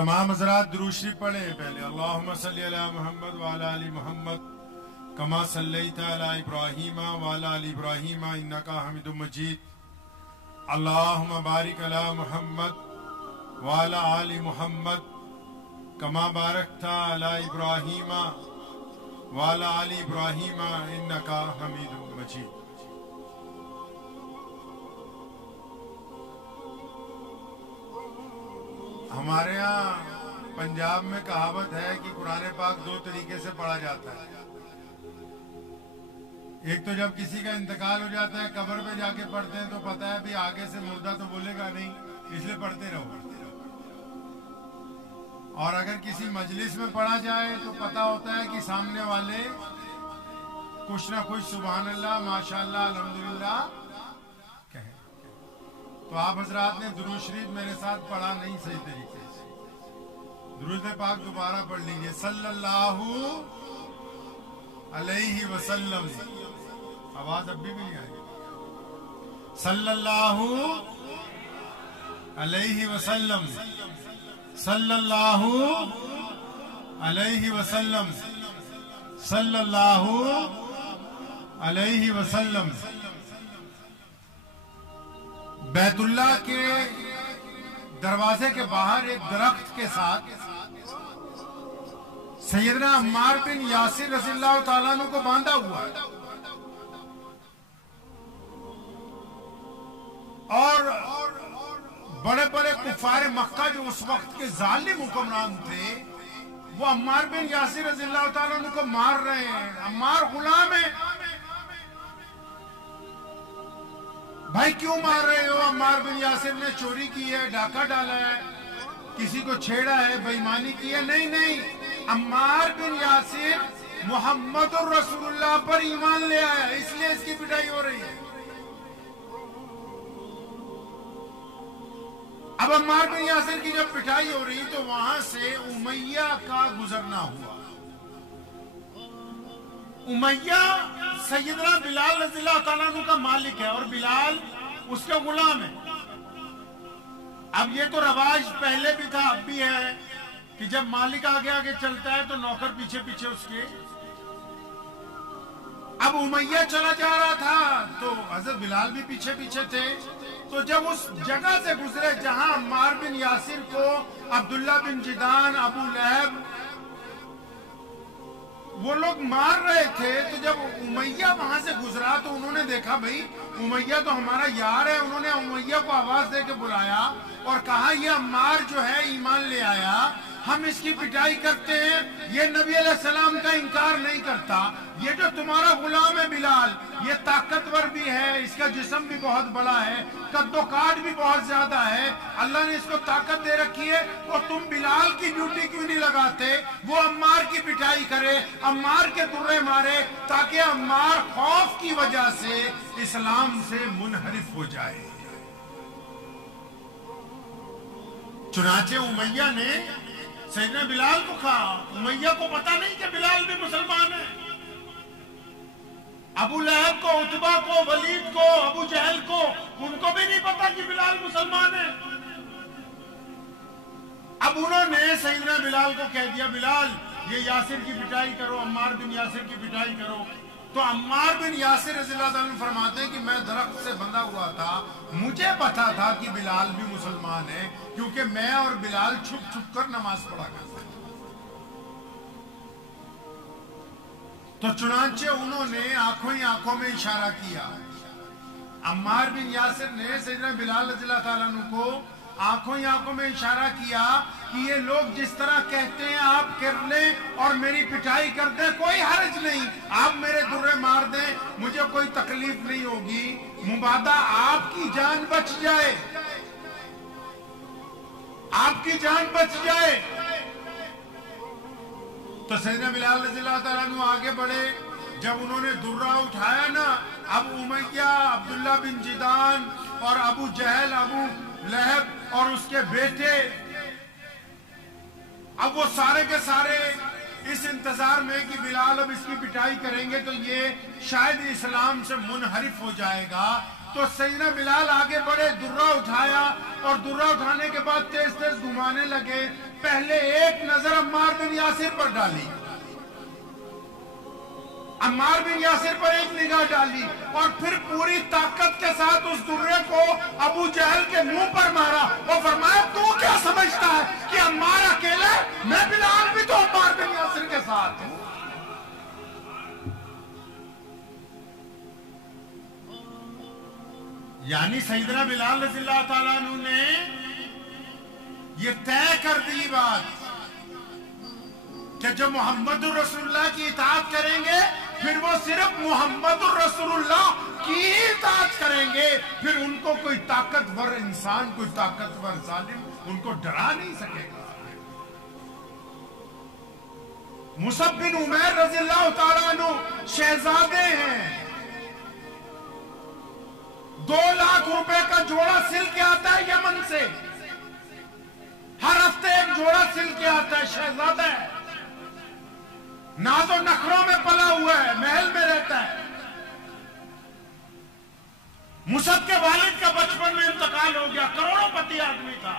तमाम हज़रात दुरूद शरीफ पढ़े। पहले अल्लाहुम्मा सल्ली अला मुहम्मद व अला आलि मुहम्मद कमा सल्लैता अला इब्राहीम व अला आलि इब्राहीम इन्नका हमीदुम मजीद। अल्लाहुम्मा बारिक अला मुहम्मद व अला आलि मुहम्मद कमा बारकता अला इब्राहीम व अला आलि इब्राहीम इन्नका हमीदुम मजीद। हमारे यहाँ पंजाब में कहावत है कि कुरान पाक दो तरीके से पढ़ा जाता है। एक तो जब किसी का इंतकाल हो जाता है कब्र पे जाके पढ़ते हैं तो पता है भी आगे से मुर्दा तो बोलेगा नहीं, इसलिए पढ़ते रहो। और अगर किसी मजलिस में पढ़ा जाए तो पता होता है कि सामने वाले कुछ ना कुछ सुभान अल्लाह माशाअल्लाह अल्हम्दुलिल्लाह कहें। तो आप हजरात ने दुरूद शरीफ मेरे साथ पढ़ा नहीं सही तरीके से। दुरूद पाक दोबारा पढ़ लीजिए। सल्लल्लाहु अलैहि वसल्लम। आवाज अब भी नहीं आई। सल्लल्लाहु अलैहि वसल्लम। सल्लल्लाहु अलैहि वसल्लम। सल्लल्लाहु अलैहि वसल्लम। बैतुल्लाह के दरवाजे के बाहर एक दरख्त के साथ सैयदना अम्मार बिन यासिर रज़ियल्लाहु ताला अन्हु को बांधा हुआ है और बड़े बड़े कुफार मक्का जो उस वक्त के जालिम हुक्मरान थे वो अम्मार बिन यासिर रज़ियल्लाहु ताला अन्हु को मार रहे हैं। अम्मार गुलाम है। भाई क्यों मार रहे हो? अम्मार बिन यासिर ने चोरी की है, डाका डाला है, किसी को छेड़ा है, बेईमानी की है। नहीं नहीं, अम्मार बिन यासिर मुहम्मदुर रसूलुल्लाह पर ईमान ले आया, इसलिए इसकी पिटाई हो रही है। अब अम्मार बिन यासिर की जब पिटाई हो रही तो वहां से उमैया का गुजरना हुआ। उमैया सैयदना बिलाल रज़ियल्लाहु ताला अन्हु का मालिक है और बिलाल उसका गुलाम है। अब ये तो रवाज पहले भी था, अब भी है कि जब मालिक आगे आगे चलता है तो नौकर पीछे पीछे उसके। अब उमैया चला जा रहा था तो हज़रत बिलाल भी पीछे पीछे थे। तो जब उस जगह से गुजरे जहां अम्मार बिन यासिर को अब्दुल्ला बिन जिदान, अबू लहब वो लोग मार रहे थे, तो जब उमैया वहां से गुजरा तो उन्होंने देखा भाई उमैया तो हमारा यार है। उन्होंने उमैया को आवाज दे के बुलाया और कहा ये अम्मार जो है ईमान ले आया, हम इसकी पिटाई करते हैं। ये नबी अलैहिस्सलाम का इनकार नहीं करता। ये जो तुम्हारा गुलाम है बिलाल, ये ताकतवर भी है, इसका जिस्म भी बहुत बड़ा है, कद्दोकाट भी बहुत ज्यादा है, अल्लाह ने इसको ताकत दे रखी है। और तुम बिलाल की ड्यूटी क्यों नहीं लगाते? वो अम्मार की पिटाई करे, अम्मार के दुर्रे मारे, ताकि अम्मार खौफ की वजह से इस्लाम से मुनहरिफ हो जाए। चुनाचे उमैया ने सैयदना बिलाल को कहा। उमैया को पता नहीं कि बिलाल भी मुसलमान है। अबू लहब को, उतबा को, वलीद को, अबू जहल को, उनको भी नहीं पता कि बिलाल मुसलमान है। अब उन्होंने सैयदना बिलाल को कह दिया बिलाल ये यासिर की पिटाई करो, अम्मार बिन यासिर की पिटाई करो। तो अम्मार बिन यासिर रज़ियल्लाहु अन्हु फरमाते हैं कि मैं दरख्त से बंधा हुआ था, मुझे पता था कि बिलाल भी मुसलमान है, क्योंकि मैं और बिलाल छुप छुप कर नमाज पढ़ा करते थे। तो चुनांचे उन्होंने आंखों ही आंखों में इशारा किया। अम्मार बिन यासिर ने सैयदना बिलाल रज़ियल्लाहु ताला अन्हु को आंखों ही आंखों में इशारा किया कि ये लोग जिस तरह कहते हैं आप कर लें और मेरी पिटाई कर दें, कोई हर्ज नहीं, आप मेरे दुर्रे मार दें, मुझे कोई तकलीफ नहीं होगी, मुबादा आपकी जान बच जाए, आपकी जान बच जाए। तो सैयदना बिलाल रज़ियल्लाहु ताला अन्हु आगे बढ़े। जब उन्होंने दुर्रा उठाया ना, अब उमैया, अब्दुल्ला बिन जिदान और अबू जहल, अबू लहब और उसके बेटे, अब वो सारे के सारे इस इंतजार में कि बिलाल अब इसकी पिटाई करेंगे तो ये शायद इस्लाम से मुनहरिफ हो जाएगा। तो सैयदना बिलाल आगे बढ़े, दुर्रा उठाया और दुर्रा उठाने के बाद तेज तेज घुमाने लगे पहले एक नजर अम्मार बिन यासिर पर डाली, अम्मार बिन यासिर पर एक निगाह डाली और फिर पूरी ताकत के साथ उस दुर्रे को अबू जहल के मुंह पर मारा और फरमाया तू क्या समझता है कि अम्मार अकेला है? मैं बिलाल भी तो अम्मार बिन यासिर के साथ हूं। यानी सैयदना बिलाल रज़ियल्लाहु ताला अन्हु ने ये तय कर दी बात कि जो मोहम्मदुर रसूलुल्लाह की इताअत करेंगे फिर वो सिर्फ मोहम्मदुर रसूलुल्लाह की ही इताअत करेंगे, फिर उनको कोई ताकतवर इंसान, कोई ताकतवर जालिम उनको डरा नहीं सकेगा। मुसअब बिन उमैर रज़ियल्लाहु ताला अन्हु शहजादे हैं, 2 लाख रुपए का जोड़ा सिल के आता है यमन से, हर हफ्ते एक जोड़ा सिल के आता है, शहजादा है, नाज़ो नखरों में पला हुआ है, महल में रहता है। मुसअब के वालिद का बचपन में इंतकाल हो गया, करोड़ोंपति आदमी था,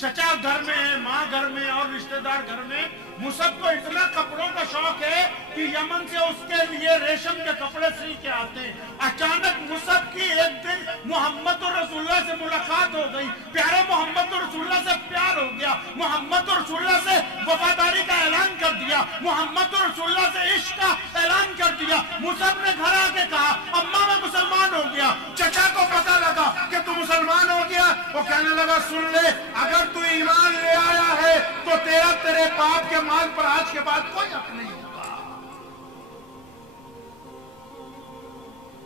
चचा घर में है, माँ घर में और रिश्तेदार घर में। मुसअब को इतना कपड़ों का शौक है कि यमन से उसके लिए रेशम के कपड़े सिल के आते हैं। अचानक मुसअब की एक दिन मोहम्मद रसूलुल्लाह से मुलाकात हो गई, प्यारे मोहम्मद रसूलुल्लाह से प्यार हो गया, मोहम्मद रसूलुल्लाह से वफादारी का ऐलान कर दिया, मोहम्मद रसूलुल्लाह से इश्क का ऐलान कर दिया। मुसअब ने घर आके कहा अम्मा मैं मुसलमान हो गया। चचा को पता लगा कि तू मुसलमान हो गया, वो कहने लगा सुन ले, अगर तू ईमान ले आया है तो तेरे बाप के माल पर आज के बाद कोई हक नहीं होगा।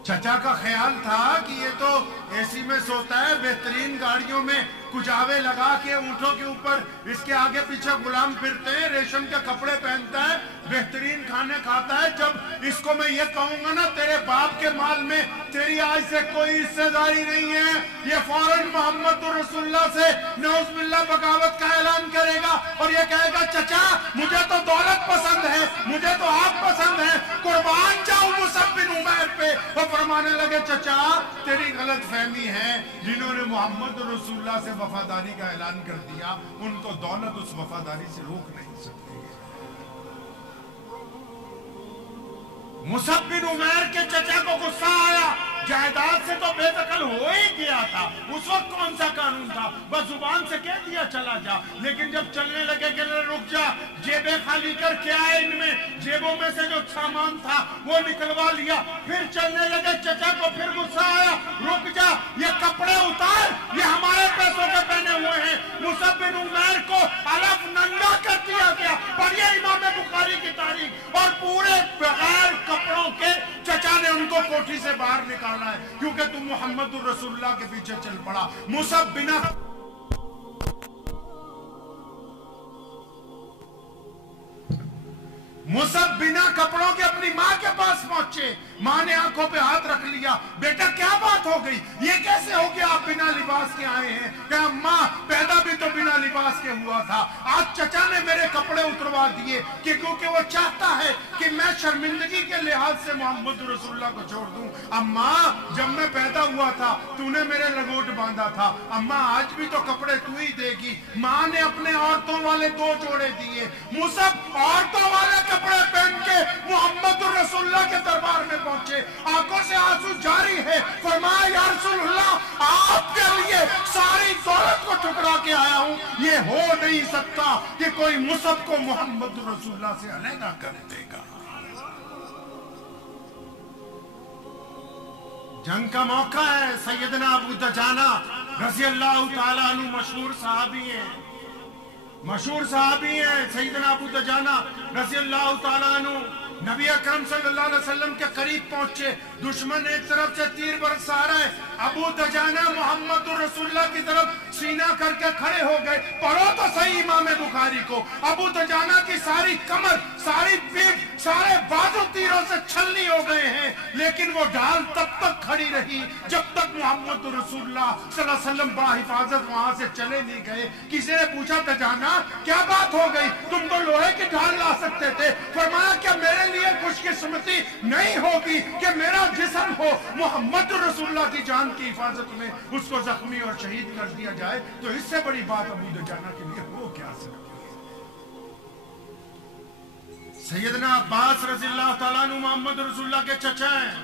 चचा का ख्याल था कि ये तो एसी में सोता है, बेहतरीन गाड़ियों में कुचावे लगा के ऊंटों के ऊपर इसके आगे पीछे गुलाम फिरते हैं, रेशम के कपड़े पहनता है, बेहतरीन खाने खाता है। जब इसको मैं ये कहूंगा ना तेरे बाप के माल में तेरी आज से कोई हिस्सेदारी नहीं है, ये फौरन मोहम्मद रसूलुल्लाह से नौज़ुबिल्लाह बगावत का ऐलान करेगा और ये कहेगा चचा मुझे तो दौलत पसंद है, मुझे तो आप पसंद है, कुर्बान जाऊं मुसअब बिन उमैर पे। वो फरमाने लगे चचा तेरी गलत फहमी है, जिन्होंने मोहम्मद रसूलुल्लाह से वफादारी का ऐलान कर दिया उनको दौलत उस वफादारी से रोक नहीं सकती। मुसअब बिन उमैर के चचा को गुस्सा आया, जायदाद से तो बेदखल हो ही गया था, उस वक्त कौन सा कानून था, बस जुबान से कह दिया चला जा। लेकिन जब चलने लगे कि रुक जा, जेबें खाली कर, क्या है इनमें, जेबों में से जो सामान था वो निकलवा लिया, फिर चलने लगे। चचा को फिर गुस्सा आया, रुक जा, ये कपड़े उतार, ये हमारे पैसों के पहने हुए हैं। मुसअब बिन उमैर को अलग नंगा कर दिया गया, पढ़िए इमाम बुखारी की तारीख, और पूरे बगैर कपड़ों के चचा ने उनको कोठी से बाहर निकाला है, क्योंकि तुम मोहम्मद रसूलुल्लाह के पीछे चल पड़ा। मुसअब बिना कपड़ों के अपनी माँ के पास पहुंचे, माँ ने आंखों पे हाथ रख लिया, बेटा क्या बात हो गई, ये कैसे हो गया आप बिना लिबास के आए हैं? क्या माँ पैदा भी तो बिना लिबास के हुआ था, आज चचा ने मेरे कपड़े उतरवा दिए कि क्योंकि वो चाहता है कि मैं शर्मिंदगी के लिहाज से मोहम्मद रसूलुल्लाह को छोड़ दूं। अम्मा जब मैं पैदा हुआ था तूने मेरे लगोट बांधा था, अम्मा आज भी तो कपड़े तू ही देगी। माँ ने अपने औरतों वाले 2 जोड़े दिए। मुसअब औरतों वाले कपड़े पहन के मोहम्मद रसूलुल्लाह के दरबार में पहुंचे, आंखों से आंसू जारी है, फरमाया या रसूलुल्लाह आपके लिए सारी दौलत को ठुकरा के आया हूं, ये हो नहीं सकता कि कोई मुसअब को मोहम्मद रसूलुल्लाह से अलग कर देगा। जंग का मौका है, सैयदना अबू दजाना रज़ियल्लाहु ताला अन्हु मशहूर सहाबी हैं, सैयदना अबू दजाना रज़ियल्लाहु ताला अन्हु नबी अकरम सल्लल्लाहु अलैहि वसल्लम के करीब पहुंचे, दुश्मन एक तरफ से तीर बरसा रहा है, अबू दजाना मोहम्मद रसूलुल्लाह की तरफ सीना करके खड़े हो गए। पढ़ो तो सही इमाम बुखारी को, अबू दजाना की सारी कमर, सारी पीठ, सारे बाजू तीरों से छलनी हो गए हैं, लेकिन वो ढाल तब तक खड़ी रही जब तक मोहम्मद रसूलुल्लाह सल्लल्लाहु अलैहि वसल्लम बाहिफाजत वहां से चले नहीं गए। किसी ने पूछा तजाना क्या बात हो गई, तुम तो लोहे की ढाल ला सकते थे। फरमाया क्या मेरे लिए खुशकिस्मती नहीं होगी कि मेरा जिस्म हो मोहम्मद रसूलुल्लाह की जान की हिफाजत में उसको जख्मी और शहीद कर दिया जाए, तो इससे बड़ी बात अबू दुजाना के लिए हो क्या सकती है। सैयदना अब्बास रज़ियल्लाहु तआला अन्हु मोहम्मद रसूलुल्लाह के चचा हैं।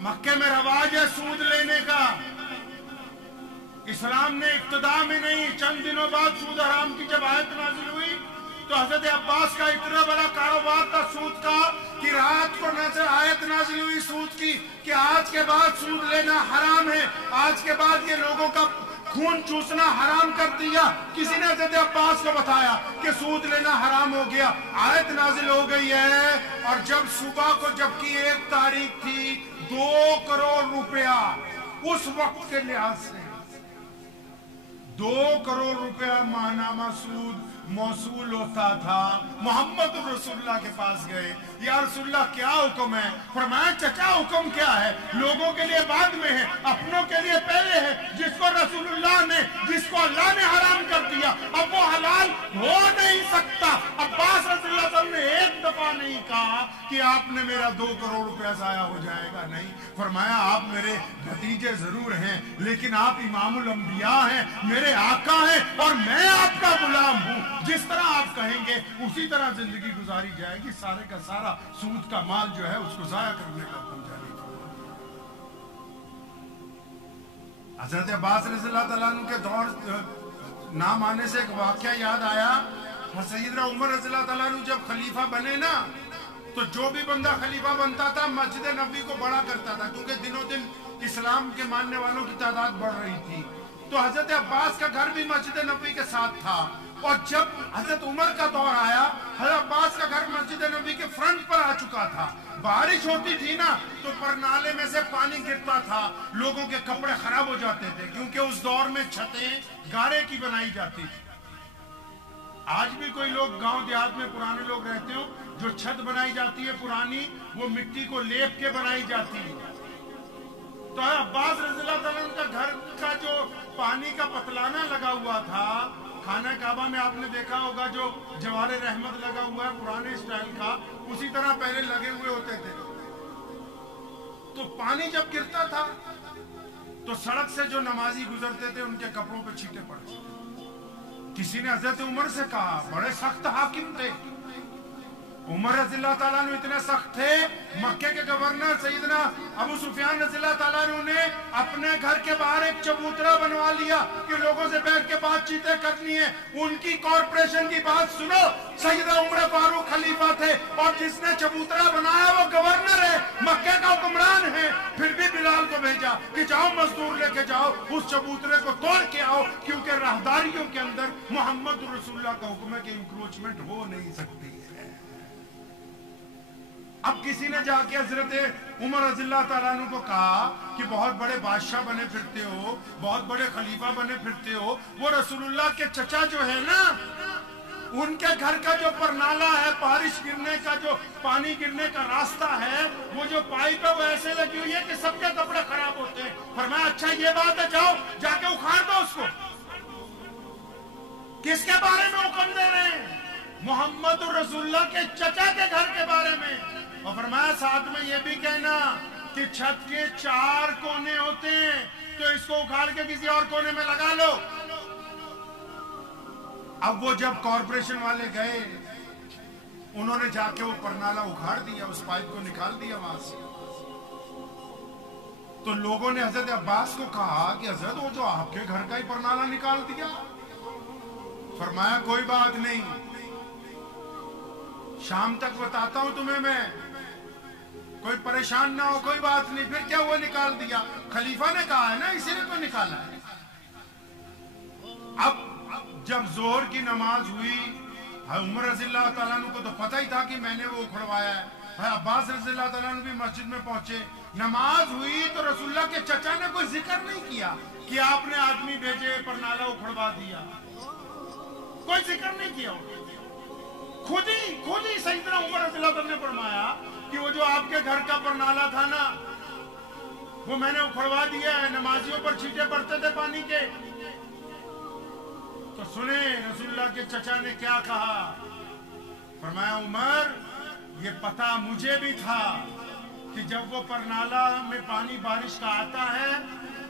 मक्के में रवाज है सूद लेने का। इस्लाम ने इब्तिदा में नहीं, चंद दिनों बाद सूद हराम की जब आयत नाज़िल हुई तो हजरत अब्बास का इतना बड़ा कारोबार था सूद का कि रात को आयत नाज़िल हुई सूद की कि आज के बाद सूद लेना हराम है, आज के बाद ये लोगों का खून चूसना हराम कर दिया। किसी ने हजरत अब्बास को बताया कि सूद लेना हराम हो गया। आयत नाज़िल हो गई है और जब सुबह को, जबकि 1 तारीख थी, 2 करोड़ रुपया उस वक्त के लिहाज से 2 करोड़ रुपया माहनामा सूद मौसूल होता था। मोहम्मद रसूलुल्लाह के पास गए, या रसूलुल्लाह क्या हुक्म है? फरमाया चचा हुक्म क्या है? लोगों के लिए बाद में है, अपनों के लिए पहले है। जिसको रसूलुल्लाह ने, जिसको अल्लाह ने हराम कर दिया, अब वो हलाल हो नहीं सकता। अब्बास रज़ियल्लाहु अन्हु ने एक दफा नहीं कहा कि आपने मेरा 2 करोड़ रुपया जाया हो जाएगा, नहीं। फरमाया आप मेरे भतीजे जरूर हैं, लेकिन आप इमामुल अंबिया हैं, मेरे आका हैं और मैं आपका गुलाम हूं। जिस तरह आप कहेंगे उसी तरह जिंदगी गुजारी जाएगी। सारे का सारा सूद का माल जो है उसको जाया करने का हुक्म जारी था। हजरत अब्बास रज़ियल्लाहु तआला अन्हु के दौर नाम आने से एक वाकया याद आया। सैयदना उमर रज़ियल्लाहु तआला अन्हु जब खलीफा बने ना, तो जो भी बंदा खलीफा बनता था मस्जिद नबी को बड़ा करता था, क्योंकि दिनों दिन इस्लाम के मानने वालों की तादाद बढ़ रही थी। तो हजरत अब्बास का घर भी मस्जिद नबी के साथ था। और जब हजरत उमर का दौर आया, हजरत अब्बास का घर मस्जिद नबी के फ्रंट पर आ चुका था। बारिश होती थी ना तो परनाले में से पानी गिरता था, लोगों के कपड़े खराब हो जाते थे, क्योंकि उस दौर में छतें गारे की बनाई जाती थी। आज भी कोई लोग गांव देहात में पुराने लोग रहते हो, जो छत बनाई जाती है पुरानी, वो मिट्टी को लेप के बनाई जाती है। तो अब्बास रज़ियल्लाहु तआला अन्हु का घर का जो पानी का पतलाना लगा हुआ था, खाना काबा में आपने देखा होगा जो जवारे रहमत लगा हुआ है पुराने स्टाइल का, उसी तरह पहले लगे हुए होते थे। तो पानी जब गिरता था तो सड़क से जो नमाजी गुजरते थे उनके कपड़ों पे छींटे पड़ते थे। किसी ने हजरत उमर से कहा, बड़े सख्त हाकिम थे उमर रज़ियल्लाहु तआला अन्हु, इतने सख्त थे, मक्के के गवर्नर सैयदना अबू सुफियान रज़ियल्लाहु तआला अन्हु ने अपने घर के बाहर एक चबूतरा बनवा लिया कि लोगों से बैठ के बातचीतें करनी है, उनकी कॉर्पोरेशन की बात सुनो। सैयदना उमर फारूक खलीफा थे और जिसने चबूतरा बनाया वो गवर्नर है, मक्के का हुक्मरान है। फिर भी बिलाल को भेजा कि जाओ मजदूर लेके जाओ, उस चबूतरे को तोड़ के आओ, क्योंकि राहदारियों के अंदर मोहम्मद रसूलुल्लाह का हुक्म है कि इंक्रोचमेंट हो नहीं सकती है। अब किसी ने जाके हजरत उमर रज़ियल्लाहु तआला अन्हु को कहा कि बहुत बड़े बादशाह बने फिरते हो, बहुत बड़े खलीफा बने फिरते हो, वो रसूलुल्लाह के चचा जो है ना, उनके घर का जो परनाला है, बारिश गिरने का जो पानी गिरने का रास्ता है, वो जो पाइप है वो ऐसे लगी हुई है कि सबके कपड़े खराब होते हैं। फरमाया अच्छा ये बात है, जाओ जाके उखाड़ दो उसको। किसके बारे में हुक्म दे रहे हैं? मोहम्मद रसूलुल्लाह के चचा के घर के बारे में। और फरमाया साथ में ये भी कहना कि छत के 4 कोने होते हैं, तो इसको उखाड़ के किसी और कोने में लगा लो। अब वो जब कॉर्पोरेशन वाले गए, उन्होंने जाके वो परनाला उखाड़ दिया, उस पाइप को निकाल दिया वहां से। तो लोगों ने हजरत अब्बास को कहा कि हजरत वो जो आपके घर का ही परनाला निकाल दिया। फरमाया कोई बात नहीं, शाम तक बताता हूं तुम्हें मैं, कोई परेशान ना हो, कोई बात नहीं। फिर क्या हुआ, निकाल दिया। खलीफा ने कहा है ना, इसीलिए तो निकाला है। अब जब जोहर की नमाज हुई, उमर रज़ियल्लाहु तआला अन्हु को तो पता ही था कि मैंने वो उखड़वाया है। अब्बास रज़ियल्लाहु तआला अन्हु भी मस्जिद में पहुंचे, नमाज हुई तो रसूलुल्लाह के चचा ने कोई जिक्र नहीं किया कि आपने आदमी भेजे, परनाला उखड़वा दिया, कोई जिक्र नहीं किया। खुद ही सैयदना उमर रज़ियल्लाहु अन्हु ने फरमाया कि वो जो आपके घर का परनाला था ना, वो मैंने उखड़वा दिया है, नमाजियों पर छींटे पड़ते थे पानी के। तो सुने रसूलुल्लाह के चचा ने क्या कहा, फरमाया उमर ये पता मुझे भी था कि जब वो परनाला में पानी बारिश का आता है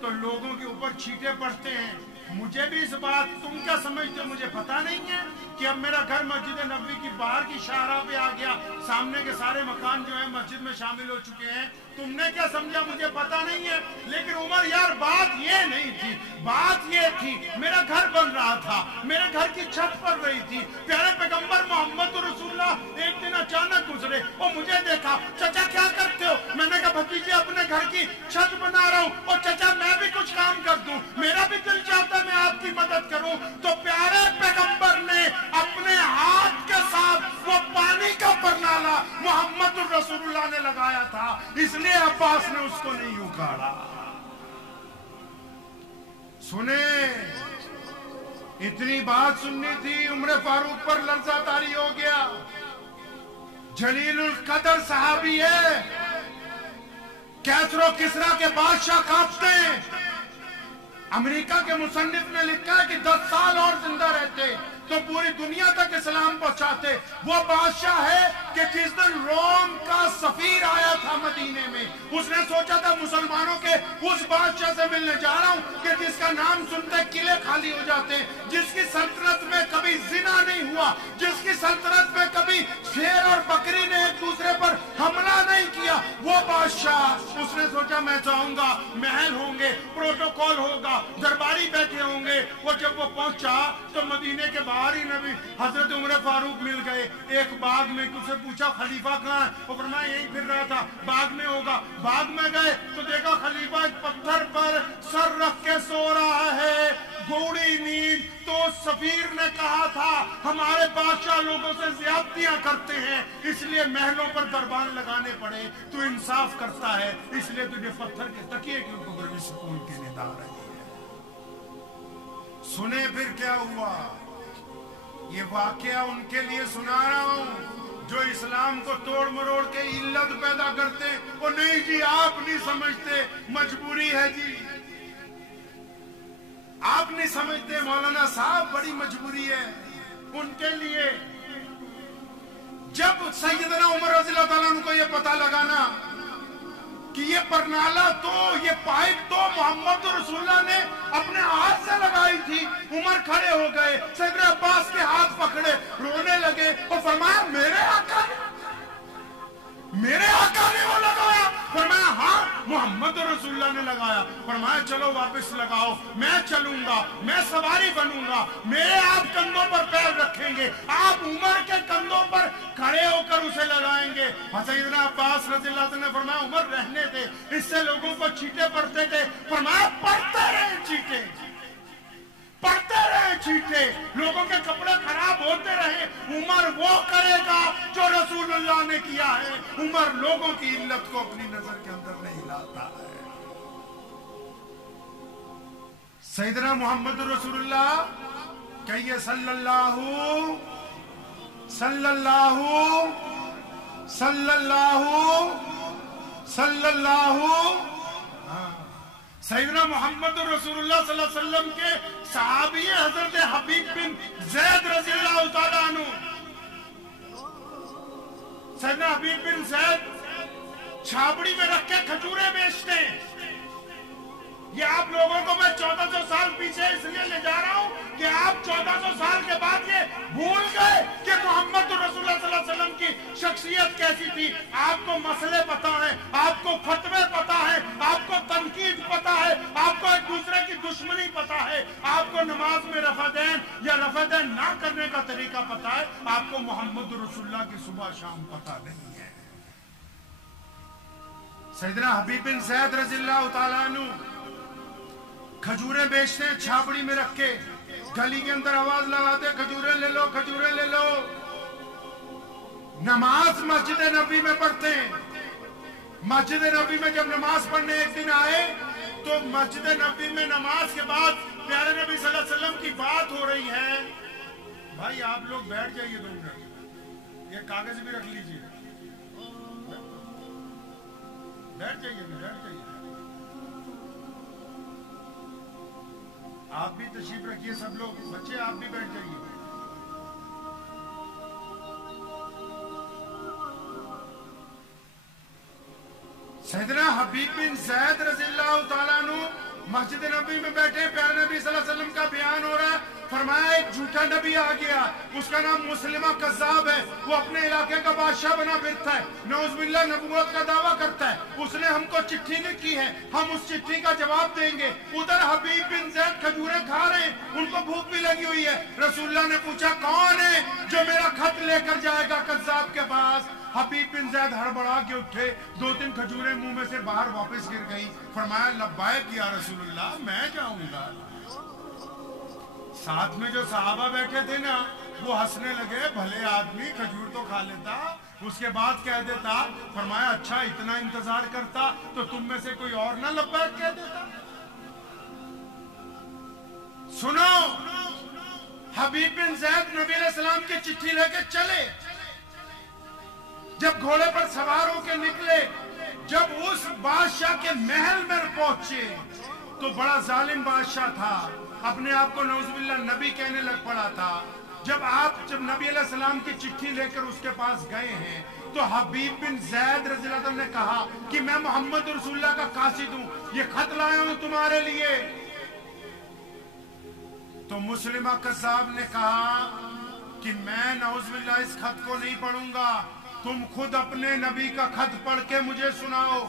तो लोगों के ऊपर छींटे पड़ते हैं। मुझे भी इस बात, तुम क्या समझते हो मुझे पता नहीं है कि अब मेरा घर मस्जिद नबवी की बाहर की शाहरा पे आ गया, सामने के सारे मकान जो है मस्जिद में शामिल हो चुके हैं। तुमने क्या समझा मुझे पता नहीं है। लेकिन उमर यार बात ये नहीं थी, बात ये थी मेरा घर बन रहा था, मेरे घर की छत पर रही थी। प्यारे पैगंबर मोहम्मद रसूलुल्लाह एक दिन अचानक गुजरे और मुझे देखा, चचा क्या करते हो? मैंने कहा भतीजे अपने घर की छत बना रहा हूँ। और चचा मैं भी कुछ काम कर दूं, मेरा भी दिल चाहता मैं आपकी मदद करूं। तो प्यारे पैगंबर ने अपने हाथ के साथ वो पानी का परनाला मोहम्मद रसूलुल्लाह ने लगाया था, इसलिए अब्बास ने उसको नहीं उखाड़ा। सुने, इतनी बात सुननी थी, उम्र फारूक पर लर्जा तारी हो गया। जलीलुल कदर सहाबी है, कैसरो किसरा के बादशाह कांपते हैं। अमेरिका के मुसन्निफ ने लिखा है कि 10 साल और जिंदा रहते तो पूरी दुनिया तक इस्लाम पहुंचाते। वो बादशाह है कि जिस दिन रोम का सफीर आया था मदीने में, उसने सोचा था मुसलमानों के उस बादशाह से मिलने जा रहा हूं कि जिसका नाम सुनते किले खाली हो जाते हैं, जिसकी सल्तनत में कभी जिना नहीं हुआ, जिसकी सल्तनत में कभी शेर और बकरी ने एक दूसरे पर हमला नहीं किया। वो बादशाह, उसने सोचा मैं जाऊंगा, महल होंगे, प्रोटोकॉल होगा, दरबारी बैठे होंगे। वो जब वो पहुंचा तो मदीने के बाहर ही नबी हजरत उमर फारूक मिल गए। एक बाग में उससे पूछा खलीफा कहाँ है? वो फरमाया यहीं फिर रहा था, बाग में होगा। बाग में गए तो देखा खलीफा एक पत्थर पर सर रख के सो रहा है, गूढ़ी नींद। तो सफीर ने कहा था हमारे बादशाह लोगों से ज्यादतियां करते हैं, इसलिए महलों पर दरबान लगाने पड़े। तू इंसाफ करता है इसलिए तुझे पत्थर के तकिए के ऊपर भी सुकून की नींद आ रही है। सुने फिर क्या हुआ। ये वाकया उनके लिए सुना रहा हूं जो इस्लाम को तोड़ मरोड़ के इल्लत पैदा करते। वो नहीं जी आप नहीं समझते, मजबूरी है जी, आप नहीं समझते मौलाना साहब, बड़ी मजबूरी है उनके लिए। जब सैयदना उमर रज़ियल्लाहु ताला अन्हु को ये पता लगा ना कि ये परनाला तो, ये पाइप तो मोहम्मद रसूलुल्लाह ने अपने हाथ से लगाई थी, उमर खड़े हो गए, सैयदना अब्बास के हाथ पकड़े, रोने लगे और फरमाया मेरे आका ने वो लगाया? फरमाया हाँ मोहम्मद रसूलुल्लाह ने लगाया। फरमाया चलो वापस लगाओ, मैं चलूंगा, मैं सवारी बनूंगा, मेरे आप कंधों पर पैर रखेंगे, आप उमर के कंधों पर खड़े होकर उसे लगाएंगे। सैयदना अब्बास रज़ियल्लाहु अन्हु ने फरमाया उमर रहने दे, इससे लोगों को छींटे पड़ते थे। फरमाया पड़ते रहे छींटे, पड़ते रहे छींटे, लोगों के कपड़े खराब होते रहे, उमर वो करेगा जो रसूलुल्लाह ने किया है। उमर लोगों की इल्लत को अपनी नजर के अंदर नहीं लाता है। सैयदना मोहम्मद रसूलुल्लाह कहिए सल्लल्लाहु सल्लल्लाहु सल्लल्लाहु सल्लल्लाहु। सैयदना मोहम्मद रसूलुल्लाह सल्लल्लाहु अलैहि वसल्लम के सहाबी हजरत हबीब बिन ज़ैद रज़ियल्लाहु ताला अन्हु। सैयदना हबीब बिन ज़ैद छाबड़ी में रख के खजूरें बेचते हैं। ये आप लोगों को मैं 1400 साल पीछे इसलिए ले जा रहा हूं कि आप 1400 साल के बाद ये भूल गए कि मोहम्मद रसूलुल्लाह सल्लल्लाहु अलैहि वसल्लम की शख्सियत कैसी थी। आपको मसले पता है, आपको फतवे पता है, आपको तनकीद पता है, आपको एक दूसरे की दुश्मनी पता है, आपको नमाज में रफ़ादैन या रफ़ादैन ना करने का तरीका पता है, आपको मोहम्मद रसूलुल्लाह की सुबह शाम पता नहीं है। सैयदना हबीब बिन ज़ैद रज़ियल्लाहु ताला अन्हु खजूरें बेचते हैं छाबड़ी में रख के, गली के अंदर आवाज लगाते खजूरें ले लो, खजूरें ले लो। नमाज मस्जिद नबी में पढ़ते हैं। मस्जिद नबी में जब नमाज पढ़ने एक दिन आए तो मस्जिद नबी में नमाज के बाद प्यारे नबी सल्लल्लाहु अलैहि वसल्लम की बात हो रही है। भाई आप लोग बैठ जाइए 2 मिनट, ये कागज भी रख लीजिए, बैठ जाइए, बैठ जाइए। आप भी तशरीफ रखिए, सब लोग बच्चे आप भी बैठ जाइए। सैयदना हबीब बिन ज़ैद रज़ियल्लाहु ताला अन्हु मस्जिद नबी में बैठे, प्यारे नबी सल्लल्लाहु अलैहि वसल्लम का बयान हो रहा है। फरमाया एक झूठा नबी आ गया, उसका नाम मुस्लिमा कज़्ज़ाब है, वो अपने इलाके का बादशाह बना फिरता है, नौज़ुबिल्लाह नबुव्वत का दावा करता है। उसने हमको चिट्ठी लिखी है, हम उस चिट्ठी का जवाब देंगे। उधर हबीब बिन ज़ैद खजूरें खा रहे हैं, उनको भूख भी लगी हुई है। रसूलुल्लाह ने पूछा कौन है जो मेरा खत लेकर जाएगा कज़्ज़ाब के पास? हबीब बिन ज़ैद हड़बड़ा के उठे, 2-3 खजूरें मुंह में से बाहर वापस गिर गई। फरमाया लब्बाइक या रसूलुल्लाह, मैं जाऊंगा। साथ में जो सहाबा बैठे थे ना, वो हंसने लगे, भले आदमी खजूर तो खा लेता, उसके बाद कह देता। फरमाया अच्छा इतना इंतजार करता तो तुम में से कोई और ना लब्बाइक कह देता। सुनो, हबीब बिन ज़ैद नबी अलैहि सलाम की चिट्ठी लेके चले। जब घोड़े पर सवार होकर निकले, जब उस बादशाह के महल में पहुंचे तो बड़ा जालिम बादशाह था, अपने आप को नौज़ुबिल्लाह नबी कहने लग पड़ा था। जब नबी अलैहि सलाम की चिट्ठी लेकर उसके पास गए हैं तो हबीब बिन ज़ैद रज़ियल्लाहु अन्हु ने कहा कि मैं मोहम्मद रसूलुल्लाह का कासिद हूं, ये खत लाया हूं तुम्हारे लिए। तो मुस्लिमा कज़्ज़ाब ने कहा कि मैं नौज़ुबिल्लाह इस खत को नहीं पढ़ूंगा, तुम खुद अपने नबी का खत पढ़ के मुझे सुनाओ।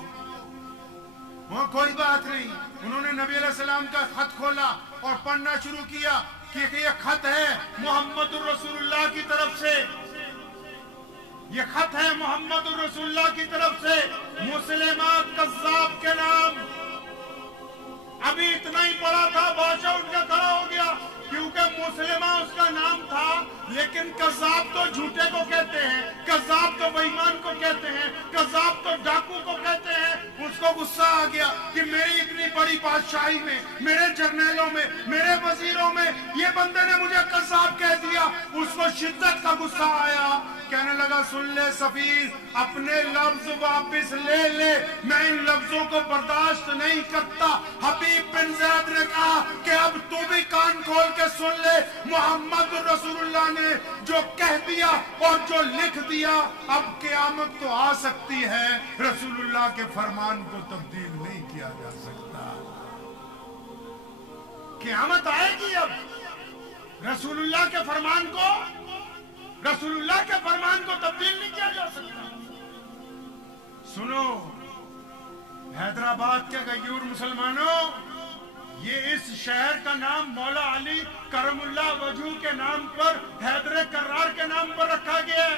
वो कोई बात नहीं। उन्होंने नबी अलैहि सलाम का खत खोला और पढ़ना शुरू किया कि ये खत है मोहम्मद रसूलुल्लाह की तरफ से, ये खत है मोहम्मद रसूलुल्लाह की तरफ से मुस्लिमा कज़्ज़ाब के नाम। अभी इतना ही पढ़ा था, बादशाह उठकर खड़ा हो गया, क्योंकि मुस्लिमा उसका नाम था। लेकिन कज़्ज़ाब तो झूठे को कहते हैं, कज़्ज़ाब तो बेईमान को कहते हैं, कज़्ज़ाब तो डाकू को कहते हैं। उसको गुस्सा आ गया कि मेरी इतनी बड़ी बादशाही में, मेरे जर्नैलों में, मेरे वजीरों में ये बंदे ने मुझे कज़्ज़ाब कह दिया। उसको शिद्दत का गुस्सा आया, कहने लगा सुन ले सफीर, अपने लफ्ज वापस ले ले, मैं इन लफ्जों को बर्दाश्त नहीं करता। हबीब बिन ज़ैद ने कहा कि अब तू भी कान खोल के सुन ले, मोहम्मद रसूलुल्लाह ने जो कह दिया और जो लिख दिया, अब क़यामत तो आ सकती है, रसूलुल्लाह के फरमान को तब्दील नहीं किया जा सकता। क़यामत आएगी, अब रसूलुल्लाह के फरमान को तब्दील नहीं किया जा सकता। सुनो हैदराबाद के गयूर मुसलमानों, ये इस शहर का नाम मौला अली करमुल्लाह वजू के नाम पर, हैदर कर्रार के नाम पर रखा गया है।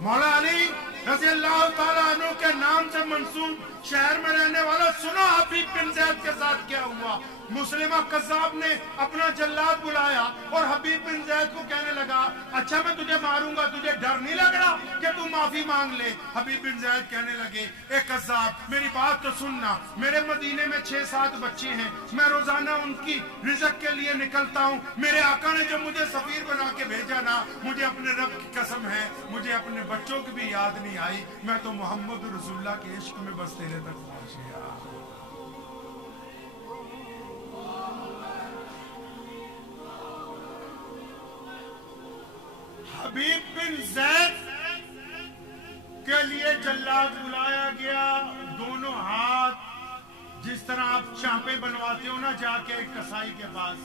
मौला अली रज़ियल्लाहु ताला अन्हु के नाम से मंसूब शहर में रहने वाला। सुनो हबीब बिन ज़ैद के साथ क्या हुआ। मुस्लिमा कज़्ज़ाब ने अपना जल्लाद बुलाया और हबीब बिन ज़ैद को कहने लगा अच्छा मैं तुझे मारूंगा, तुझे डर नहीं लग रहा कि तू माफी मांग ले? हबीब बिन ज़ैद कहने लगे ए कज़्ज़ाब मेरी बात तो सुनना, मेरे मदीने में 6-7 बच्चे हैं, मैं रोजाना उनकी रिज़्क़ के लिए निकलता हूँ। मेरे आका ने जब मुझे सफीर बना के भेजा ना, मुझे अपने रब की कसम है, मुझे अपने बच्चों की भी याद नहीं आई, मैं तो मोहम्मद रसूलुल्लाह के इश्क में बस तेरे तक पहुंच गया। हबीब बिन ज़ैद के लिए जल्लाद बुलाया गया। दोनों हाथ, जिस तरह आप चांपे बनवाते हो ना जाके कसाई के पास,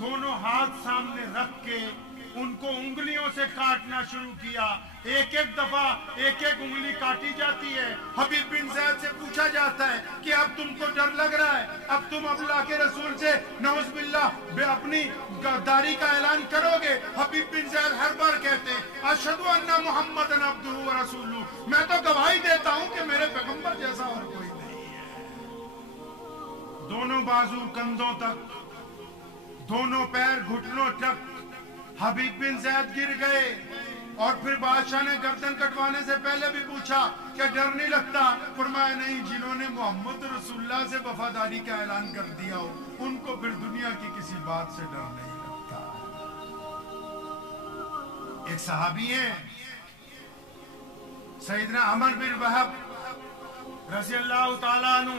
दोनों हाथ सामने रख के उनको उंगलियों से काटना शुरू किया। एक एक दफा एक एक उंगली काटी जाती है। हबीब बिन ज़ैद से पूछा जाता है कि अब तुमको डर लग रहा है, अब तुम अल्लाह के रसूल से नौज़ बिल्लाह अपनी गद्दारी का ऐलान करोगे? हबीब बिन ज़ैद हर बार कहते हैं अशहदु अन्ना मुहम्मदन अब्दुहु व रसूलुहु, मैं तो गवाही देता हूं कि मेरे पैगंबर जैसा और कोई नहीं है। दोनों बाजू कंधों तक, दोनों पैर घुटनों तक हबीब बिन ज़ैद गिर गए। और फिर बादशाह ने गर्दन कटवाने से पहले भी पूछा क्या डर नहीं लगता? फरमाया नहीं, जिन्होंने मोहम्मद रसूलुल्लाह से वफादारी का ऐलान कर दिया हो उनको फिर दुनिया की किसी बात से डर नहीं लगता। एक सहाबी हैं सैयदना अमर बिन वहब रज़ी अल्लाह ताला अन्हु,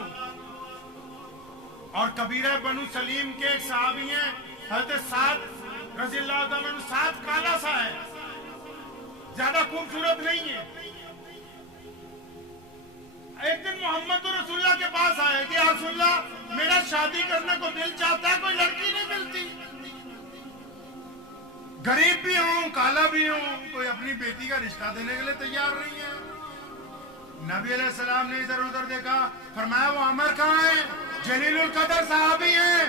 और कबीरा बनु सलीम के एक सहाबी हैं हज़रत साद रज़ी अल्लाह ताला अन्हु। साद काला सा है, ज्यादा खूबसूरत नहीं है। एक दिन मोहम्मद रसूलुल्लाह के पास आए कि या रसूलुल्लाह, मेरा शादी करने को दिल चाहता है, कोई लड़की नहीं मिलती, गरीब भी हूं, काला भी हूं, कोई अपनी बेटी का रिश्ता देने के लिए तैयार नहीं है। नबी अलैहिस्सलाम ने इधर उधर देखा, फरमाया वो अमर कहाँ है? जलीलुल कदर साहबी हैं,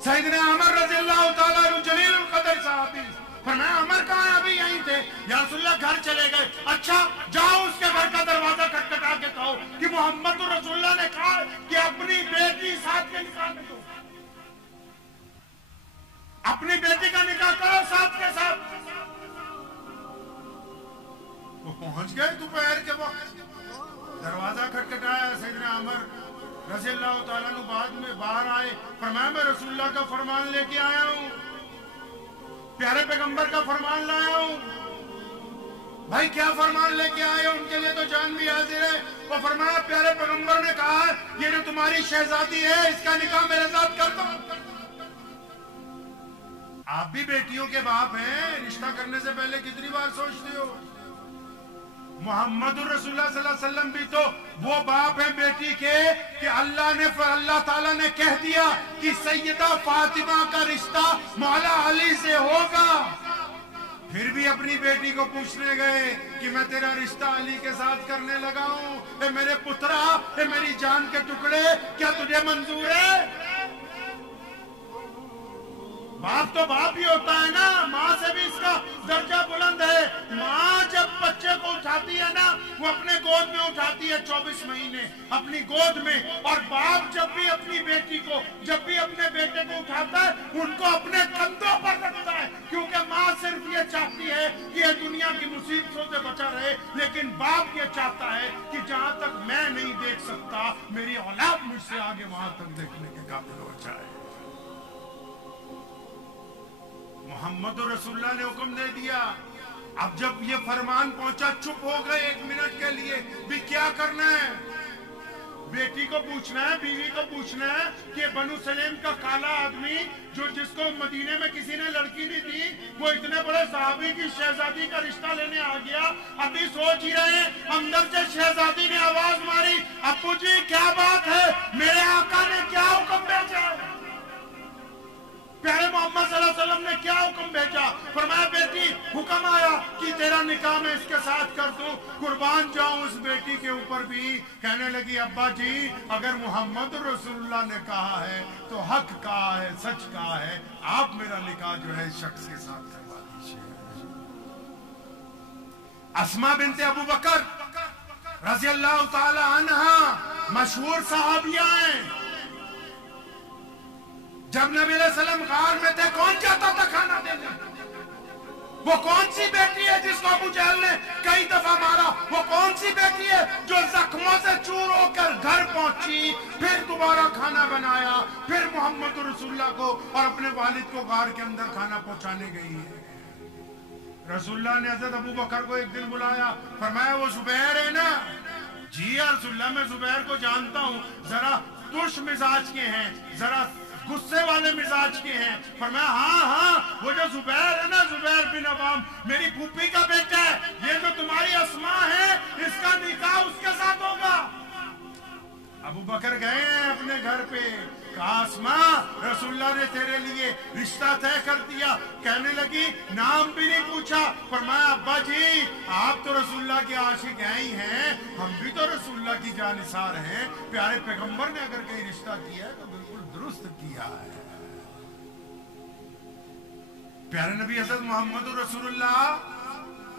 सैयदना अमर रज़ी अल्लाह ताला अन्हु जलीलुल कदर साहबी। फरमाया अमर कहाँ है? अभी यहीं थे। या रसूलुल्लाह घर चले गए। अच्छा जाओ उसके घर का दरवाजा खटखटा के कहो कि मोहम्मद रसूलुल्लाह ने कहा कि अपनी बेटी साथ के निकाह में दो, अपनी बेटी का निकाह करो साथ के साथ। वो पहुंच गए दोपहर के वक्त, दरवाजा खटखटाया। सैयदना अमर रज़ी अल्लाह ताला अन्हु बाद में बाहर आए। फरमाया मैं रसूलुल्लाह का फरमान लेके आया हूं, प्यारे पैगंबर का फरमान लाया हूं। भाई क्या फरमान लेके आए हो? उनके लिए तो जान भी हाजिर है। वो फरमाया प्यारे पैगंबर ने कहा ये जो तुम्हारी शहजादी है इसका निकाह मेरे साथ कर दो। आप भी बेटियों के बाप हैं, रिश्ता करने से पहले कितनी बार सोचते हो? मोहम्मद रसूलुल्लाह सल्लल्लाहु अलैहि वसल्लम भी तो वो बाप है बेटी के कि अल्लाह ताला ने कह दिया कि सैयदा फातिमा का रिश्ता मौला अली से होगा। फिर भी अपनी बेटी को पूछने गए कि मैं तेरा रिश्ता अली के साथ करने लगा हूं, ए मेरे पुत्रा, ए मेरी जान के टुकड़े, क्या तुझे मंजूर है? बाप तो बाप ही होता है ना, माँ से भी इसका दर्जा बुलंद है। माँ जब बच्चे को उठाती है ना, वो अपने गोद में उठाती है 24 महीने अपनी गोद में, और बाप जब भी अपनी बेटी को, जब भी अपने बेटे को उठाता है उनको अपने कंधों पर रखता है, क्योंकि माँ सिर्फ ये चाहती है कि ये दुनिया की मुसीबतों से बचा रहे, लेकिन बाप ये चाहता है कि जहाँ तक मैं नहीं देख सकता मेरी औलाद मुझसे आगे वहां तक देखने के काबिल हो जाए। मोहम्मद रसूलुल्लाह ने हुक्म दे दिया। अब जब ये फरमान पहुंचा चुप हो गए 1 मिनट के लिए भी। क्या करना है? बेटी को पूछना है, बीवी को पूछना है कि बनु सलेम का काला आदमी जो जिसको मदीने में किसी ने लड़की नहीं दी, वो इतने बड़े सहाबी की शहजादी का रिश्ता लेने आ गया। अभी सोच ही रहे हैं, अंदर से शहजादी ने आवाज मारी, अब्बू जी क्या बात है, मेरे आका ने क्या हुक्म भेजा? प्यारे मोहम्मद सल्लल्लाहु अलैहि वसल्लम ने क्या हुक्म भेजा? फरमाया बेटी हुक्म आया कि तेरा निकाह मैं इसके साथ कर दूं, कुर्बान जाऊं उस बेटी के ऊपर भी। कहने लगी अब्बा जी अगर मोहम्मद रसूलुल्लाह ने कहा है तो हक कहा है, सच कहा है, आप मेरा निकाह जो है इस शख्स के साथ करवा दीजिए। अस्मा बिनते अबू बकर रज़ी अल्लाह ताला अन्हा मशहूर सहाबिया हैं। जब नबी अलैहिस्सलाम गार में थे कौन जाता था खाना देने? वो कौन सी बेटी है जिसको अबू जहल ने कई दफा मारा? वो कौन सी बेटी है जो जख्मों से चूर होकर घर पहुंची, फिर दोबारा खाना बनाया, फिर मोहम्मद रसूलुल्लाह को और अपने वालिद को गार के अंदर खाना पहुंचाने गई है? रसूलुल्लाह ने हजरत अबू बकर को एक दिन बुलाया, फरमाया वो जुबैर है ना? जी या रसूलुल्लाह मैं जुबैर को जानता हूँ, जरा तुर्श मिजाज के हैं, जरा गुस्से वाले मिजाज के हैं। फरमाया हाँ हाँ वो जो जुबैर है ना, जुबैर बिन अवाम मेरी फूफी का बेटा है, ये जो तुम्हारी अस्मा है इसका निकाह उसके साथ होगा। अबू बकर गए हैं अपने घर पे, कहा अस्मा रसूलुल्लाह ने तेरे लिए रिश्ता तय कर दिया। कहने लगी नाम भी नहीं पूछा। फरमाया अब्बा जी आप तो रसूलुल्लाह के आशिक हैं ही हैं, हम भी तो रसूलुल्लाह की जानिसार हैं। प्यारे पैगंबर ने अगर कहीं रिश्ता किया है तो बिल्कुल दुरुस्त किया है। प्यारे नबी हज़रत मोहम्मद रसूलुल्लाह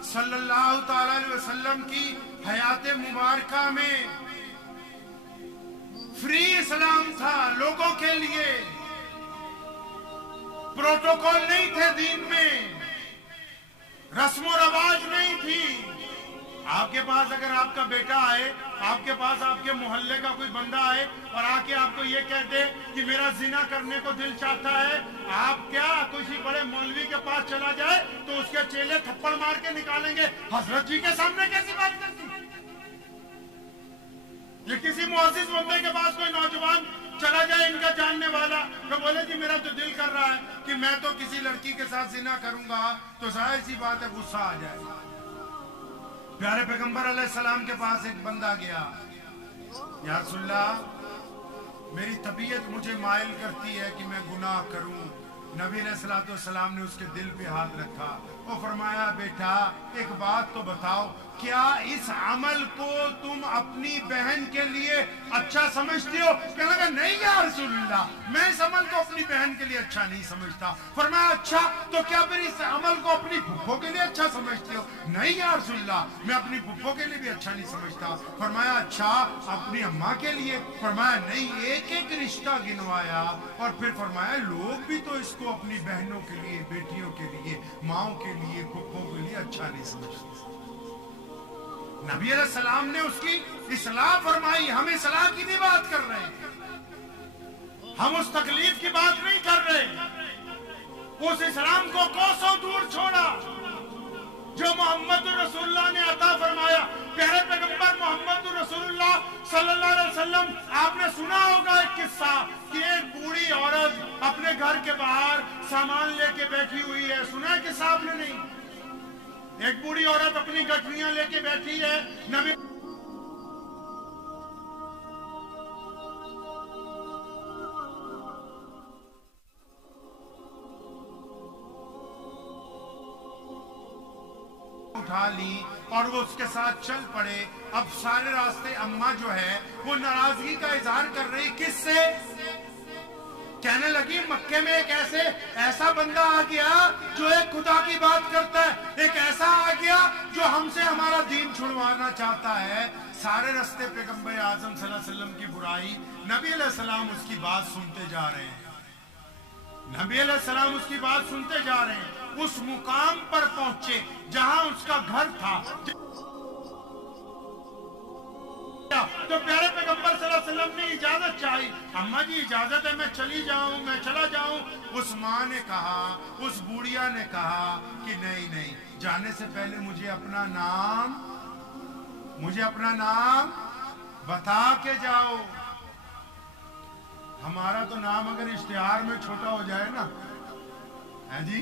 सल्लल्लाहु ताला अलैहि वसल्लम की हयात मुबारका में फ्री इस्लाम था, लोगों के लिए प्रोटोकॉल नहीं थे, दीन में रस्म रवाज नहीं थी। आपके पास अगर आपका बेटा आए, आपके पास आपके मोहल्ले का कोई बंदा आए और आके आपको ये कहते कि मेरा जिना करने को दिल चाहता है, आप क्या किसी बड़े मौलवी के पास चला जाए तो उसके चेले थप्पड़ मार के निकालेंगे? हजरत जी के सामने कैसी बात करती? ये किसी मुअज़्ज़िज़ बंदे के पास कोई नौजवान चला जाए इनका जानने वाला तो बोले जी मेरा तो दिल कर रहा है कि मैं तो किसी लड़की के साथ जिना करूंगा, तो जाहिर सी बात है गुस्सा आ जाएगा। प्यारे पैगंबर अलैहिस्सलाम के पास एक बंदा गया, या रसूलल्लाह मेरी तबीयत मुझे माइल करती है कि मैं गुनाह करूं। नबी अलैहिस्सलाम ने उसके दिल पे हाथ रखा और फरमाया बेटा एक बात तो बताओ, क्या इस अमल को तुम अपनी बहन के लिए अच्छा समझते हो? कहने लगा नहीं या रसूलल्लाह, मैं इस अमल को अपनी बहन के लिए अच्छा नहीं समझता। फरमाया अच्छा, तो क्या फिर इस अमल को अपनी फुफ्फो के लिए अच्छा समझते हो? नहीं या रसूलल्लाह, मैं अपनी फुफ्फो के लिए भी अच्छा नहीं समझता। फरमाया अच्छा, अपनी अम्मा के लिए? फरमाया नहीं। एक एक रिश्ता गिनवाया और फिर फरमाया लोग भी तो इसको अपनी बहनों के लिए, बेटियों के लिए, माओ के लिए, फुफ्फो के लिए अच्छा नहीं समझते। नबी अलैहिस्सलाम ने उसकी इस्लाह फरमाई। हम इस्लाह की नहीं बात कर रहे, हम उस तकलीफ की बात नहीं कर रहे। उस इस्लाम को कोसों दूर छोड़ा जो मोहम्मद रसूलुल्लाह ने अता फरमाया। प्यारे पैगंबर मोहम्मद रसूलुल्लाह सल्लल्लाहु अलैहि वसल्लम, आपने सुना होगा एक किस्सा कि एक बूढ़ी औरत अपने घर के बाहर सामान लेके बैठी हुई है। सुना है किस्सा आपने? नहीं। एक बूढ़ी औरत अपनी गठरियां लेके बैठी है। नबी उठा ली और वो उसके साथ चल पड़े। अब सारे रास्ते अम्मा जो है वो नाराजगी का इजहार कर रही। किससे? कहने लगी मक्के में एक ऐसा बंदा आ गया जो एक खुदा की बात करता है, एक ऐसा आ गया जो हमसे हमारा दीन छुड़वाना चाहता है। सारे रास्ते पैगंबर आज़म सल्लल्लाहु अलैहि वसल्लम की बुराई, नबी अलैहिस्सलाम उसकी बात सुनते जा रहे हैं। नबी अलैहिस्सलाम उसकी बात सुनते जा रहे हैं। उस मुकाम पर पहुंचे जहां उसका घर था। तो प्यारे पैगंबर सल्लल्लाहु अलैहि वसल्लम ने इजाजत चाही। अम्मा जी इजाजत है, मैं चली जाऊं, मैं चला जाऊं। उस माँ ने कहा, उस बुढ़िया ने कहा कि नहीं नहीं, जाने से पहले मुझे अपना नाम बता के जाओ। हमारा तो नाम अगर इश्तिहार में छोटा हो जाए ना, है जी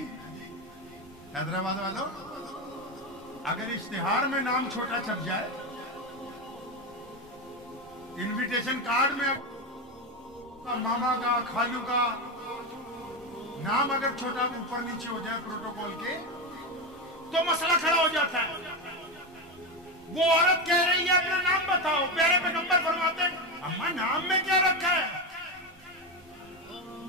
हैदराबाद वालों, अगर इश्तिहार में नाम छोटा छप जाए, इनविटेशन कार्ड में मामा का, खालू का नाम अगर छोटा ऊपर नीचे हो जाए प्रोटोकॉल के, तो मसला खड़ा हो जाता है। वो औरत कह रही है अपना नाम बताओ। प्यारे पैगंबर फरमाते हैं अम्मा नाम में क्या रखा है?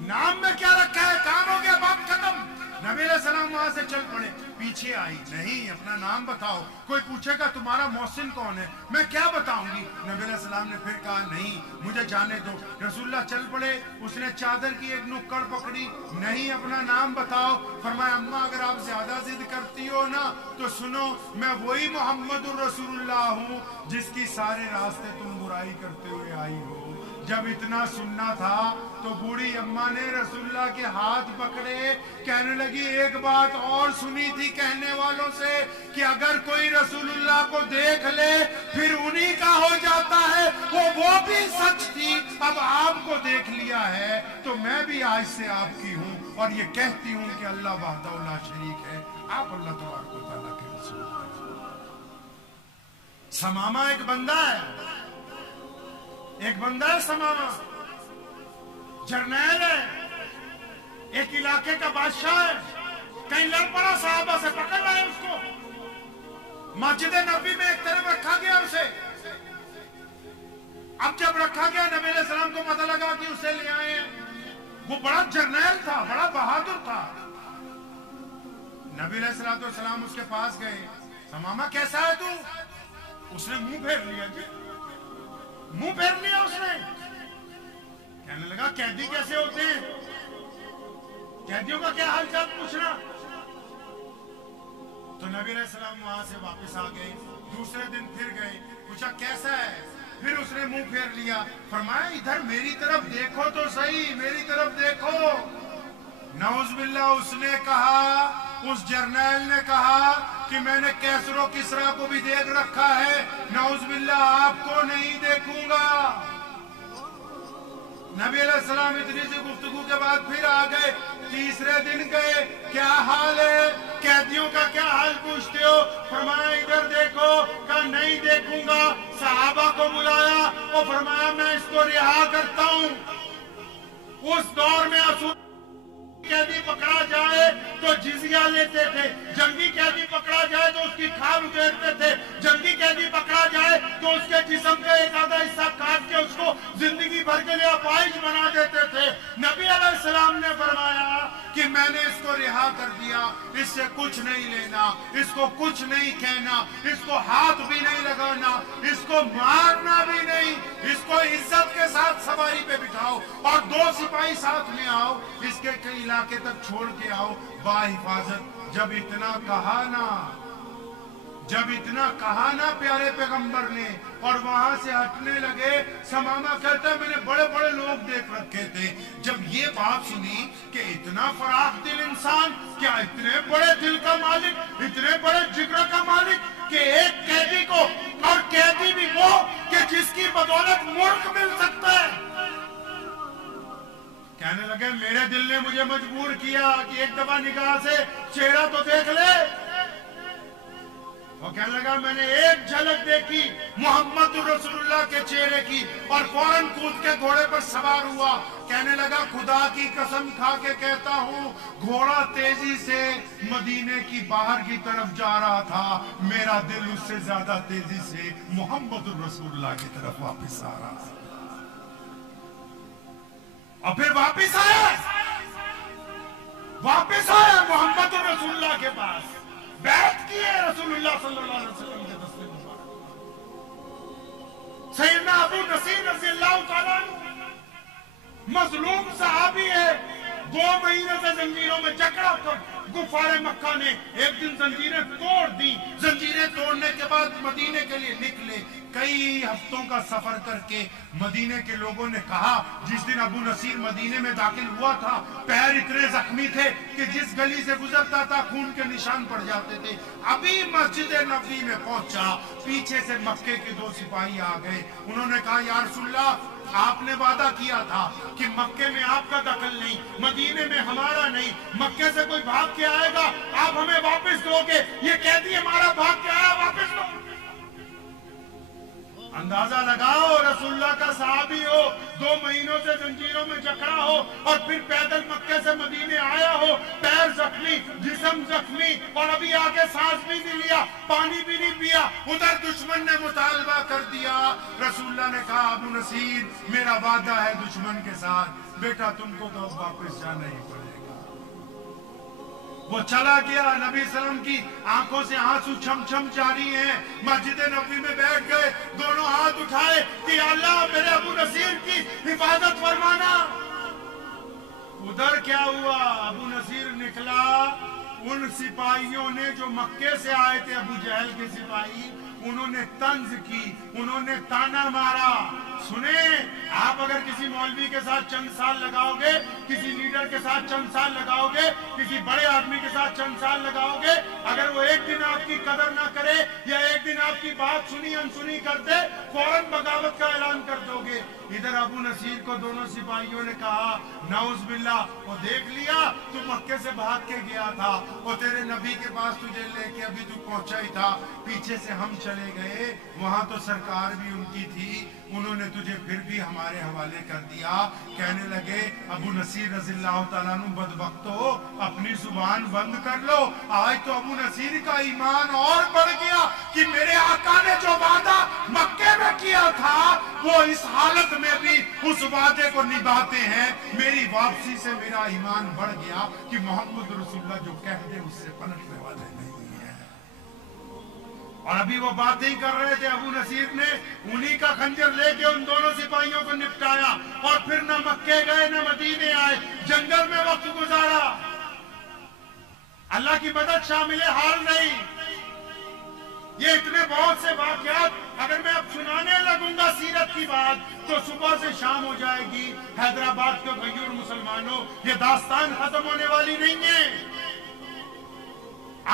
नाम में क्या रखा है? काम हो गया, बात खत्म। नबी अलैहिस्सलाम वहां से चल पड़े। पीछे आई, नहीं अपना नाम बताओ। कोई पूछेगा तुम्हारा मौसिन कौन है, मैं क्या बताऊंगी? नबी अलैहिस्सलाम ने फिर कहा नहीं मुझे जाने दो। रसूलुल्लाह चल पड़े। उसने चादर की एक नुक्कड़ पकड़ी, नहीं अपना नाम बताओ। फरमाया अम्मा अगर आप ज्यादा जिद करती हो ना तो सुनो, मैं वही मोहम्मदुर रसूलुल्लाह हूँ जिसकी सारे रास्ते तुम बुराई करते हुए आई हो। जब इतना सुनना था तो बूढ़ी अम्मा ने रसूलुल्लाह के हाथ पकड़े, कहने लगी एक बात और सुनी थी कहने वालों से कि अगर कोई रसूलुल्लाह को देख ले फिर उन्हीं का हो जाता है। वो भी सच थी। अब आपको देख लिया है तो मैं भी आज से आपकी हूँ और ये कहती हूँ कि अल्लाह वहदहू ला शरीक है, आप अल्लाह तबारक व तआला के रसूल हैं। समामा एक बंदा है, एक बंदा है समामा, जर्नैल है, एक इलाके का बादशाह है। कहीं लड़ पड़ा, साहबा से पकड़ लाए उसको। मस्जिद नबी में एक तरफ रखा गया उसे। अब जब रखा गया नबी अलैहि सलाम को पता लगा कि उसे ले आए हैं। वो बड़ा जर्नैल था, बड़ा बहादुर था। नबी अलैहि सलाम उसके पास गए, समामा कैसा है तू? उसने मुंह फेर लिया जी, मुंह फेर लिया उसने। कहने लगा कैदी कैसे होते हैं, कैदियों का क्या हाल चाल पूछना। तो नबी अलैहि सलाम वहां से वापस आ गए। दूसरे दिन फिर गए, पूछा कैसा है, फिर उसने मुंह फेर लिया। फरमाया इधर मेरी तरफ देखो तो सही, मेरी तरफ देखो। नौज़ुबिल्लाह उसने कहा, उस जर्नैल ने कहा कि मैंने कैसरो किसरा को भी देख रखा है, नौज़ुबिल्लाह आपको नहीं देखूंगा। नबी अलैहिस्सलाम इतनी सी गुफ्तगू के बाद फिर आ गए। तीसरे दिन गए, क्या हाल है, कैदियों का क्या हाल पूछते हो? फरमाया इधर देखो, कहा नहीं देखूंगा। सहाबा को बुलाया और फरमाया मैं इसको रिहा करता हूं। उस दौर में कैदी पकड़ा जाए तो जिजिया लेते थे, जंगी कैदी पकड़ा जाए तो उसकी खाल उधेड़ते थे, जंगी कैदी पकड़ा जाए तो उसके जिस्म का एक आधा हिस्सा काट के उसको जिंदगी भर के लिए अपाहिज बना देते थे। नबी अलैहिस्सलाम ने फरमाया कि मैंने इसको रिहा कर दिया, इससे कुछ नहीं लेना, इसको कुछ नहीं कहना, इसको हाथ भी नहीं लगाना, इसको मारना भी नहीं, इसको इज्जत के साथ सवारी पे बिठाओ और 2 सिपाही साथ में आओ, इसके कई इलाके तक छोड़ के आओ बाहिफाजत। जब इतना कहा ना प्यारे पैगंबर ने और वहां से हटने लगे, समामा कहता है मैंने बड़े बड़े लोग देख रखे थे। जब ये बात सुनी कि इतना फराख दिल इंसान, क्या इतने बड़े दिल का मालिक, इतने बड़े जिगर का मालिक कि एक कैदी को, और कैदी भी वो कि जिसकी बदौलत मुल्क मिल सकता है। कहने लगे मेरे दिल ने मुझे मजबूर किया कि एक दफा निगाह से चेहरा तो देख ले। वो कहने लगा मैंने एक झलक देखी मोहम्मद रसूलुल्लाह के चेहरे की और फौरन कूद के घोड़े पर सवार हुआ। कहने लगा खुदा की कसम खा के कहता हूँ, घोड़ा तेजी से मदीने की बाहर की तरफ जा रहा था, मेरा दिल उससे ज्यादा तेजी से मोहम्मद रसूलुल्लाह की तरफ वापस आ रहा था। और फिर वापस आया मोहम्मद रसूलुल्लाह के पास, बैठ किए रसूलुल्लाह सल्लल्लाहु अलैहि वसल्लम के दस्ते मुबारक। सैयदना अबू नसीर रज़ियल्लाहु ताला मजलूम सहाबी है, 2 महीने से जंजीरों में जकड़ा कर कुफारे मक्का ने एक दिन जंजीरें तोड़ दी। जंजीरें तोड़ने के बाद मदीने के लिए निकले। कई हफ्तों का सफर करके मदीने के लोगों ने कहा, जिस दिन अबू नसीर मदीने में दाखिल हुआ था पैर इतने जख्मी थे कि जिस गली से गुजरता था खून के निशान पड़ जाते थे। अभी मस्जिद नबी में पहुंचा, पीछे से मक्के के 2 सिपाही आ गए। उन्होंने कहा या रसूलल्लाह आपने वादा किया था कि मक्के में आपका दखल नहीं, मदीने में हमारा नहीं, मक्के से कोई भाग के आएगा आप हमें वापस दोगे, ये कैदी हमारा भाग के आया वापस दो। अंदाजा लगाओ रसूलुल्लाह का सहाबी हो, 2 महीनों से जंजीरों में जकड़ा हो और फिर पैदल मक्के से मदीने आया हो, पैर जख्मी, जिस्म जख्मी और अभी आके सांस भी नहीं लिया, पानी भी नहीं पिया। उधर दुश्मन ने मुतालबा कर दिया। रसूलुल्लाह ने कहा अबू नसीर मेरा वादा है दुश्मन के साथ, बेटा तुमको तो अब वापस जाना ही पड़ेगा। वो चला गया। नबी सल्लम की आंखों से आंसू छम छम जारी हैं। मस्जिद नबी में बैठ गए, दोनों हाथ उठाए कि अल्लाह मेरे अबू नसीर की हिफाजत फरमाना। उधर क्या हुआ, अबू नसीर निकला, उन सिपाहियों ने जो मक्के से आए थे, अबू जहल के सिपाही, उन्होंने तंज की, उन्होंने ताना मारा। सुने, आप अगर किसी मौलवी के साथ चंद साल लगाओगे, किसी लीडर के साथ चंद साल लगाओगे, किसी बड़े आदमी के साथ चंद साल लगाओगे, अगर वो एक दिन आपकी कदर ना करे या एक दिन आपकी बात सुनी अनसुनी कर दे, फौरन बगावत का ऐलान कर दोगे। इधर अबू नसीर को दोनों सिपाहियों ने कहा नाउज़ बिल्लाह, वो देख लिया तू मक्के से भाग के गया था, वो तेरे नबी के पास तुझे लेके अभी तू पहुंचा ही था, पीछे से हम चले गए, वहां तो सरकार भी उनकी थी, उन्होंने तुझे फिर भी हमारे हवाले कर दिया। कहने लगे अबू नसीर रज़ियल्लाहु ताला अन्हु बदबख्तो, अपनी जुबान बंद कर लो। आज तो अबू नसीर का ईमान और बढ़ गया कि मेरे आका ने जो वादा मक्के में किया था वो इस हालत में भी उस वादे को निभाते हैं। मेरी वापसी से मेरा ईमान बढ़ गया कि मोहम्मद रसूलुल्लाह जो कह दे उससे पलटने वाले नहीं है। और अभी वो बातें ही कर रहे थे, अबू नसीर ने उन्हीं का खंजर लेके उन दोनों सिपाहियों को निपटाया और फिर न मक्के गए न मदीने आए, जंगल में वक्त गुजारा। अल्लाह की मदद शामिल हाल नहीं। ये इतने बहुत से वाकयात अगर मैं अब सुनाने लगूंगा सीरत की बात तो सुबह से शाम हो जाएगी। हैदराबाद के गयूर मुसलमानों, ये दास्तान खत्म होने वाली नहीं है।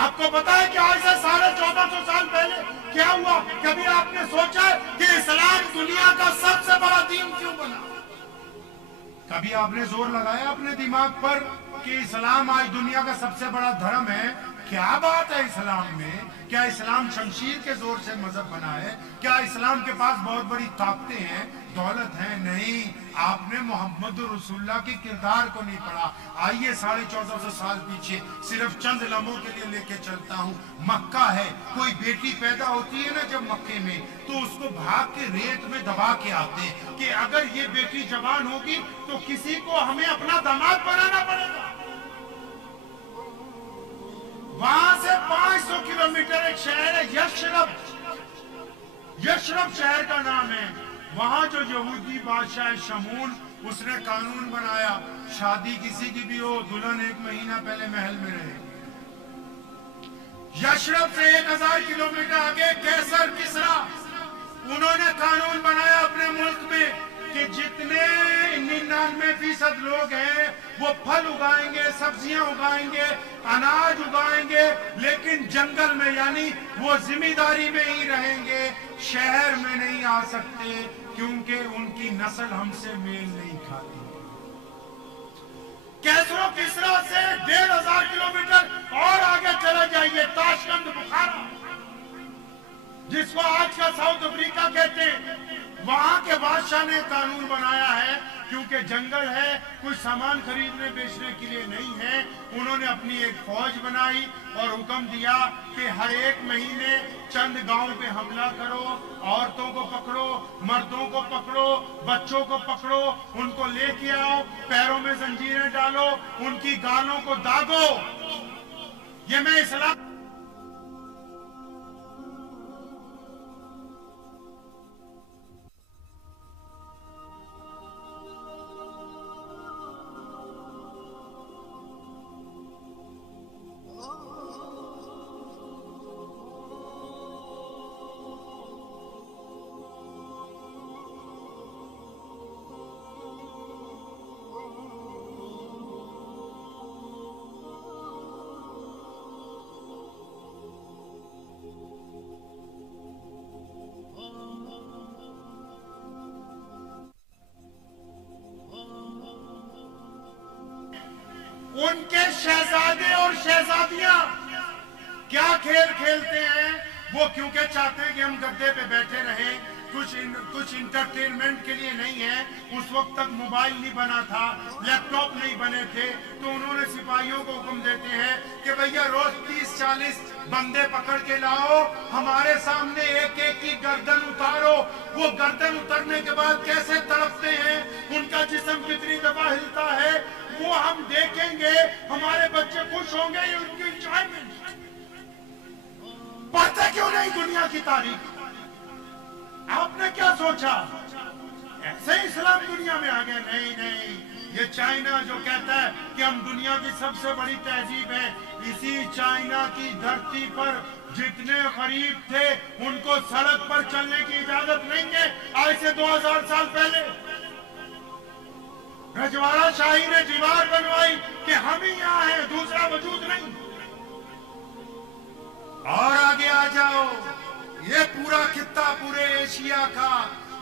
आपको पता है कि आज से 1450 साल पहले क्या हुआ? कभी आपने सोचा कि इस्लाम दुनिया का सबसे बड़ा दीन क्यों बना? कभी आपने जोर लगाया अपने दिमाग पर कि इस्लाम आज दुनिया का सबसे बड़ा धर्म है? क्या बात है इस्लाम में? क्या इस्लाम शमशीर के जोर से मजहब बना है? क्या इस्लाम के पास बहुत बड़ी ताकतें हैं, दौलत है? नहीं, आपने मोहम्मद रसूलुल्लाह के किरदार को नहीं पढ़ा। आइए 1450 साल पीछे सिर्फ चंद लम्हों के लिए लेके चलता हूँ। मक्का है, कोई बेटी पैदा होती है ना जब मक्के में, तो उसको भाग के रेत में दबा के आते हैं कि अगर ये बेटी जवान होगी तो किसी को हमें अपना दामाद बनाना पड़ेगा। वहां से 500 किलोमीटर एक शहर है यशरब, यशरब शहर का नाम है। वहां जो यहूदी बादशाह शमून, उसने कानून बनाया, शादी किसी की भी हो, दुल्हन 1 महीना पहले महल में रहे। यशरब से 1000 किलोमीटर आगे कैसर किसरा, उन्होंने कानून बनाया अपने मुल्क में कि जितने 99% लोग हैं वो फल उगाएंगे, सब्जियां उगाएंगे, अनाज उगाएंगे, लेकिन जंगल में, यानी वो जिम्मेदारी में ही रहेंगे, शहर में नहीं आ सकते क्योंकि उनकी नस्ल हमसे मेल नहीं खाती। कैसरो किसरा से 1500 किलोमीटर और आगे चले जाइए, ताशकंद बुखारा, जिसको आज का साउथ अफ्रीका कहते हैं, वहां के बादशाह ने कानून बनाया है क्योंकि जंगल है, कुछ सामान खरीदने बेचने के लिए नहीं है। उन्होंने अपनी एक फौज बनाई और हुक्म दिया कि हर 1 महीने चंद गांव पे हमला करो, औरतों को पकड़ो, मर्दों को पकड़ो, बच्चों को पकड़ो, उनको लेके आओ, पैरों में जंजीरें डालो, उनकी गालों को दागो। ये मैं इस्लाम उनके शहजादे और शहजादियां क्या खेल खेलते हैं? वो क्योंकि चाहते हैं कि हम गद्दे पे बैठे रहें, कुछ इंटरटेनमेंट के लिए नहीं है। उस वक्त तक मोबाइल नहीं बना था, लैपटॉप नहीं बने थे, तो उन्होंने सिपाहियों को हुक्म देते हैं कि भैया रोज 30-40 बंदे पकड़ के लाओ, हमारे सामने एक एक की गर्दन उतारो। वो गर्दन उतरने के बाद कैसे तड़पते हैं, उनका जिस्म कितनी दफा हिलता है, वो हम देखेंगे, हमारे बच्चे खुश होंगे, ये उनकी एंजॉयमेंट। पता क्यों नहीं दुनिया की तारीख? आपने क्या सोचा ऐसे ही इस्लाम दुनिया में आ गया? नहीं नहीं, ये चाइना जो कहता है कि हम दुनिया की सबसे बड़ी तहजीब है, इसी चाइना की धरती पर जितने गरीब थे उनको सड़क पर चलने की इजाजत नहीं है। आज से 2000 साल पहले रजवाड़ा शाही ने दीवार बनवाई कि हम ही यहाँ हैं, दूसरा वजूद नहीं। और आगे आ जाओ, ये पूरा खित्ता पूरे एशिया का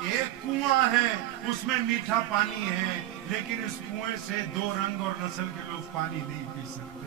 एक कुआं है, उसमें मीठा पानी है, लेकिन इस कुएं से 2 रंग और नस्ल के लोग पानी नहीं पी सकते।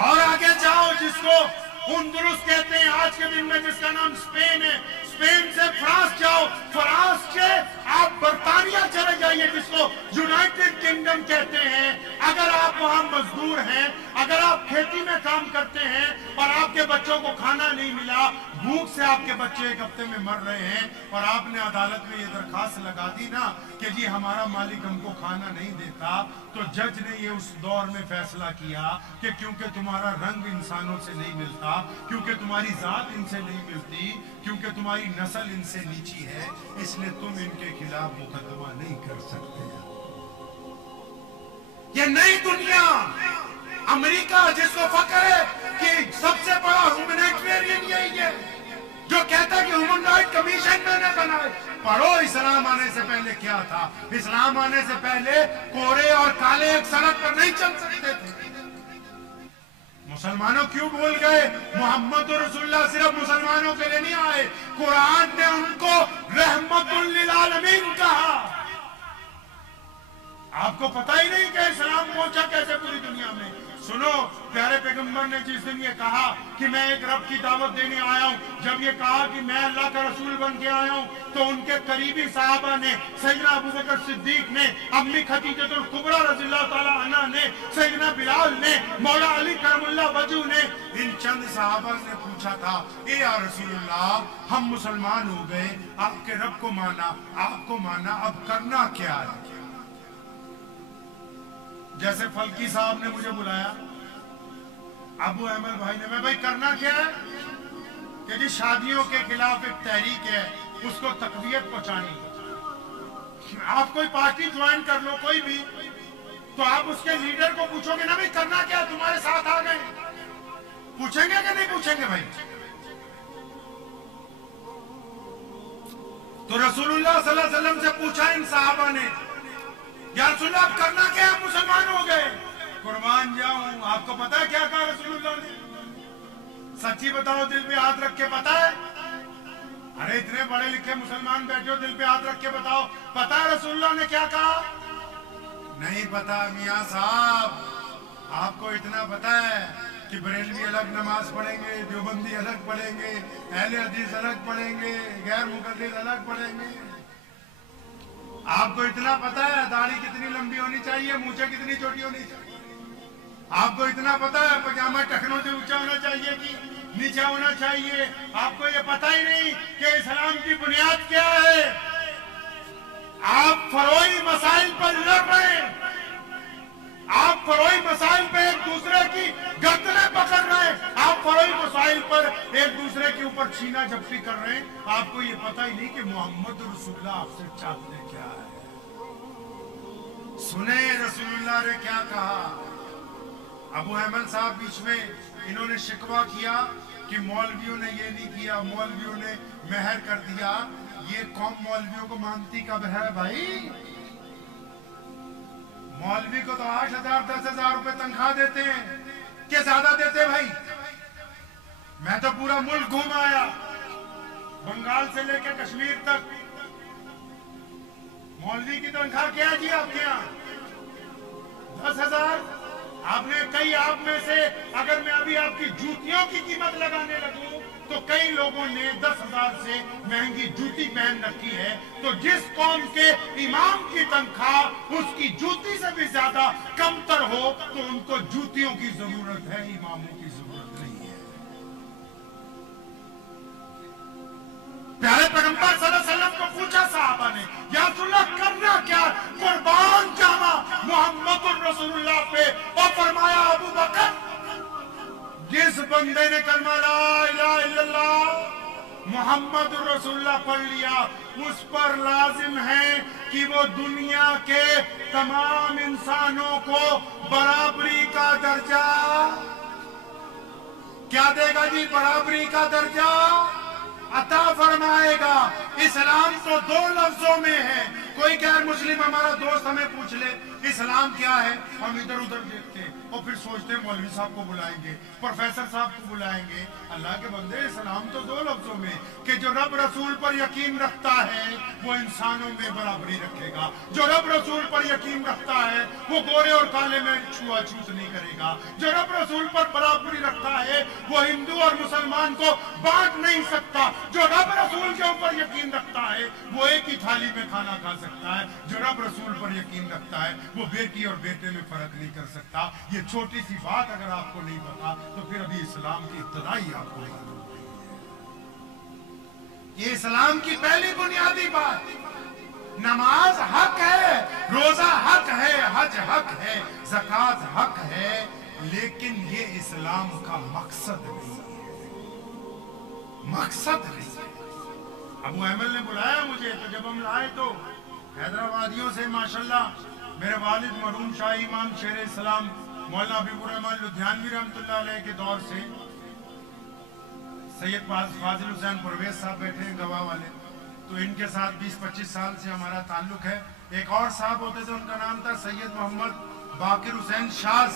और आगे जाओ, जिसको हुंदुरुस कहते हैं आज के दिन में, जिसका नाम स्पेन है, स्पेन से फ्रांस जाओ, फ्रांस से आप बर्तानिया चले जाइए, जिसको यूनाइटेड किंगडम कहते हैं। अगर आप वहां मजदूर हैं, अगर आप खेती में काम करते हैं और आपके बच्चों को खाना नहीं मिला, भूख से आपके बच्चे 1 हफ्ते में मर रहे हैं, और आपने अदालत में ये दरखास्त लगा दी ना कि जी हमारा मालिक हमको खाना नहीं देता, तो जज ने ये उस दौर में फैसला किया कि क्योंकि तुम्हारा रंग इंसानों से नहीं मिलता, क्योंकि तुम्हारी जात इनसे नहीं मिलती, क्योंकि तुम्हारी नस्ल इनसे नीची है, इसलिए तुम इनके खिलाफ मुकदमा नहीं कर सकते। ये नई दुनिया, अमेरिका जिसको फक्र है कि कि सबसे बड़ा ह्यूमैनिटेरियन यही है जो कहता है कि ह्यूमन राइट कमीशन मैंने बनाए। पढ़ो इस्लाम आने से पहले क्या था। इस्लाम आने से पहले कोरे और काले एक सड़क पर नहीं चल सकते थे। मुसलमानों क्यों भूल गए? मोहम्मद रसूलुल्लाह सिर्फ मुसलमानों के लिए नहीं आए, कुरान ने उनको रहमतुल लिल आलमीन कहा। आपको पता ही नहीं कि इस्लाम पहुंचा कैसे पूरी दुनिया में। सुनो, प्यारे पैगंबर ने जिस दिन ये कहा कि मैं एक रब की दावत देने आया हूं, जब ये कहा कि मैं अल्लाह का रसूल बन के आया हूं, तो उनके करीबी साहबा ने, सैयदना अबू बकर सिद्दीक ने, अम्मी खदीजतुल कुबरा रज़ियल्लाहु ताला अन्हा ने, सैयदना बिलाल ने, मौला अली करमुल्लाह वजू ने, इन चंद साहबा ने पूछा था, ए या रसूलुल्लाह, हम मुसलमान हो गए, आपके रब को माना, आपको माना, अब करना क्या है? जैसे फल्की साहब ने मुझे बुलाया, अबू अहमद भाई ने, मैं भाई करना क्या है कि जी शादियों के खिलाफ एक तहरीक है, उसको तकवीयत पहुंचानी। आप कोई पार्टी ज्वाइन कर लो कोई भी, तो आप उसके लीडर को पूछोगे ना भाई करना क्या, तुम्हारे साथ आ गए, पूछेंगे कि नहीं पूछेंगे भाई? तो रसूलुल्लाह सल्लल्लाहु अलैहि वसल्लम से पूछा इन साहबा ने, या रसूलुल्लाह आप करना क्या, आप मुसलमान हो गए? कुर्बान जाऊं, आपको पता है क्या कहा रसूलुल्लाह ने? सच्ची बताओ, दिल पे हाथ रख के पता है? अरे इतने बड़े लिखे मुसलमान बैठे हो, दिल पे हाथ रख के बताओ, पता है रसूलुल्लाह ने क्या कहा? नहीं पता मियां साहब, आपको इतना पता है कि बरेलवी अलग नमाज पढ़ेंगे, देवबंदी अलग पढ़ेंगे, अहले हदीस अलग पढ़ेंगे, गैर मुकल्लिद अलग पढ़ेंगे। आपको इतना पता है दाढ़ी कितनी लंबी होनी चाहिए, मूछें कितनी छोटी होनी चाहिए? आपको इतना पता है पजामा टखनों से ऊंचा होना चाहिए कि नीचा होना चाहिए? आपको ये पता ही नहीं कि इस्लाम की बुनियाद क्या है? आप फरोई मसाइल पर लड़ रहे हैं, आप फरोई मसाइल पे एक दूसरे की गर्दनें पकड़ रहे हैं, आप फरोई मसाइल पर एक दूसरे के ऊपर छीना झपटी कर रहे हैं। आपको ये पता ही नहीं कि मोहम्मद रसूलुल्लाह आपसे चाहते क्या है। सुने रसूलुल्लाह ने क्या कहा। अबू अहमद साहब बीच में इन्होंने शिकवा किया कि मौलवियों ने ये नहीं किया, मौलवियों ने मेहर कर दिया। ये कौम मौलवियों को मानती कब है भाई? मौलवी को तो 8,000 10,000 रुपए तनख्वाह देते हैं, क्या ज्यादा देते भाई? मैं तो पूरा मुल्क घूम आया, बंगाल से लेकर कश्मीर तक। मौलवी की तनख्वाह क्या है जी आपके यहाँ? 10,000। आपने कई, आप में से अगर मैं अभी आपकी जूतियों की कीमत लगाने लगूं तो कई लोगों ने 10,000 से महंगी जूती पहन रखी है। तो जिस कौम के इमाम की तनख्वाह उसकी जूती से भी ज्यादा कमतर हो तो उनको जूतियों की जरूरत है, इमामों की जरूरत नहीं है। प्यारे पैगंबर सल्लल्लाहु अलैहि वसल्लम को पूछा साहबा ने, या रसूलुल्लाह करना क्या? कुर्बान जामा मोहम्मद रसूलुल्लाह पे, और फरमाया अबू बकर, जिस बंदे ने कलमा ला इलाहा इल्लल्लाह मोहम्मद रसूलुल्लाह पढ़ लिया, उस पर लाजिम है कि वो दुनिया के तमाम इंसानों को बराबरी का दर्जा क्या देगा जी? बराबरी का दर्जा अता फरमाएगा। इस्लाम तो 2 लफ्जों में है। कोई गैर मुस्लिम हमारा दोस्त हमें पूछ ले इस्लाम क्या है, हम इधर उधर देखते हैं और फिर सोचते हैं मौलवी साहब को बुलाएंगे, प्रोफेसर साहब को बुलाएंगे। अल्लाह के बंदे, इस्लाम तो 2 लफ्जों में कि जो रब रसूल पर यकीन रखता है वो इंसानों में बराबरी रखेगा, जो रब रसूल पर यकीन रखता है वो गोरे और काले में छुआछूत नहीं करेगा, जो रब रसूल पर बराबरी रखता है वो हिंदू और मुसलमान को बांट नहीं सकता, जो रब रसूल के ऊपर यकीन रखता है वो एक ही थाली में खाना खा सकता है, जो रब रसूल पर यकीन रखता है वो बेटी और बेटे में फर्क नहीं कर सकता। ये छोटी सी बात अगर आपको नहीं पता तो फिर अभी इस्लाम की इब्तिदाई आपको मालूम नहीं है। ये इस्लाम की पहली बुनियादी बात। नमाज हक है, रोजा हक है, हज हक है, ज़कात हक है, लेकिन ये इस्लाम का मकसद नहीं है, मकसद नहीं है। अबू अहमद ने बुलाया मुझे, तो जब हम आए तो हैदराबादियों से माशाल्लाह मेरे वालिद मरहूम शाह इमाम शेर इस्लाम मौलाना हबीबुर रहमान लुधियानवी रहमतुल्लाह अलैह के दौर से सैयद फाजिल हुसैन परवेज साहब बैठे हैं गवाह वाले, तो इनके साथ 20-25 साल से हमारा ताल्लुक है। एक और साहब होते थे, उनका नाम था सैयद मोहम्मद बाकिर हुसैन शाज,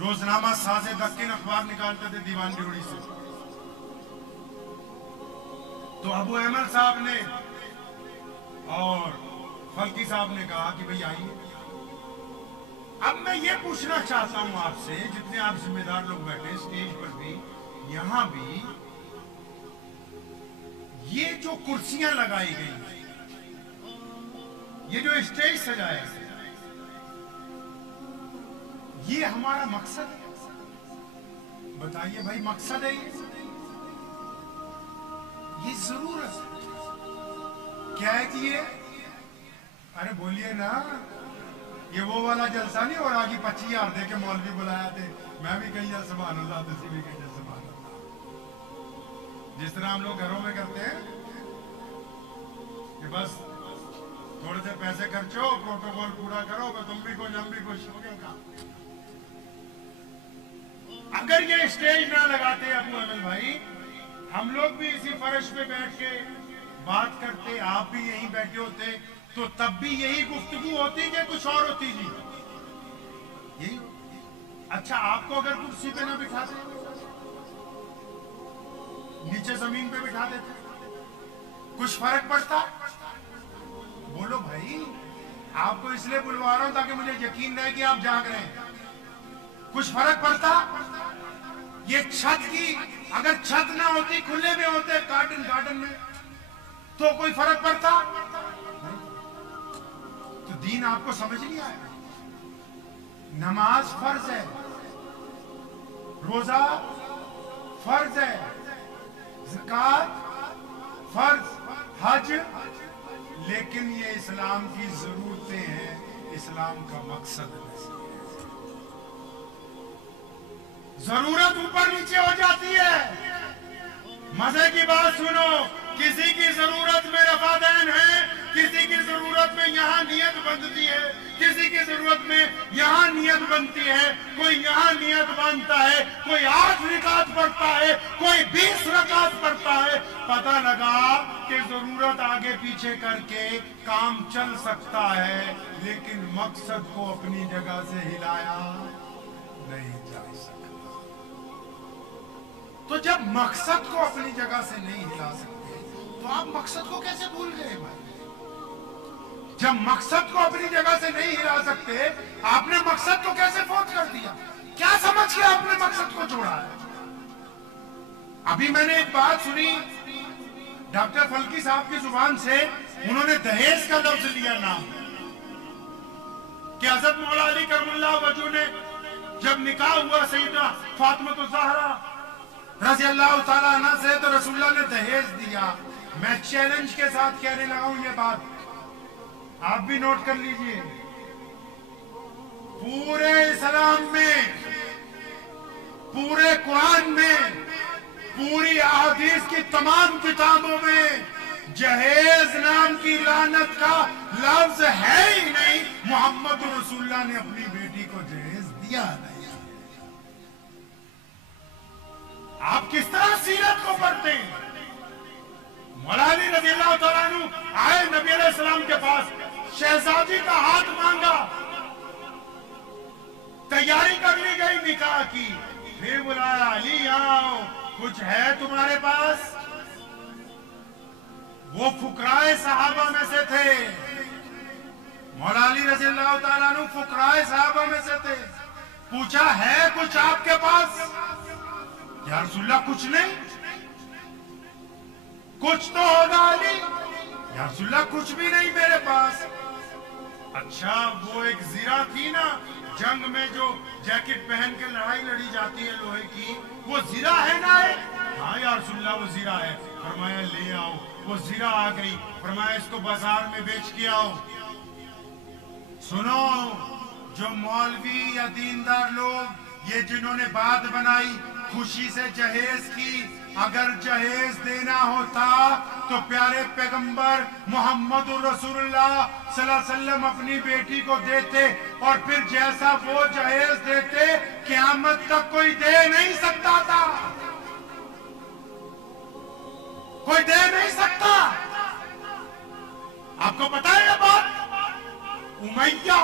रोजनामा साजे दक्कन अखबार निकालते थे दीवान ड्योढ़ी से। तो अबू अहमद साहब ने और फल्की साहब ने कहा कि भाई आइए। अब मैं ये पूछना चाहता हूं आपसे, जितने आप जिम्मेदार लोग बैठे स्टेज पर भी, यहां भी, ये जो कुर्सियां लगाई गई, ये जो स्टेज सजाया है, ये हमारा मकसद है? बताइए भाई, मकसद है ये जरूरत है क्या है कि ये, अरे बोलिए ना, ये वो वाला जलसा नहीं और आगे 25,000 दे के मौलवी बुलाया थे, मैं भी कही सुभान अल्लाह, तुसी भी कही सुभान अल्लाह, जिस तरह हम लोग घरों में करते हैं कि बस थोड़े से पैसे खर्चो, प्रोटोकॉल पूरा करो, तो तुम भी खुश हम भी खुश, हो गया काम। अगर ये स्टेज ना लगाते अबू अमल भाई, हम लोग भी इसी फर्श पे बैठ के बात करते, आप भी यहीं बैठे होते, तो तब भी यही गुफ्तगू होती कि कुछ और होती जी? यही। अच्छा, आपको अगर कुर्सी पे ना बिठाते, नीचे जमीन पे बिठा देते, कुछ फर्क पड़ता? बोलो भाई, आपको इसलिए बुलवा रहा हूं ताकि मुझे यकीन रहे कि आप जाग रहे हैं। कुछ फर्क पड़ता? ये छत की, अगर छत ना होती, खुले में होते गार्डन में, तो कोई फर्क पड़ता? तो दीन आपको समझ नहीं आया। नमाज फर्ज है, रोजा फर्ज है, ज़कात फर्ज, हज, लेकिन ये इस्लाम की जरूरतें हैं, इस्लाम का मकसद नहीं। जरूरत ऊपर नीचे हो जाती है। मजे की बात सुनो, किसी की जरूरत में रफादैन है, किसी की जरूरत में यहाँ नियत बनती है, किसी की जरूरत में यहाँ नियत बनती है, कोई यहाँ नियत बांधता है, कोई 8 रकात पढ़ता है, कोई 20 रकात पढ़ता है। पता लगा कि जरूरत आगे पीछे करके काम चल सकता है, लेकिन मकसद को अपनी जगह से हिलाया नहीं जा सकता। तो जब मकसद को अपनी जगह से नहीं हिला सकते, तो आप मकसद को कैसे भूल गए भाई? जब मकसद को अपनी जगह से नहीं हिला सकते, आपने मकसद को कैसे फोत कर दिया? क्या समझ के आपने मकसद को जोड़ा है? अभी मैंने एक बात सुनी डॉक्टर फल्की साहब की जुबान से, उन्होंने दहेज का लफ्ज लिया नाम, कि हज़रत मौला अली करमुल्लाह वजू ने जब निकाह हुआ सैयदा फातिमा ज़हरा रज़ी अल्लाह ताला अन्हा से, तो रसूलुल्लाह ने दहेज दिया। मैं चैलेंज के साथ कहने लगा हूं ये बात, आप भी नोट कर लीजिए। पूरे इस्लाम में, पूरे कुरान में, पूरी अहादीस की तमाम किताबों में जहेज नाम की लानत का लफ्ज है ही नहीं। मोहम्मद रसूलुल्लाह ने अपनी बेटी को जहेज दिया नहीं। आप किस तरह सीरत को पढ़ते हैं? मौला अली रज़ियल्लाहु तआला अन्हु आए नबी अलैहिस्सलाम के पास, शहजादी का हाथ मांगा, तैयारी कर ली गई निकाह की, फिर बुलाया, अली आओ, कुछ है तुम्हारे पास? वो फुकराए सहाबा में से थे। मौला अली रज़ियल्लाहु तआला अन्हु फुकराए सहाबा में से थे। पूछा, है कुछ आपके पास? या रसूलल्लाह कुछ नहीं। कुछ तो होगा अली। या रसूलल्लाह कुछ भी नहीं मेरे पास। अच्छा, वो एक जीरा थी ना, जंग में जो जैकेट पहन के लड़ाई लड़ी जाती है लोहे की, वो जीरा है ना? हाँ या रसूलल्लाह वो जीरा है। फरमाया ले आओ। वो जीरा आ गई। फरमाया इसको बाजार में बेच के आओ। सुनो, जो मौलवी या दीनदार लोग, ये जिन्होंने बात बनाई, खुशी से जहेज की, اگر جہیز دینا ہوتا تو پیارے پیغمبر محمد رسول اللہ صلی اللہ علیہ وسلم اپنی بیٹی کو دیتے، اور پھر جیسا وہ جہیز دیتے قیامت تک کوئی دے نہیں سکتا تھا، کوئی دے نہیں سکتا۔ آپ کو پتا ہے یہ بات؟ امیہ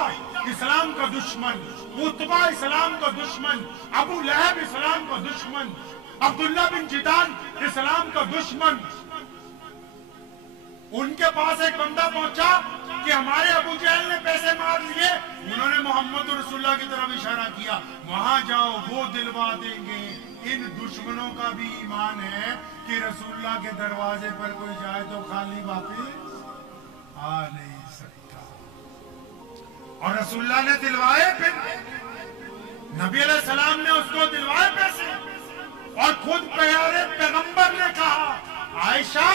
اسلام کا دشمن، عتبہ اسلام کا دشمن، ابو لہب اسلام کا دشمن، عبداللہ بن جدان اسلام کا دشمن، ان کے پاس ایک بندہ پہنچا کہ ہمارے ابو جہل نے پیسے مار لیے، انہوں نے محمد رسول اللہ کی طرف اشارہ کیا، وہاں جاؤ وہ دلوا دیں گے۔ ان دشمنوں کا بھی ایمان ہے کہ رسول اللہ کے دروازے پر کوئی جائے تو خالی واپس آ نہیں سکتا، اور رسول اللہ نے دلوائے، پھر نبی علیہ السلام نے اس کو دلوائے پیسے، اور خود پیارے پیغمبر نے کہا، عائشہ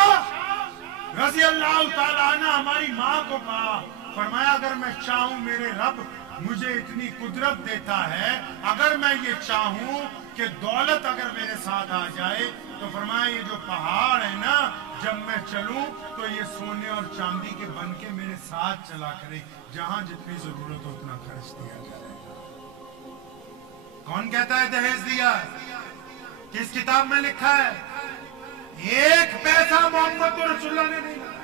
رضی اللہ تعالیٰ عنہ ہماری ماں کو کہا، فرمایا اگر میں چاہوں میرے رب مجھے اتنی قدرت دیتا ہے، اگر میں یہ چاہوں کہ دولت اگر میرے ساتھ آ جائے تو فرمایا یہ جو پہاڑ ہے نا جب میں چلوں تو یہ سونے اور چاندی کے بن کے میرے ساتھ چلا کرے، جہاں جتنی ضرورت ہو اتنا خرچ دیا جائے گا۔ کون کہتا ہے دہیز دیا؟ کس کتاب میں لکھا ہے؟ ایک پیسہ محمد رسول اللہ نے نہیں لگایا۔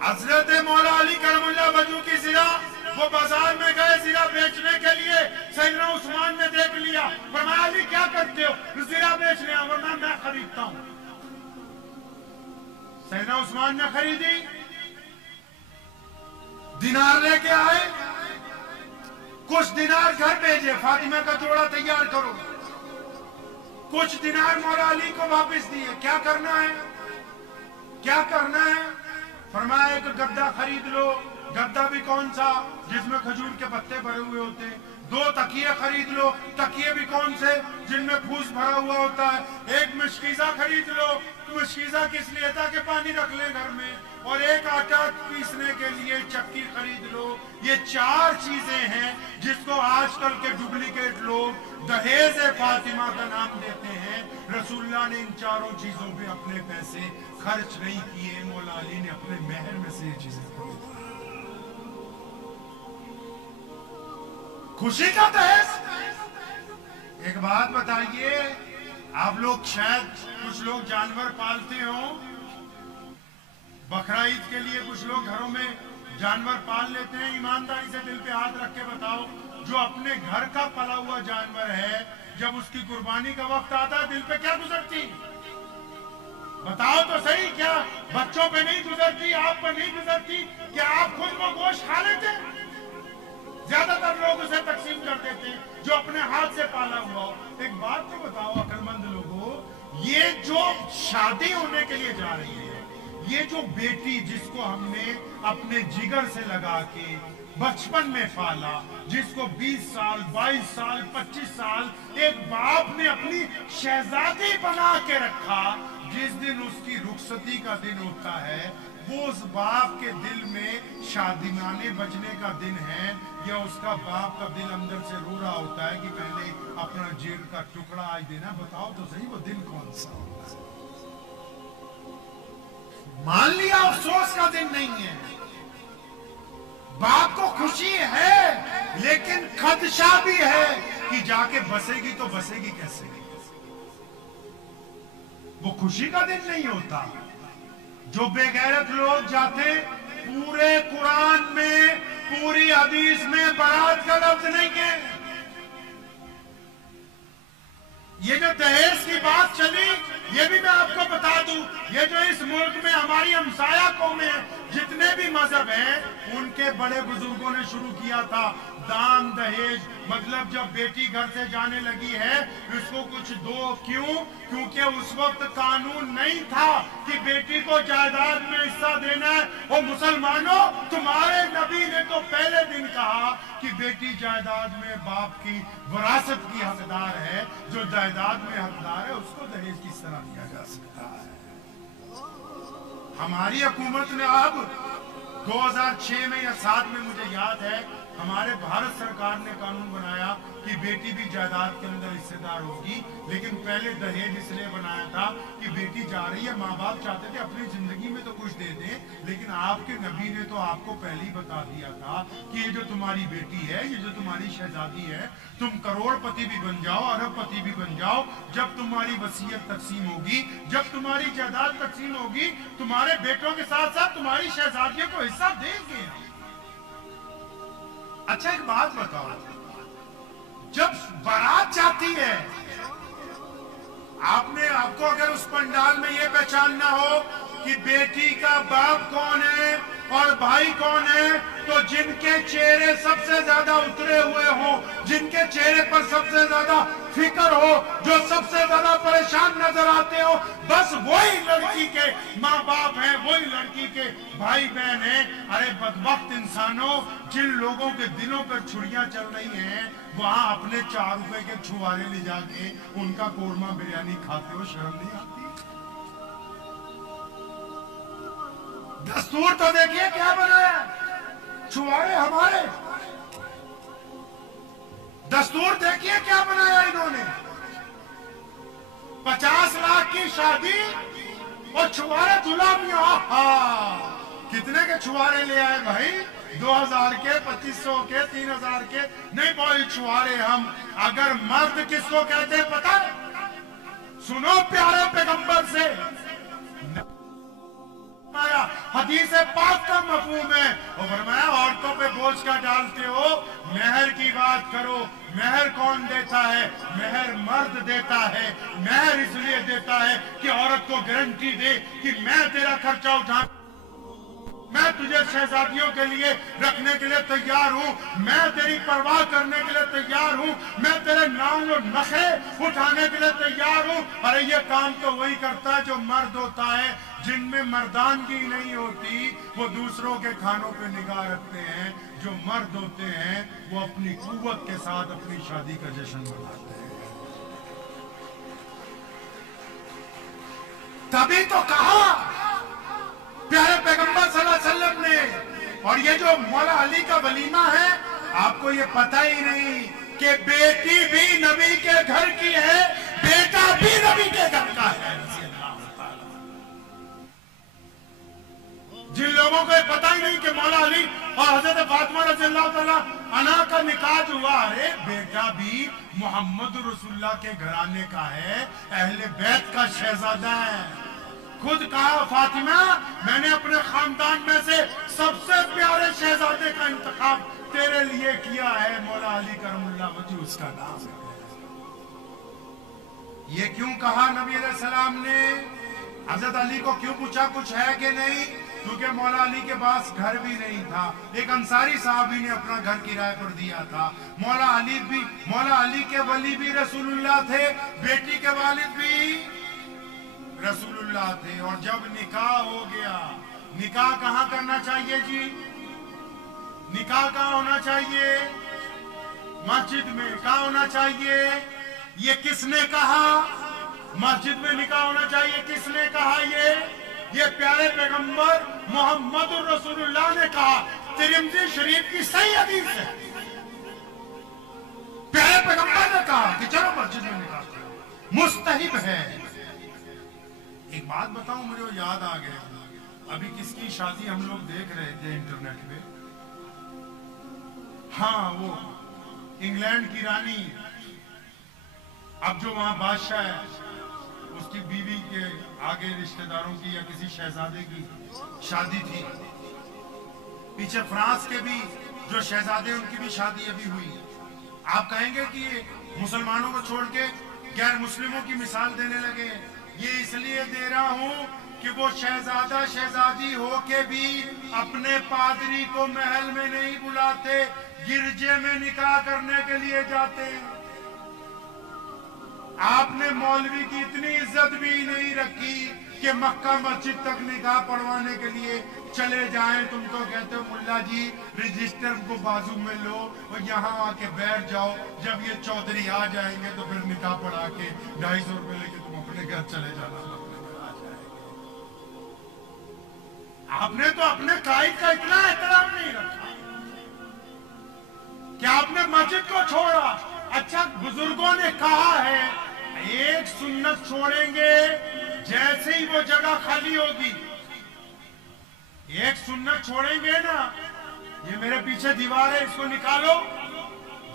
حضرت مولا علی کرم اللہ وجہ کی زرہ، وہ بازار میں گئے زرہ بیچنے کے لیے، سیدنا عثمان نے دیکھ لیا، فرمایا علی کیا کرتے ہو؟ زرہ بیچ لیا، ورنہ میں خریدتا ہوں۔ سیدنا عثمان نے خریدی، دینار لے کے آئے، کچھ دینار گھر بھیجے، فاطمہ کا جوڑا تیار کرو، کچھ دینار مولا علی کو واپس دیے۔ کیا کرنا ہے؟ کیا کرنا ہے؟ فرمایا ایک گدا خرید لو، گدا بھی کون سا؟ جس میں کھجور کے پتے بھرے ہوئے ہوتے ہیں۔ 2 تکیے خرید لو، تکیے بھی کون سے؟ جن میں پھوس بھرا ہوا ہوتا ہے۔ ایک مشکیزہ خرید لو، مشکیزہ کس لیے تھا کہ پانی رکھ لیں گھر میں، اور ایک آٹا پیسنے کے لیے چکی خرید لو۔ یہ 4 چیزیں ہیں جس کو آج کل کے ڈپلیکیٹ لوگ دہیز فاطمہ کا نام دیتے ہیں۔ رسول اللہ نے ان 4 چیزوں پہ اپنے پیسے خرچ نہیں کیے، مولا علی نے اپنے مہر میں سے یہ چیزیں خریدی۔ خوشی کا دہیز۔ ایک بات بتائیے، آپ لوگ شاید کچھ لوگ جانور پالتے ہوں، بقرہ عید کے لیے کچھ لوگ گھروں میں جانور پال لیتے ہیں۔ ایمانداری سے دل پہ ہاتھ رکھ کے بتاؤ، جو اپنے گھر کا پلا ہوا جانور ہے، جب اس کی قربانی کا وقت آتا ہے دل پہ کیا گزرتی؟ بتاؤ تو صحیح، کیا بچوں پہ نہیں گزرتی؟ آپ پہ نہیں گزرتی؟ کیا آپ خود وہ گوشت کھا لیتے؟ زیادہ تر لوگ اسے تقسیم کر دیتے ہیں جو اپنے ہاتھ سے پالا ہوا ہو۔ ایک بات تو بتاؤ عقل مند لوگوں، یہ جو شادی ہونے کے لیے جا رہی ہے، یہ جو بیٹی جس کو ہم نے اپنے جگر سے لگا کے بچپن میں پالا، جس کو 20 سال 22 سال 25 سال ایک باپ نے اپنی شہزادی بنا کے رکھا، جس دن اس کی رخصتی کا دن ہوتا ہے، وہ اس باپ کے دل میں شادمانے بجنے کا دن ہے، یا اس کا باپ کا دل اندر سے رو رہا ہوتا ہے کہ میں نے اپنا جگر کا ٹکڑا آج دینا؟ بتاؤ تو صحیح وہ دن کون سا ہوتا ہے؟ مان لیا افسوس کا دن نہیں ہے، باپ کو خوشی ہے لیکن خدشہ بھی ہے کہ جا کے بسے گی تو بسے گی کیسے؟ وہ خوشی کا دن نہیں ہوتا۔ جو بے غیرت لوگ جاتے، پورے قرآن میں پوری حدیث میں برات کا لفظ نہیں ہے۔ یہ جو دہیز کی بات چلی، یہ بھی میں آپ کو بتا دوں، یہ جو اس ملک میں ہماری ہمسایہ قومیں جتنے بھی مذہب ہیں، ان کے بڑے بزرگوں نے شروع کیا تھا دان دہیج، مطلب جب بیٹی گھر سے جانے لگی ہے اس کو کچھ دو۔ کیوں؟ کیونکہ اس وقت قانون نہیں تھا کہ بیٹی کو جائیداد میں حصہ دینا ہے۔ اور مسلمانوں، تمہارے نبی نے تو پہلے دن کہا کہ بیٹی جائیداد میں باپ کی وراثت کی حقدار ہے، جو جائیداد میں حقدار ہے اس کو دہیج کس طرح دیا جا سکتا ہے؟ ہماری حکومت نے اب 2006 میں یا 7 میں مجھے یاد ہے، हमारे भारत सरकार ने कानून बनाया कि बेटी भी जायदाद के अंदर हिस्सेदार होगी, लेकिन पहले दहेज इसलिए बनाया था कि बेटी जा रही है, माँ बाप चाहते थे अपनी जिंदगी में तो कुछ दे दें, लेकिन आपके नबी ने तो आपको पहले ही बता दिया था कि ये जो तुम्हारी बेटी है, ये जो तुम्हारी शहजादी है, तुम करोड़पति भी बन जाओ, अरबपति भी बन जाओ, जब तुम्हारी वसीयत तकसीम होगी, जब तुम्हारी जायदाद तकसीम होगी, तुम्हारे बेटों के साथ साथ तुम्हारी शहजादियों को हिस्सा देंगे। अच्छा एक बात बताओ, जब बारात जाती है, आपको अगर उस पंडाल में ये पहचानना हो कि बेटी का बाप कौन है और भाई कौन है, तो जिनके चेहरे सबसे ज्यादा उतरे हुए हो, जिनके चेहरे पर सबसे ज्यादा फिक्र हो, जो सबसे ज्यादा परेशान नजर आते हो, बस वही लड़की के माँ बाप हैं, वही लड़की के भाई बहन हैं। अरे बदबख्त इंसानों, जिन लोगों के दिलों पर छुरियां चल रही हैं, वहां अपने 4 रुपए के छुआरे ले जाके उनका कोरमा बिरयानी खाते हो, शर्म नहीं आती? दस्तूर तो देखिए क्या बनाया, छुआरे हमारे। दस्तूर देखिए क्या बनाया इन्होंने, 50 लाख की शादी और छुआरे दुल्हा भी। कितने के छुआरे ले आए भाई? 2000 के, 2500 के, 3000 के नहीं भाई छुआरे हम। अगर मर्द किसको कहते हैं पता है? सुनो प्यारे पैगंबर से, हदीस पाक का मफहूम है, और फरमाया औरतों पे बोझ क्या डालते हो, मेहर की बात करो। मेहर कौन देता है? मेहर मर्द देता है। मेहर इसलिए देता है कि औरत को गारंटी दे कि मैं तेरा खर्चा उठा, मैं तुझे शहजादियों के लिए रखने के लिए तैयार हूँ, मैं तेरी परवाह करने के लिए तैयार हूँ, मैं तेरे नाम और नखरे उठाने के लिए तैयार हूँ। अरे ये काम तो वही करता है जो मर्द होता है। जिनमें मर्दानगी नहीं होती वो दूसरों के खानों पे निगाह रखते हैं, जो मर्द होते हैं वो अपनी कुव्वत के साथ अपनी शादी का जश्न मनाते हैं। तभी तो कहा प्यारे पैगंबर सल्लल्लाहु अलैहि वसल्लम ने। और ये जो मौला अली का वलीमा है, आपको ये पता ही नहीं कि बेटी भी नबी के घर की है, बेटा भी नबी के घर का है। जिन लोगों को पता ही नहीं कि मौला अली और हजरत फातिमा रज़ियल्लाहु तआला अन्हा का निकाह हुआ, अरे बेटा भी मोहम्मद रसूलुल्लाह के घराने का है, अहले बैत का शहजादा है। खुद कहा फातिमा, मैंने अपने खानदान में से सबसे प्यारे शहजादे का इंतखाब तेरे लिए किया है, मौला अली करमुल्लाह वजह उसका नाम है। ये क्यों कहा नबी अलैहि सलाम ने? हजरत अली को क्यों पूछा कुछ है कि नहीं? क्योंकि मौला अली के पास घर भी नहीं था। एक अंसारी साहबी ने अपना घर किराए पर दिया था। मौला अली के वली भी रसूलुल्लाह थे, बेटी के वालिद भी रसूलुल्लाह थे। और जब निकाह हो गया, निकाह कहाँ करना चाहिए जी? निकाह कहाँ होना चाहिए? मस्जिद में। कहाँ होना चाहिए? ये किसने कहा? मस्जिद में निकाह होना चाहिए। किसने कहा? ये प्यारे पैगंबर मोहम्मद रसूलुल्लाह ने कहा। तिरमिज़ी शरीफ की सही हदीस है। प्यारे पैगंबर ने कहा कि चलो मस्जिद में निकाह करो, मुस्तहिब है। एक बात बताऊं, मुझे याद आ गया, अभी किसकी शादी हम लोग देख रहे थे इंटरनेट पे। हाँ, वो इंग्लैंड की रानी, अब जो वहां बादशाह है, उसकी बीवी के आगे रिश्तेदारों की या किसी शहजादे की शादी थी। पीछे फ्रांस के भी जो शहजादे, उनकी भी शादी अभी हुई। आप कहेंगे कि मुसलमानों को छोड़ के गैर मुस्लिमों की मिसाल देने लगे। ये इसलिए दे रहा हूं कि वो शहजादा शहजादी होके भी अपने पादरी को महल में नहीं बुलाते, गिरजे में निकाह करने के लिए जाते। आपने मौलवी की इतनी इज्जत भी नहीं रखी कि मक्का मस्जिद तक निकाह पढ़वाने के लिए चले जाएं। तुम तो कहते हो मुल्ला जी रजिस्टर को बाजू में लो और यहाँ आके बैठ जाओ, जब ये चौधरी आ जाएंगे तो फिर निकाह पढ़ा के 250 रुपए लेके तुम अपने घर चले जाना। आपने तो अपने कायद का इतना एहतराम नहीं रखा। कि आपने मस्जिद को छोड़ा। अच्छा, बुजुर्गों ने कहा है एक सुन्नत छोड़ेंगे जैसे ही वो जगह खाली होगी, एक सुन्नत छोड़ेंगे ना, ये मेरे पीछे दीवार है, इसको निकालो,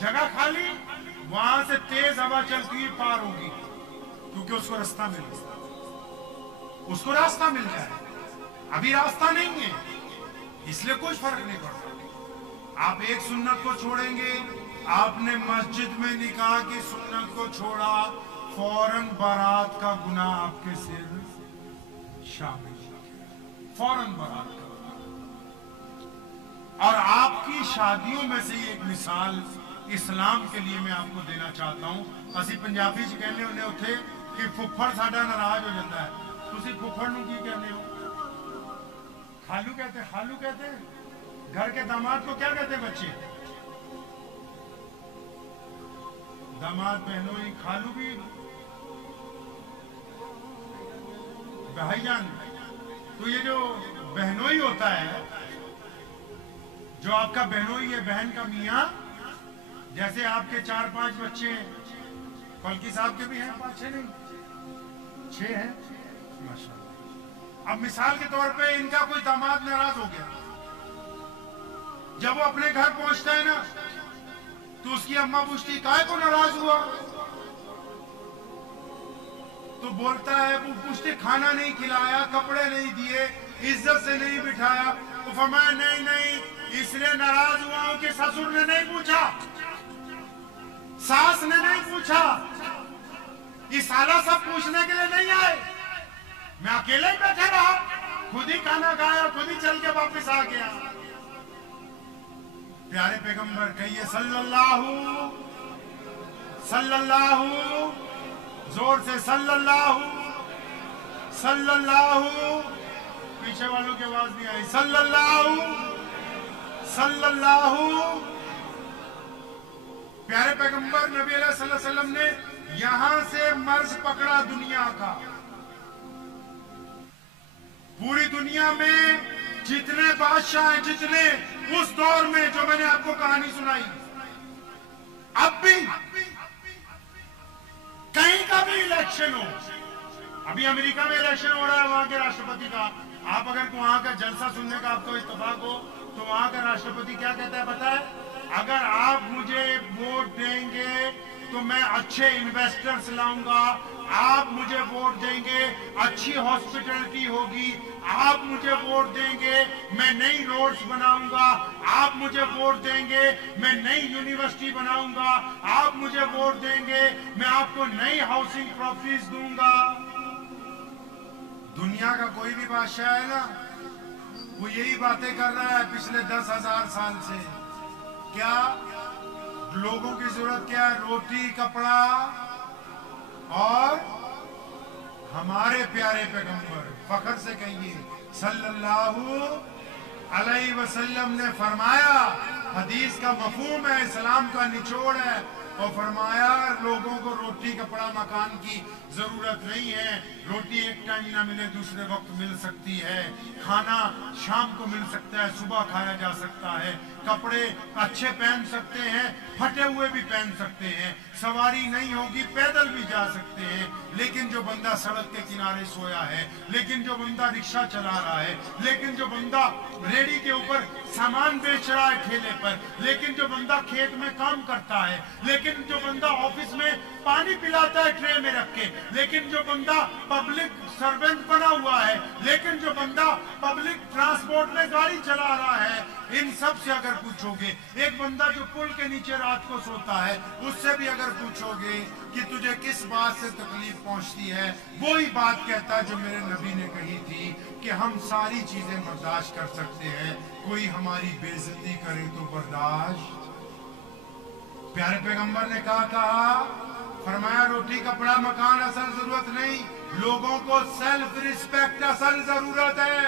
जगह खाली, वहां से तेज हवा चलती हुई पार होगी, क्योंकि उसको रास्ता मिल गया, उसको रास्ता मिल जाए। अभी रास्ता नहीं है, इसलिए कुछ फर्क नहीं पड़ता। आप एक सुन्नत को छोड़ेंगे, आपने मस्जिद में निकाह की सुन्नत को छोड़ा, फौरन बारात का गुनाह आपके सिर शामिल, फौरन बारात का। और आपकी शादियों में से एक मिसाल इस्लाम के लिए मैं आपको देना चाहता हूं। ਅਸੀਂ पंजाबी च कहने होने उथे कि फुफड़ साडा नाराज हो जाता है, तुसी फुफड़ नूं की कहने हो? खालू कहते हैं, खालू कहते हैं। घर के दामाद को क्या कहते हैं बच्चे? दामाद बहनोई, खालू भी भाईजान। तो ये जो बहनोई होता है, जो आपका बहनोई है, बहन का मियाँ, जैसे आपके 4-5 बच्चे हैं, फल्की साहब के भी हैं 5-6 नहीं 6 हैं माशाल्लाह। अब मिसाल के तौर पे इनका कोई दामाद नाराज हो गया, जब वो अपने घर पहुंचता है ना, तो उसकी अम्मा पूछती काहे को नाराज हुआ? तो बोलता है, वो पूछते खाना नहीं खिलाया, कपड़े नहीं दिए, इज्जत से नहीं बिठाया। तो फरमाया नहीं नहीं, इसलिए नाराज हुआ हूं कि ससुर ने नहीं पूछा, सास ने नहीं पूछा, ये साला सब पूछने के लिए नहीं आए, मैं अकेले ही बैठा रहा, खुद ही खाना खाया, खुद ही चल के वापस आ गया। प्यारे पैगंबर कहिए सल्लल्लाहु जोर से सल्लल्लाहु, पीछे वालों की आवाज नहीं आई, सल्लल्लाहु। प्यारे पैगंबर नबी सल्लल्लाहु अलैहि वसल्लम ने यहां से मर्ज पकड़ा दुनिया का। पूरी दुनिया में जितने बादशाह हैं, जितने उस दौर में जो मैंने आपको कहानी सुनाई, अब भी कहीं का भी इलेक्शन हो, अभी अमेरिका में इलेक्शन हो रहा है वहां के राष्ट्रपति का, आप अगर वहां का जलसा सुनने का आपको इत्तेफाक हो, तो वहां का राष्ट्रपति क्या कहता है पता है? अगर आप मुझे वोट देंगे तो मैं अच्छे इन्वेस्टर्स लाऊंगा, आप मुझे वोट देंगे अच्छी हॉस्पिटलिटी होगी, आप मुझे वोट देंगे मैं नई रोड्स बनाऊंगा, आप मुझे वोट देंगे मैं नई यूनिवर्सिटी बनाऊंगा, आप मुझे वोट देंगे मैं आपको नई हाउसिंग प्रॉपर्टीज दूंगा। दुनिया का कोई भी बादशाह है ना, वो यही बातें कर रहा है पिछले 10,000 साल से। क्या लोगों की जरूरत क्या है? रोटी, कपड़ा, और हमारे प्यारे पैगंबर फख्र से कहिए सल्लल्लाहु अलैहि वसल्लम ने फरमाया, हदीस का मफहूम है, इस्लाम का निचोड़ है, और फरमाया लोगों को रोटी, कपड़ा, मकान की जरूरत नहीं है। रोटी एक टाइम ना मिले दूसरे वक्त मिल सकती है, खाना शाम को मिल सकता है, सुबह खाया जा सकता है, कपड़े अच्छे पहन सकते हैं, फटे हुए भी पहन सकते हैं, सवारी नहीं होगी पैदल भी जा सकते हैं। लेकिन जो बंदा सड़क के किनारे सोया है, लेकिन जो बंदा रिक्शा चला रहा है, लेकिन जो बंदा रेडी के ऊपर सामान बेच रहा है ठेले पर, लेकिन जो बंदा खेत में काम करता है, लेकिन जो बंदा ऑफिस में पानी पिलाता है ट्रे में रख के, लेकिन जो बंदा पब्लिक सर्वेंट बना हुआ है, लेकिन जो बंदा पब्लिक ट्रांसपोर्ट में गाड़ी चला रहा है, इन सब से अगर पूछोगे, एक बंदा जो पुल के नीचे रात को सोता है, उससे भी अगर पूछोगे कि तुझे किस बात से तकलीफ पहुंचती है, वो ही बात कहता है जो मेरे नबी ने कही थी कि हम सारी चीजें बर्दाश्त कर सकते हैं, कोई हमारी बेइज्जती करे तो बर्दाश्त। प्यारे पैगंबर ने कहा फरमाया रोटी, कपड़ा, मकान असल जरूरत नहीं, लोगों को सेल्फ रिस्पेक्ट असल जरूरत है।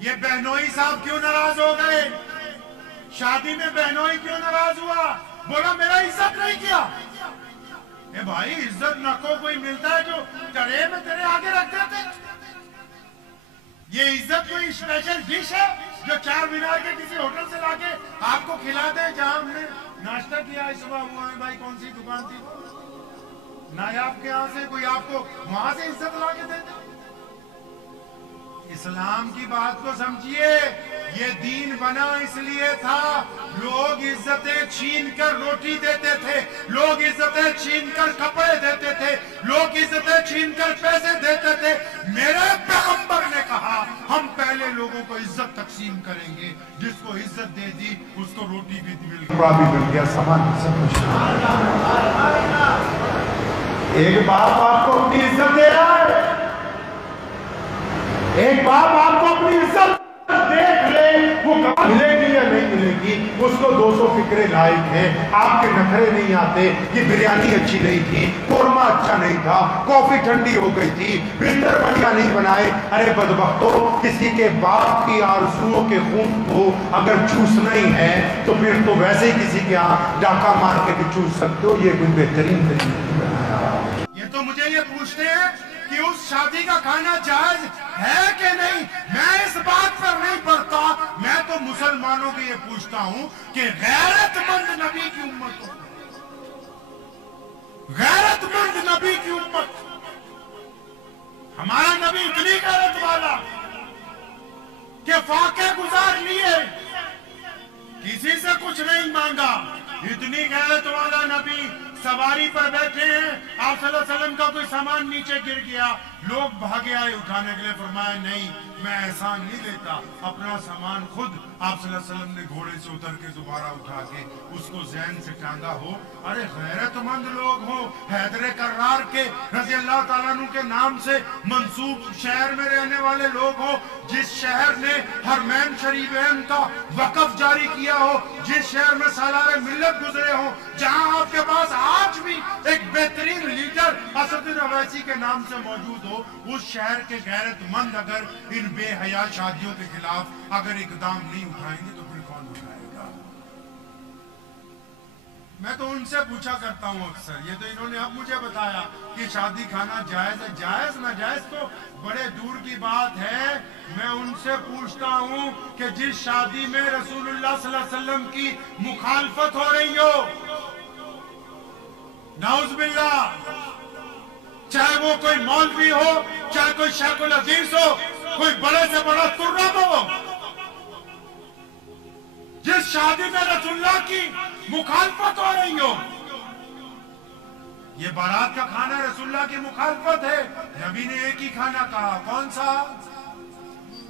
ये बहनोई साहब क्यों नाराज हो गए? शादी में बहनोई क्यों नाराज हुआ? बोला मेरा इज्जत नहीं किया। ए भाई, इज्जत नको कोई मिलता है जो ट्रे में तेरे आगे रख देते। ये इज्जत कोई स्पेशल डिश है जो 4 मीनार के किसी होटल से लाके آپ کو کھلا دیں جہاں ہم نے ناشتہ کیا اس صبح ہوا ہے بھائی، کون سی دکان تھی نایاب کے یہاں سے، کوئی آپ کو وہاں سے عزت لا کے دے دے؟ اسلام کی بات کو سمجھیے، یہ دین بنا اس لیے تھا، لوگ عزتیں چھین کر روٹی دیتے تھے، لوگ عزتیں چھین کر کپڑے دیتے تھے، لوگ عزتیں چھین کر پیسے دیتے تھے۔ میرے پیغمبر نے کہا ہم پہلے لوگوں کو عزت تقسیم کریں گے، جس کو عزت دے دی اس کو روٹی بھی مل گیا، سامان سب کچھ۔ ایک باپ آپ کو اپنی عزت دے رہا ہے، ایک باپ آپ کو اپنی عزت دیکھ لے، وہ ملے گی یا نہیں ملے گی، اس کو 200 فکرے لائق ہیں، آپ کے نخرے نہیں آتے، یہ بریانی اچھی نہیں تھی، قورمہ اچھا نہیں تھا، کافی ٹھنڈی ہو گئی تھی، بہتر بڑھیا نہیں بنائے۔ ارے بدبختو، کسی کے باپ کی آرزوؤں کے خون کو اگر چوسنا ہی ہے تو پھر تو ویسے ہی کسی کے ہاں ڈاکہ مار کے بھی چوس سکتے ہو، یہ کوئی بہترین طریقہ بنایا۔ یہ تو مجھے یہ پوچھتے ہیں کہ اس شادی کا کھانا جائز ہے کہ نہیں، میں اس بات پر نہیں پڑھتا، میں تو مسلمانوں کے یہ پوچھتا ہوں کہ غیرت مند نبی کی امت ہو، غیرت مند نبی کی امت، ہمارا نبی اتنی غیرت والا کہ فاقے گزار لیے، کسی سے کچھ نہیں مانگا، اتنی غیرت والا نبی، سواری پر بیٹھے ہیں، آپ صلی اللہ علیہ وسلم کا کوئی سامان نیچے گر گیا، لوگ بھاگے آئے اٹھانے کے لیے، فرمایا نہیں میں احسان نہیں لیتا، اپنا سامان خود آپ صلی اللہ علیہ وسلم نے گھوڑے سے اتر کے دوبارہ اٹھا کے اس کو ذہن سے ٹانگا ہو۔ ارے غیرت مند لوگ ہو، حیدر کرار کے رضی اللہ تعالیٰ عنہ کے نام سے منسوب شہر میں رہنے والے لوگ ہو، جس شہر نے حرمین شریفین کا وقف جاری کیا ہو، جس شہر میں سالار ملت گزرے ہوں، جہاں آپ کے پاس آج بھی ایک بہترین لیڈر اسدالدین اویسی کے نام سے موجود ہو، اس شہر کے غیرت مند اگر ان بے حیا شادیوں کے خلاف اگر اقدام نہیں اٹھائیں گے تو پھر کون اٹھائے گا؟ میں تو ان سے پوچھا کرتا ہوں اکثر، یہ تو انہوں نے اب مجھے بتایا کہ شادی کھانا جائز ہے، جائز نہ جائز تو بڑے دور کی بات ہے، میں ان سے پوچھتا ہوں کہ جس شادی میں رسول اللہ صلی اللہ علیہ وسلم کی مخالفت ہو رہی ہو، نعوذ باللہ، چاہے وہ کوئی مولوی ہو، چاہے کوئی شیخ الحدیث ہو، کوئی بڑے سے بڑا ترب ہو، جس شادی میں رسول اللہ کی مخالفت ہو رہی ہو، یہ بارات کا کھانا رسول اللہ کی مخالفت ہے۔ نبی نے ایک ہی کھانا کہا، کون سا؟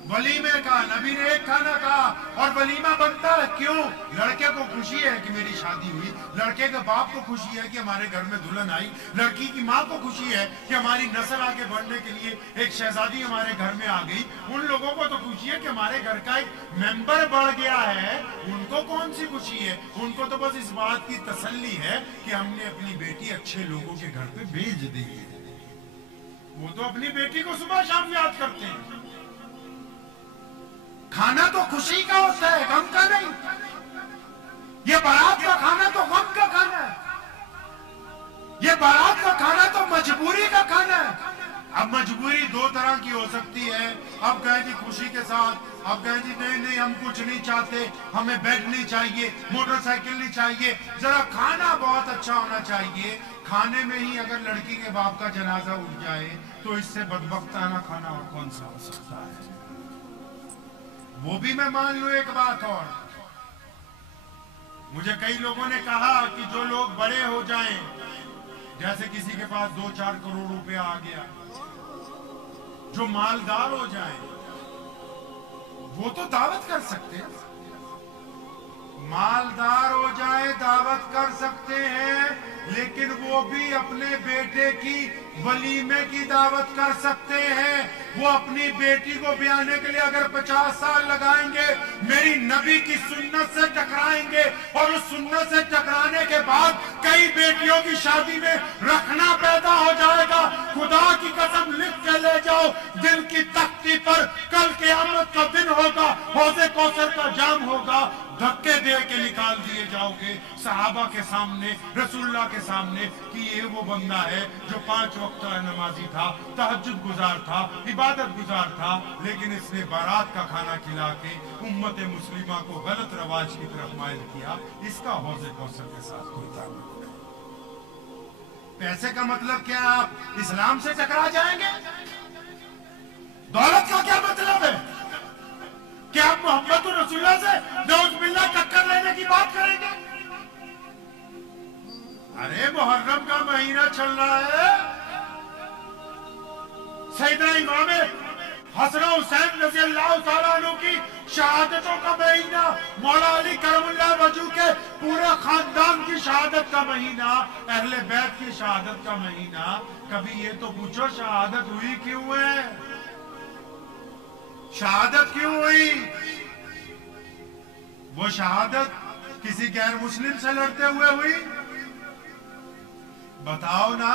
ولیمے کا، نبی نے ایک کھانا کہا، اور ولیمہ بنتا ہے کیوں؟ لڑکے کو خوشی ہے کہ میری شادی ہوئی، لڑکے کے باپ کو خوشی ہے کہ ہمارے گھر میں دلہن آئی، لڑکی کی ماں کو خوشی ہے کہ ہماری نسل آگے بڑھنے کے لیے ایک شہزادی ہمارے گھر میں آ گئی، ان لوگوں کو تو خوشی ہے کہ ہمارے گھر کا ایک ممبر بڑھ گیا ہے، ان کو کون سی خوشی ہے؟ ان کو تو بس اس بات کی تسلی ہے کہ ہم نے اپنی بیٹی اچھے لوگوں کے گھر پہ بھیج دی ہے، وہ تو اپنی بیٹی کو صبح شام یاد کرتے ہیں۔ کھانا تو خوشی کا ہوتا ہے، غم کا نہیں، یہ بارات کا کھانا تو غم کا کھانا ہے، یہ بارات کا کھانا تو مجبوری کا کھانا ہے۔ اب مجبوری دو طرح کی ہو سکتی ہے، اب کہیں جی خوشی کے ساتھ، اب کہیں جی نہیں ہم کچھ نہیں چاہتے، ہمیں بیڈ نہیں چاہیے، موٹر سائیکل نہیں چاہیے، ذرا کھانا بہت اچھا ہونا چاہیے۔ کھانے میں ہی اگر لڑکی کے باپ کا جنازہ اٹھ جائے تو اس سے بدبختانہ کھانا اور کون سا ہو سکتا ہے؟ وہ بھی میں مان لوں۔ ایک بات اور، مجھے کئی لوگوں نے کہا کہ جو لوگ بڑے ہو جائیں، جیسے کسی کے پاس 2-4 کروڑ روپے آ گیا، جو مالدار ہو جائیں وہ تو دعوت کر سکتے ہیں، مالدار ہو جائیں دعوت کر سکتے ہیں، لیکن وہ بھی اپنے بیٹے کی ولیمے کی دعوت کر سکتے ہیں۔ وہ اپنی بیٹی کو بیانے کے لیے اگر 50 سال لگائیں گے، میری نبی کی سنت سے ٹکرائیں گے، اور اس سنت سے ٹکرانے کے بعد کئی بیٹیوں کی شادی میں رکھنا پیدا ہو جائے گا۔ خدا کی قسم لکھ کے لے جاؤ، دل کی تختی پر کل قیامت کا دن ہوگا، حوض کوثر کا جام ہوگا، धक्के दे के निकाल दिए जाओगे सहाबा के सामने, रसूलुल्लाह के सामने कि ये वो बंदा है जो 5 वक्त नमाजी था, तहज्जुद गुजार था, इबादत गुजार था, लेकिन इसने बारात का खाना खिला के उम्मत मुस्लिमा को गलत रवाज की तरफ माइल किया। इसका हौज़े कौसर के साथ कोई ताल्लुक नहीं। पैसे का मतलब क्या, आप इस्लाम से टकरा जाएंगे? दौलत का क्या मतलब है? क्या आप मोहम्मद रसूलुल्लाह से नौज़ुबिल्लाह टक्कर लेने की बात करेंगे? अरे मुहर्रम का महीना चल रहा है, सैयदना इमाम हसन हुसैन रज़ी अल्लाह तआला अन्हु की शहादतों का महीना, मौला अली करमुल्लाह वजू के पूरे खानदान की शहादत का महीना, अहले बैत की शहादत का महीना। कभी ये तो पूछो शहादत हुई क्यों है? शहादत क्यों हुई? वो शहादत किसी गैर मुस्लिम से लड़ते हुए हुई? बताओ ना।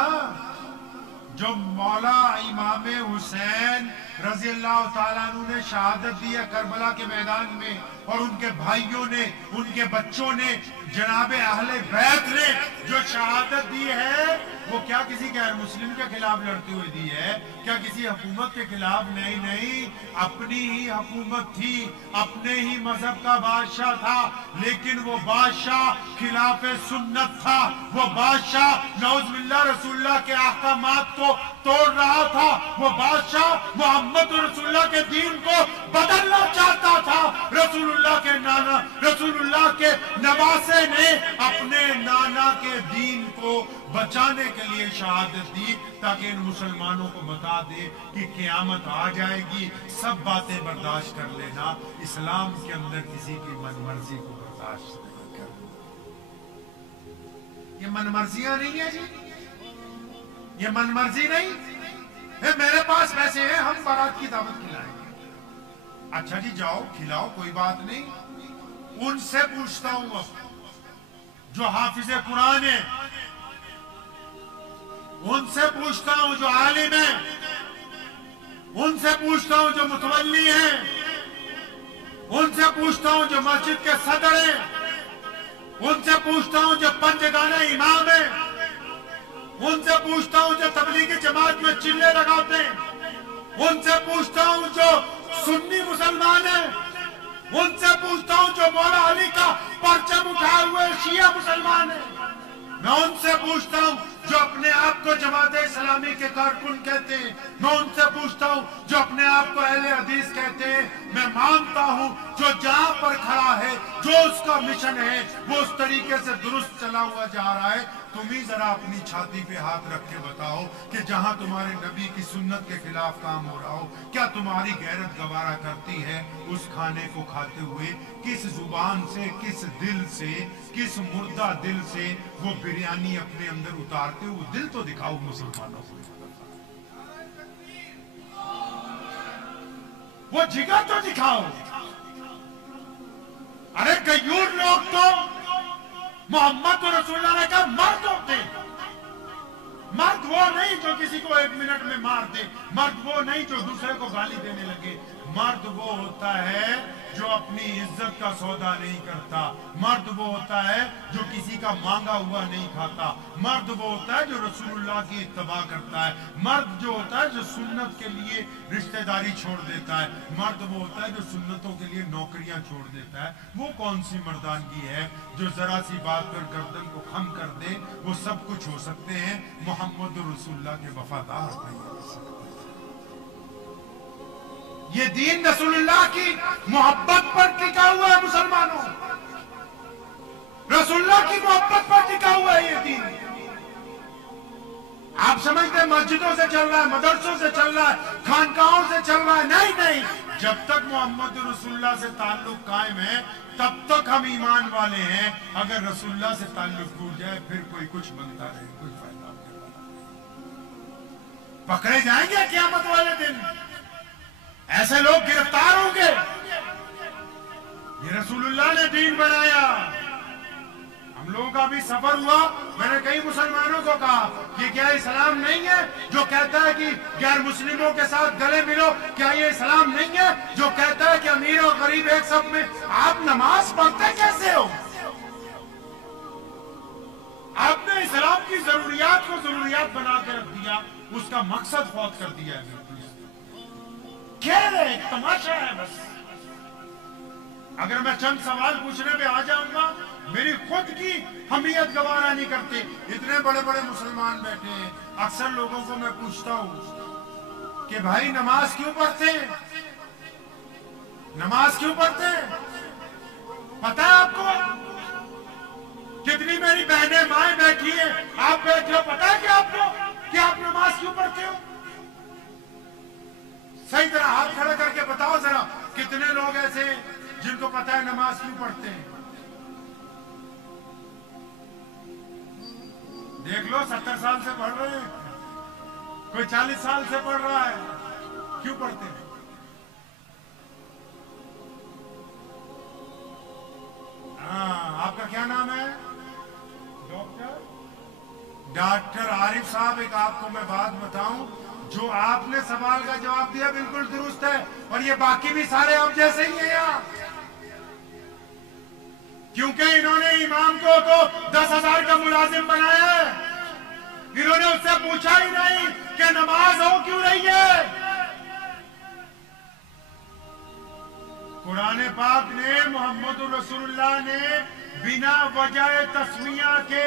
जो मौला इमाम हुसैन रज़ी अल्लाह तआला अन्हु ने शहादत दी है करबला के मैदान में, और उनके भाइयों ने, उनके बच्चों ने, जनाब अहले बैत ने जो शहादत दी है, वो क्या किसी गैर मुस्लिम के खिलाफ लड़ती हुई दी है? क्या किसी हुकूमत के खिलाफ? नहीं नहीं, अपनी ही हुकूमत थी, अपने ही मजहब का बादशाह था, लेकिन वो बादशाह खिलाफे सुन्नत था। वो बादशाह नौज़ुबिल्लाह रसूलुल्लाह के अहकामात को तोड़ रहा था। वो बादशाह मोहम्मद रसूलुल्लाह के दीन को बदलना चाहता था। रसूलुल्लाह के नाना, रसूलुल्लाह के नवासे ने अपने नाना के दीन को बचाने के लिए शहादत दी, ताकि इन मुसलमानों को बता दे कि क़यामत आ जाएगी, सब बातें बर्दाश्त कर लेना, इस्लाम के अंदर किसी की मनमर्जी को बर्दाश्त नहीं करना। ये मनमर्जियां नहीं है जी, ये मनमर्जी नहीं है। मेरे पास पैसे हैं, हम बारात की दावत खिलाएंगे। अच्छा जी जाओ खिलाओ, कोई बात नहीं। उनसे पूछता हूं, जो हाफिज़े कुरान है, उनसे पूछता हूं जो आलिम है, उनसे पूछता हूं जो मुतवल्ली है, उनसे पूछता हूं जो मस्जिद के सदर है, उनसे पूछता हूं जो पंजगाना इमाम है, उनसे पूछता हूं जो तबलीगी जमात में चिल्ले लगाते हैं, उनसे पूछता हूं जो सुन्नी मुसलमान है, उनसे पूछता हूं जो मौला अली का परचम उठाए हुए शिया मुसलमान है। मैं उनसे पूछता हूं जो अपने आप को जमात इस्लामी के कारकुन कहते हैं। मैं उनसे पूछता हूं जो अपने आप को अहले हदीस कहते हैं। मैं मानता हूं जो जहां पर खड़ा है, जो उसका मिशन है, वो उस तरीके से दुरुस्त चला हुआ जा रहा है। तुम ही जरा अपनी छाती पे हाथ रख के बताओ कि जहां तुम्हारे नबी की सुन्नत के खिलाफ काम हो रहा हो, क्या तुम्हारी गैरत गवारा करती है उस खाने को खाते हुए? किस जुबान से, किस दिल से, किस मुर्दा दिल से वो बिरयानी अपने अंदर उतारते हो? दिल तो दिखाओ मुसलमानों को, वो जिगर तो दिखाओ। अरे गयूर लोग तो मोहम्मद रसूलुल्लाह ने कहा मर्द होते। मर्द वो नहीं जो किसी को 1 मिनट में मार दे, मर्द वो नहीं जो दूसरे को गाली देने लगे, मर्द वो होता है जो अपनी इज्जत का सौदा नहीं करता, मर्द वो होता है जो किसी का मांगा हुआ नहीं खाता, मर्द वो होता है जो रसूलुल्लाह की इत्तबा करता है, मर्द जो होता है जो सुन्नत के लिए रिश्तेदारी छोड़ देता है, मर्द वो होता है जो सुन्नतों के लिए नौकरियां छोड़ देता है। वो कौन सी मर्दानगी है जो जरा सी बात पर गर्दन को खम कर दे? वो सब कुछ हो सकते हैं, मोहम्मद रसूलुल्लाह के वफादार नहीं हो सकते। ये दीन रसूलुल्लाह की मोहब्बत पर टिका हुआ है। मुसलमानों, रसूलुल्लाह की मोहब्बत पर टिका हुआ है ये दीन। आप समझते हैं मस्जिदों से चल रहा है, मदरसों से चल रहा है, खानकाहों से चल रहा है? नहीं नहीं, जब तक मोहम्मद रसूलुल्लाह से ताल्लुक कायम है तब तक हम ईमान वाले हैं। अगर रसूलुल्लाह से ताल्लुक टूट जाए फिर कोई कुछ बनता रहे, कोई फायदा नहीं। पकड़े जाएंगे क़यामत वाले दिन, ऐसे लोग गिरफ्तार होंगे। ये रसूलुल्लाह ने दीन बनाया, हम लोगों का भी सफर हुआ। मैंने कई मुसलमानों को कहा कि क्या इस्लाम नहीं है जो कहता है कि गैर मुस्लिमों के साथ गले मिलो? क्या ये इस्लाम नहीं है जो कहता है कि अमीर और गरीब एक सब में? आप नमाज पढ़ते कैसे हो? आपने इस्लाम की जरूरियात को जरूरियात बना के रख दिया, उसका मकसद फौत कर दिया है। खेल है, एक तमाशा है बस। अगर मैं चंद सवाल पूछने पे आ जाऊंगा, मेरी खुद की हमीयत गवारा नहीं करते। इतने बड़े बड़े मुसलमान बैठे हैं, अक्सर लोगों को मैं पूछता हूं कि भाई नमाज क्यों पढ़ते हैं? नमाज क्यों पढ़ते हैं? पता है आपको? कितनी मेरी बहनें माएं बैठी हैं, आप बैठे हो, पता है कि आपको कि आप नमाज क्यों पढ़ते हो? सही तरह हाथ खड़ा करके बताओ जरा, कितने लोग ऐसे जिनको पता है नमाज क्यों पढ़ते हैं? देख लो, 70 साल से पढ़ रहे हैं, कोई 40 साल से पढ़ रहा है, क्यों पढ़ते हैं? हाँ, आपका क्या नाम है? डॉक्टर आरिफ साहब। एक आपको मैं बात बताऊं, जो आपने सवाल का जवाब दिया बिल्कुल दुरुस्त है, और ये बाकी भी सारे आप जैसे ही हैं यहाँ, क्योंकि इन्होंने इमाम को तो 10,000 का मुलाजिम बनाया है। इन्होंने उससे पूछा ही नहीं कि नमाज हो क्यों रही है। कुरान पाक ने, मोहम्मद रसूलुल्लाह ने बिना वजह तस्मिया के,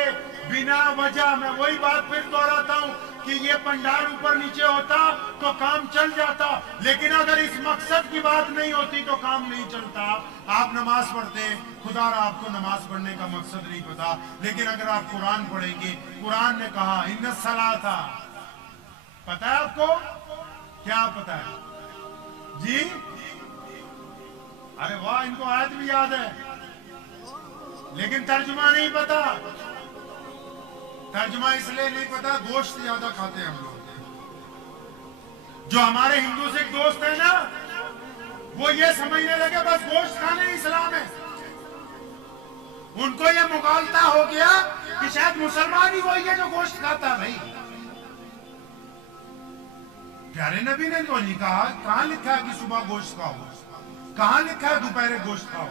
बिना वजह, मैं वही बात फिर दोहराता हूं कि ये पंडाल ऊपर नीचे होता तो काम चल जाता, लेकिन अगर इस मकसद की बात नहीं होती तो काम नहीं चलता। आप नमाज पढ़ते, खुदा आपको नमाज पढ़ने का मकसद नहीं पता, लेकिन अगर आप कुरान पढ़ेंगे, कुरान ने कहा इन्ना सलाता, पता है आपको? क्या पता है जी? अरे वाह, इनको आयत भी याद है, लेकिन तर्जुमा नहीं पता। तर्जुमा इसलिए नहीं पता, गोश्त ज्यादा खाते हैं हम लोग। जो हमारे हिंदू सिख दोस्त है ना, वो ये समझने लगे बस गोश्त खाने इस्लाम है। उनको ये मुगालता हो गया कि शायद मुसलमान ही वही है जो गोश्त खाता है। भाई, प्यारे नबी ने तो नहीं कहा, कहां लिखा है कि सुबह गोश्त खाओ? कहां लिखा है दोपहर गोश्त खाओ?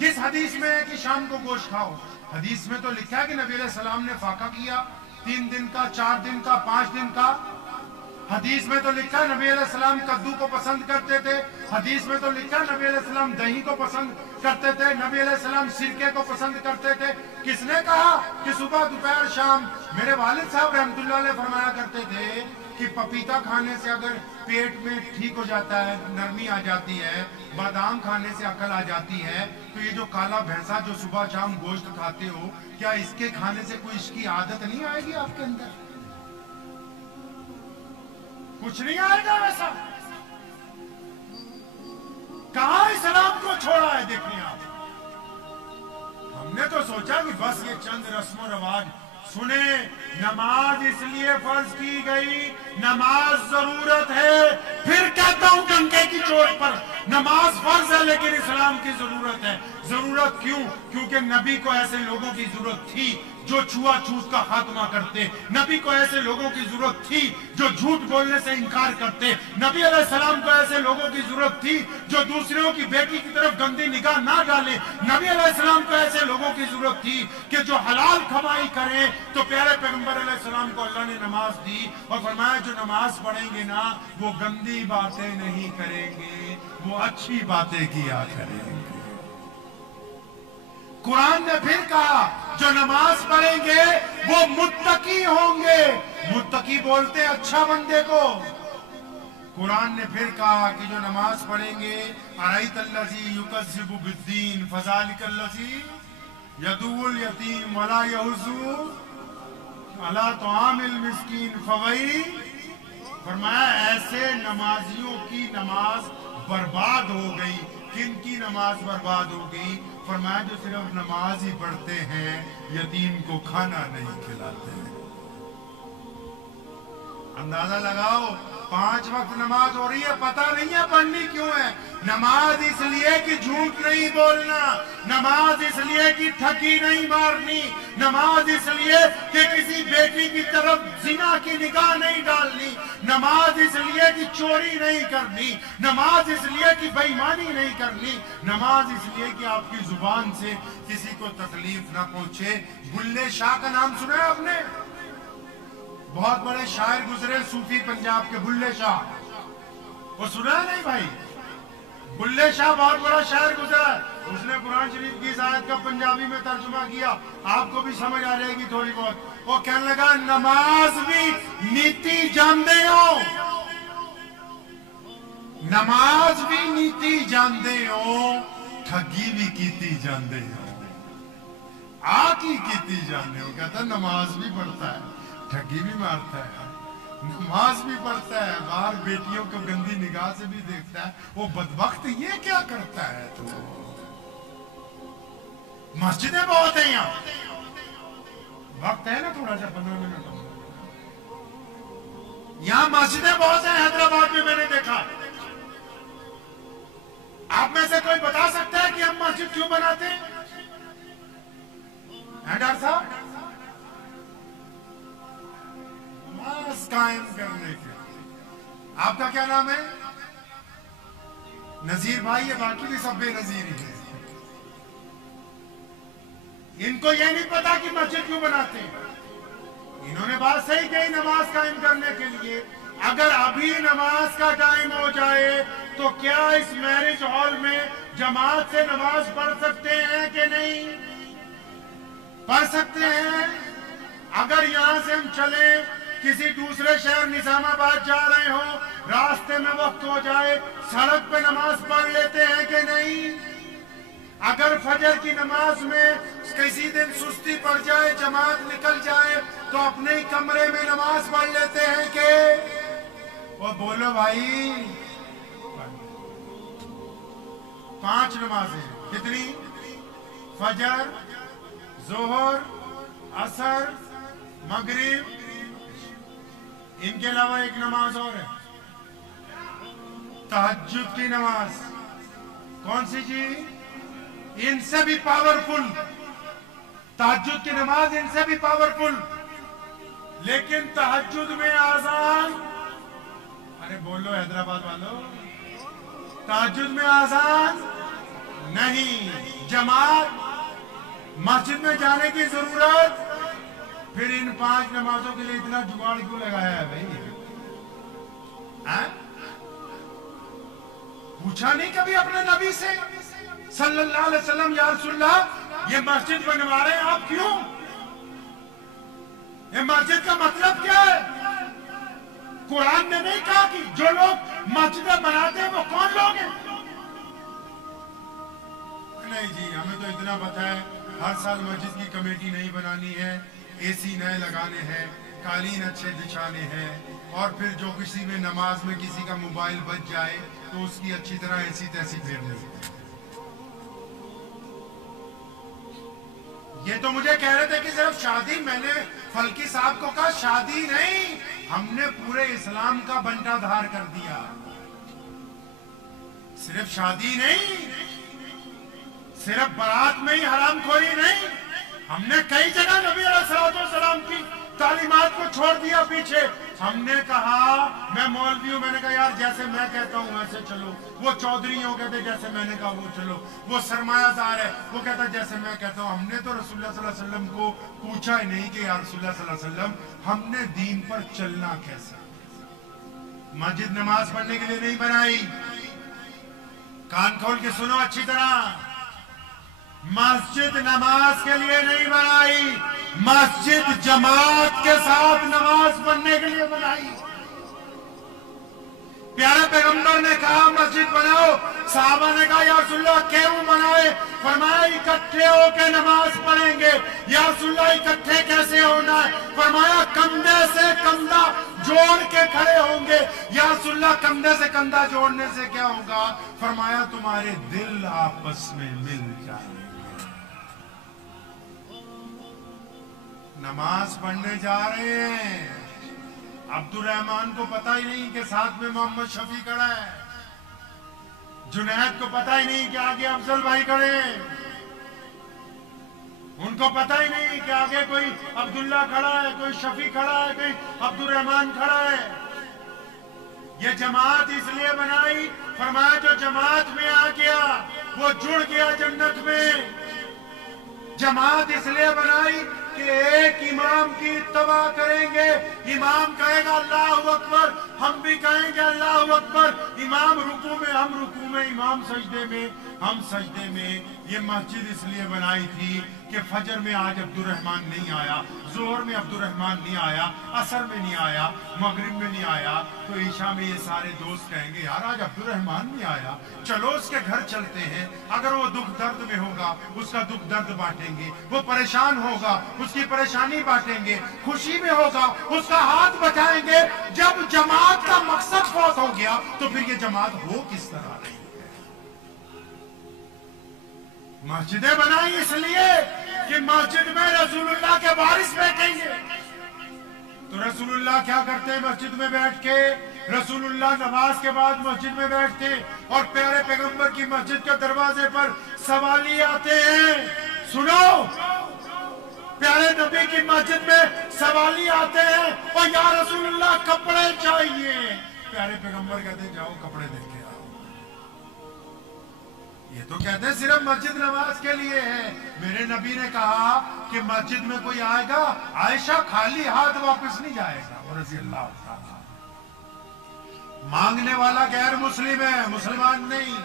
किस हदीस में है कि शाम को गोश्त खाओ? हदीस में तो लिखा है कि नबी अलैहि सलाम ने फाका किया 3 दिन का, 4 दिन का, 5 दिन का। हदीस में तो लिखा है नबी अलैहि सलाम कद्दू को पसंद करते थे। हदीस में तो लिखा है नबी अलैहि सलाम दही को पसंद करते थे। नबी अलैहि सलाम सिरके को पसंद करते थे। किसने कहा कि सुबह दोपहर शाम? मेरे वालिद साहब रहमतुल्लाह अलैह फरमाया करते थे कि पपीता खाने से अगर पेट में ठीक हो जाता है, नरमी आ जाती है, बादाम खाने से अकल आ जाती है, तो ये जो काला भैंसा जो सुबह शाम गोश्त खाते हो, क्या इसके खाने से कोई इसकी आदत नहीं आएगी आपके अंदर? कुछ नहीं आएगा वैसा। कहां इस्लाम को छोड़ा है? देखिए आप, हमने तो सोचा कि बस ये चंद रस्म रवाज। सुने, नमाज इसलिए फर्ज की गई, नमाज जरूरत है। फिर कहता हूं डंके की चोट पर, नमाज फर्ज है लेकिन इस्लाम की जरूरत है। जरूरत क्यों? क्योंकि नबी को ऐसे लोगों की जरूरत थी जो छुआछूत का खात्मा करते। नबी को ऐसे लोगों की जरूरत थी जो झूठ बोलने से इनकार करते। नबी अलैहि सलाम को ऐसे लोगों की जरूरत थी जो दूसरों की बेटी की तरफ गंदी निगाह ना डाले। नबी अलैहि सलाम को ऐसे लोगों की जरूरत थी कि जो हलाल कमाई करें। तो प्यारे पैगंबर अलैहि सलाम को अल्लाह ने नमाज दी और फरमाया जो नमाज पढ़ेंगे ना, वो गंदी बातें नहीं करेंगे, वो अच्छी बातें किया करेंगे। कुरान ने फिर कहा जो नमाज पढ़ेंगे वो मुत्तकी होंगे। मुत्तकी बोलते अच्छा बंदे को। कुरान ने फिर कहा कि जो नमाज पढ़ेंगे, अराइतल्लज़ी युकज़्ज़िबु बिद्दीन फ़ज़ालिकल्लज़ी यदुल यतीम वला यहुज़्ज़ु अला तुआमिल मिस्कीन फ़वैल। फरमाया ऐसे नमाजियों की नमाज बर्बाद हो गई। किन की नमाज बर्बाद हो गई? फरमाया जो सिर्फ नमाज ही पढ़ते हैं, यतीम को खाना नहीं खिलाते हैं। اندازہ لگاؤ 5 وقت نماز ہو رہی ہے، پتہ نہیں ہے پڑھنی کیوں ہے۔ نماز اس لیے کہ جھوٹ نہیں بولنا، نماز اس لیے کہ ٹھگی نہیں مارنی، نماز اس لیے کہ کسی بیٹی کی طرف زنا کی نگاہ نہیں ڈالنی، نماز اس لیے کہ چوری نہیں کرنی، نماز اس لیے کہ بے ایمانی نہیں کرنی، نماز اس لیے کہ آپ کی زبان سے کسی کو تکلیف نہ پہنچے۔ بلے شاہ کا نام سنا ہے آپ نے؟ بہت بڑے شاعر گزرے صوفی پنجاب کے، بلے شاہ، وہ سنا ہے نہیں بھائی؟ بلے شاہ بہت بڑا شاعر گزرا ہے، اس نے قرآن شریف کی اس آیت کا پنجابی میں ترجمہ کیا، آپ کو بھی سمجھ آ جائے گی تھوڑی بہت۔ وہ کہنے لگا نماز بھی نیتی جاندے ہو، نماز بھی نیتی جاندے ہو، ٹھگی بھی کیتی جاندے ہو، آکی کیتی جاندے ہو۔ کہتا نماز بھی پڑھتا ہے، ٹھگی بھی مارتا ہے، نماز بھی پڑھتا ہے، باہر بیٹیوں کو گندی نگاہ سے بھی دیکھتا ہے، وہ بدبخت یہ کیا کرتا ہے؟ تو مسجدیں بہت ہیں یہاں، وقت ہے نا تھوڑا سا 15 منٹ، یہاں مسجدیں بہت ہیں حیدرآباد میں، میں نے دیکھا۔ آپ میں سے کوئی بتا سکتا ہے کہ ہم مسجد کیوں بناتے ہیں؟ ڈاکٹر صاحب نماز قائم کرنے کے۔ آپ کا کیا نام ہے؟ نذیر بھائی، یہ باقی بھی سب بے نظیر ہی ہیں، ان کو یہ نہیں پتا کہ مسجد کیوں بناتے ہیں۔ انہوں نے بات صحیح کہی نماز قائم کرنے کے لیے۔ اگر ابھی نماز کا ٹائم ہو جائے تو کیا اس میرج ہال میں جماعت سے نماز پڑھ سکتے ہیں کہ نہیں؟ پڑھ سکتے ہیں۔ اگر یہاں سے ہم چلیں کسی دوسرے شہر نظام آباد جا رہے ہوں، راستے میں وقت ہو جائے، سڑک پہ نماز پڑھ لیتے ہیں کہ نہیں؟ اگر فجر کی نماز میں کسی دن سستی پڑ جائے، جماعت نکل جائے، تو اپنے ہی کمرے میں نماز پڑھ لیتے ہیں کہ؟ وہ بولو بھائی۔ 5 نمازیں کتنی؟ فجر، ظہر، عصر، مغرب، ان کے علاوہ ایک نماز اور ہے، تہجد کی نماز۔ کون سی جی؟ ان سے بھی پاورفل، تہجد کی نماز ان سے بھی پاورفل۔ لیکن تہجد میں آذان، ارے بولو حیدرآباد والو، تہجد میں آذان نہیں، جماعت، مسجد میں جانے کی ضرورت، پھر ان 5 نمازوں کے لیے اتنا جگاڑ کیوں لگایا ہے بھائی؟ پوچھا نہیں کبھی اپنے نبی سے صلی اللہ علیہ وسلم، یا رسول اللہ یہ مسجد بنوا رہے ہیں آپ کیوں؟ یہ مسجد کا مطلب کیا ہے؟ قرآن نے نہیں کہا کہ جو لوگ مسجدیں بناتے ہیں وہ کون لوگ ہیں؟ نہیں جی، ہمیں تو اتنا پتا ہے ہر سال مسجد کی کمیٹی نہیں بنانی ہے، اے سی نئے لگانے ہیں، قالین اچھے بچھانے ہیں، اور پھر جو کسی میں نماز میں کسی کا موبائل بچ جائے تو اس کی اچھی طرح ایسی تیسی پھیرنی ہے۔ یہ تو مجھے کہہ رہے تھے کہ صرف شادی، میں نے فلکی صاحب کو کہا شادی نہیں، ہم نے پورے اسلام کا بنٹا دھار کر دیا، صرف شادی نہیں، صرف بارات میں ہی حرام خوری نہیں، ہم نے کئی جگہ نبی علیہ السلام کی تعلیمات کو چھوڑ دیا پیچھے۔ ہم نے کہا، میں مولوی ہوں، میں نے کہا یار جیسے میں کہتا ہوں ویسے چلو، وہ چودھری ہوں کہتے جیسے میں نے کہا وہ چلو، وہ سرمایہ دار ہے وہ کہتا جیسے میں کہتا ہوں۔ ہم نے تو رسول اللہ صلی اللہ علیہ وسلم کو پوچھا ہی نہیں کہ یا رسول اللہ صلی اللہ علیہ وسلم ہم نے دین پر چلنا کیسا؟ مسجد نماز پڑھنے کے لیے نہیں بنائی، کان کھول کے سنو اچھی طرح، مسجد نماز کے لیے نہیں بنائی، مسجد جماعت کے ساتھ نماز پڑھنے کے لیے بنائی۔ پیارے پیغمبر نے کہا مسجد بناؤ، صحابہ نے کہا یا رسول اللہ کیوں بنائے؟ فرمایا اکٹھے ہو کے نماز پڑھیں گے۔ یا رسول اللہ اکٹھے کیسے ہونا ہے؟ فرمایا کندھے سے کندھا جوڑ کے کھڑے ہوں گے۔ یا رسول اللہ کندھے سے کندھا جوڑنے سے کیا ہوگا؟ فرمایا تمہارے دل آپس میں مل جائیں گے۔ نماز پڑھنے جا رہے ہیں، अब्दुर्रहमान को पता ही नहीं कि साथ में मोहम्मद शफी खड़ा है, जुनैद को पता ही नहीं कि आगे अफजल भाई खड़े हैं, उनको पता ही नहीं कि आगे कोई अब्दुल्ला खड़ा है, कोई शफी खड़ा है, कोई अब्दुर्रहमान खड़ा है। ये जमात इसलिए बनाई, फरमाया जो जमात में आ गया वो जुड़ गया जन्नत में। जमात इसलिए बनाई कि एक इमाम की इत्तबा करेंगे, इमाम कहेगा अल्लाहु अकबर, हम भी कहेंगे अल्लाहु अकबर, इमाम रुकू में हम रुकू में, इमाम सजदे में हम सजदे में। ये मस्जिद इसलिए बनाई थी कि फजर में आज अब्दुर्रहमान नहीं आया, जोहर में अब्दुर्रहमान नहीं आया, असर में नहीं आया, मगरिब में नहीं आया, तो ईशा में ये सारे दोस्त कहेंगे यार आज अब्दुर्रहमान नहीं आया, चलो उसके घर चलते हैं। अगर वो दुख दर्द में होगा उसका दुख दर्द बांटेंगे, वो परेशान होगा उसकी परेशानी बांटेंगे, खुशी में होगा उसका हाथ बचाएंगे। जब जमात का मकसद फौत हो गया तो फिर ये जमात हो किस तरह रही? मस्जिदें बनाई इसलिए कि मस्जिद में रसूलुल्लाह के वारिस बैठेंगे। तो रसूलुल्लाह क्या करते हैं मस्जिद में बैठ के? रसूलुल्लाह नमाज के बाद मस्जिद में बैठते और प्यारे पैगंबर की मस्जिद के दरवाजे पर सवाली आते हैं। सुनो, प्यारे नबी की मस्जिद में सवाली आते हैं और या रसूलुल्लाह कपड़े चाहिए। प्यारे पैगंबर कहते हैं जाओ कपड़े देके आओ। ये तो कहते हैं सिर्फ मस्जिद नमाज के लिए है। मेरे नबी ने कहा कि मस्जिद में कोई आएगा आयशा खाली हाथ वापस नहीं जाएगा। रज़ी अल्लाह ताला। मांगने वाला गैर मुस्लिम है, मुसलमान नहीं।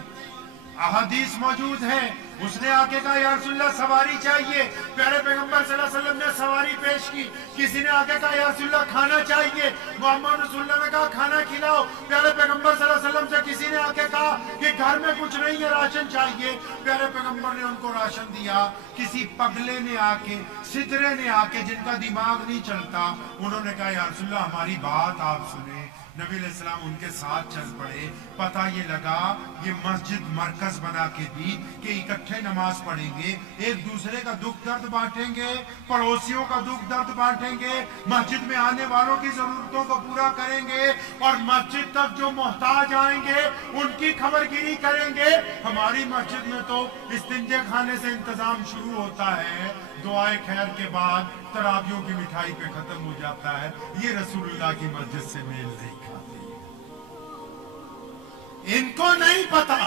अहदीस मौजूद है, उसने आके कहा या रसूलल्लाह सवारी चाहिए, प्यारे पैगंबर सल्लल्लाहु अलैहि वसल्लम ने सवारी पेश की। किसी ने आके कहा या रसूलल्लाह खाना चाहिए, मोहम्मद रसूलुल्लाह ने कहा खाना खिलाओ। प्यारे पैगंबर सल्लल्लाहु अलैहि वसल्लम से किसी ने आके कहा कि घर में कुछ नहीं है, राशन चाहिए। प्यारे पैगंबर ने उनको राशन दिया। किसी पगले ने आके, सिदरे ने आके, जिनका दिमाग नहीं चलता, उन्होंने कहा या रसूलल्लाह हमारी बात आप सुने। नबी अलैहिस्सलाम उनके साथ चल पड़े। पता ये लगा ये मस्जिद मरकज बना के दी कि इकट्ठे नमाज पढ़ेंगे, एक दूसरे का दुख दर्द बांटेंगे, पड़ोसियों का दुख दर्द बांटेंगे, मस्जिद में आने वालों की जरूरतों को पूरा करेंगे और मस्जिद तक जो मोहताज आएंगे उनकी खबरगिरी करेंगे। हमारी मस्जिद में तो इस्तिंजे खाने से इंतजाम शुरू होता है, दुआए खैर के बाद तराबियों की मिठाई पे खत्म हो जाता है। ये रसूलुल्लाह की मस्जिद से मेल नहीं खाती। इनको नहीं पता,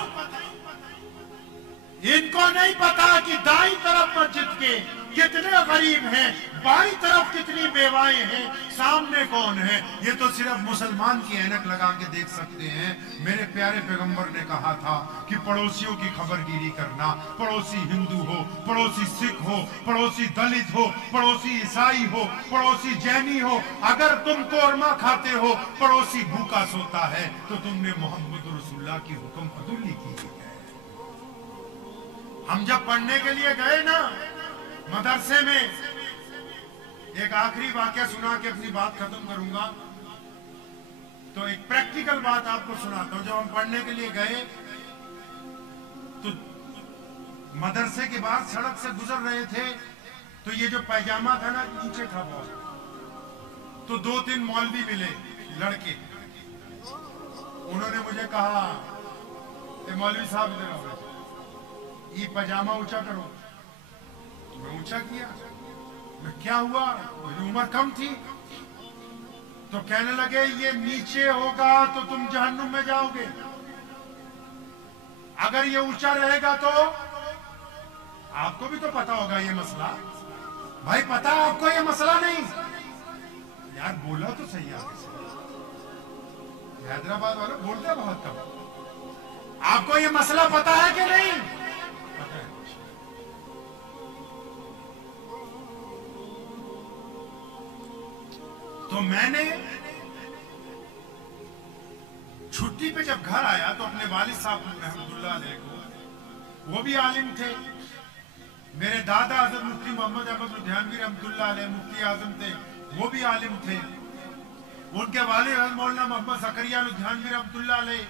इनको नहीं पता कि दाईं तरफ मस्जिद के कितने गरीब हैं, बाईं तरफ कितनी बेवाएं हैं, सामने कौन है। ये तो सिर्फ मुसलमान की ऐनक लगा के देख सकते हैं। मेरे प्यारे पैगंबर ने कहा था कि पड़ोसियों की खबरगिरी करना, पड़ोसी हिंदू हो, पड़ोसी सिख हो, पड़ोसी दलित हो, पड़ोसी ईसाई हो, पड़ोसी जैनी हो, अगर तुम कोरमा खाते हो, पड़ोसी भूखा सोता है, तो तुमने मोहम्मद रसूलुल्लाह की हुक्म अदुल्ली की है। हम जब पढ़ने के लिए गए ना मदरसे में, एक आखिरी वाक्य सुना के अपनी बात खत्म करूंगा। तो एक प्रैक्टिकल बात आपको सुनाता हूं। जब हम पढ़ने के लिए गए तो मदरसे के बाद सड़क से गुजर रहे थे, तो ये जो पैजामा था ना नीचे था बहुत, तो 2-3 मौलवी मिले लड़के। उन्होंने मुझे कहा मौलवी साहब इधर आओ, ये पैजामा ऊंचा करो। मैं ऊंचा किया। मैं क्या हुआ, मेरी उम्र कम थी। तो कहने लगे ये नीचे होगा तो तुम जहन्नुम में जाओगे, अगर ये ऊंचा रहेगा तो आपको भी तो पता होगा ये मसला। भाई पता आपको ये मसला नहीं? यार बोला तो सही आगे से। हैदराबाद वाले बोलते बहुत कम। आपको ये मसला पता है कि नहीं? पता है। तो मैंने छुट्टी पे जब घर आया तो अपने वालिद साहब रहमतुल्लाह अलैह को, वो भी आलिम थे, मेरे दादा हज़रत मुफ्ती मोहम्मद अहमद लुधियानवी रहमतुल्लाह अलैह मुफ्ती आजम थे, वो भी आलिम थे। उनके वालिद हज़रत मौलाना मोहम्मद ज़करिया लुधियानवी रहमतुल्लाह अलैह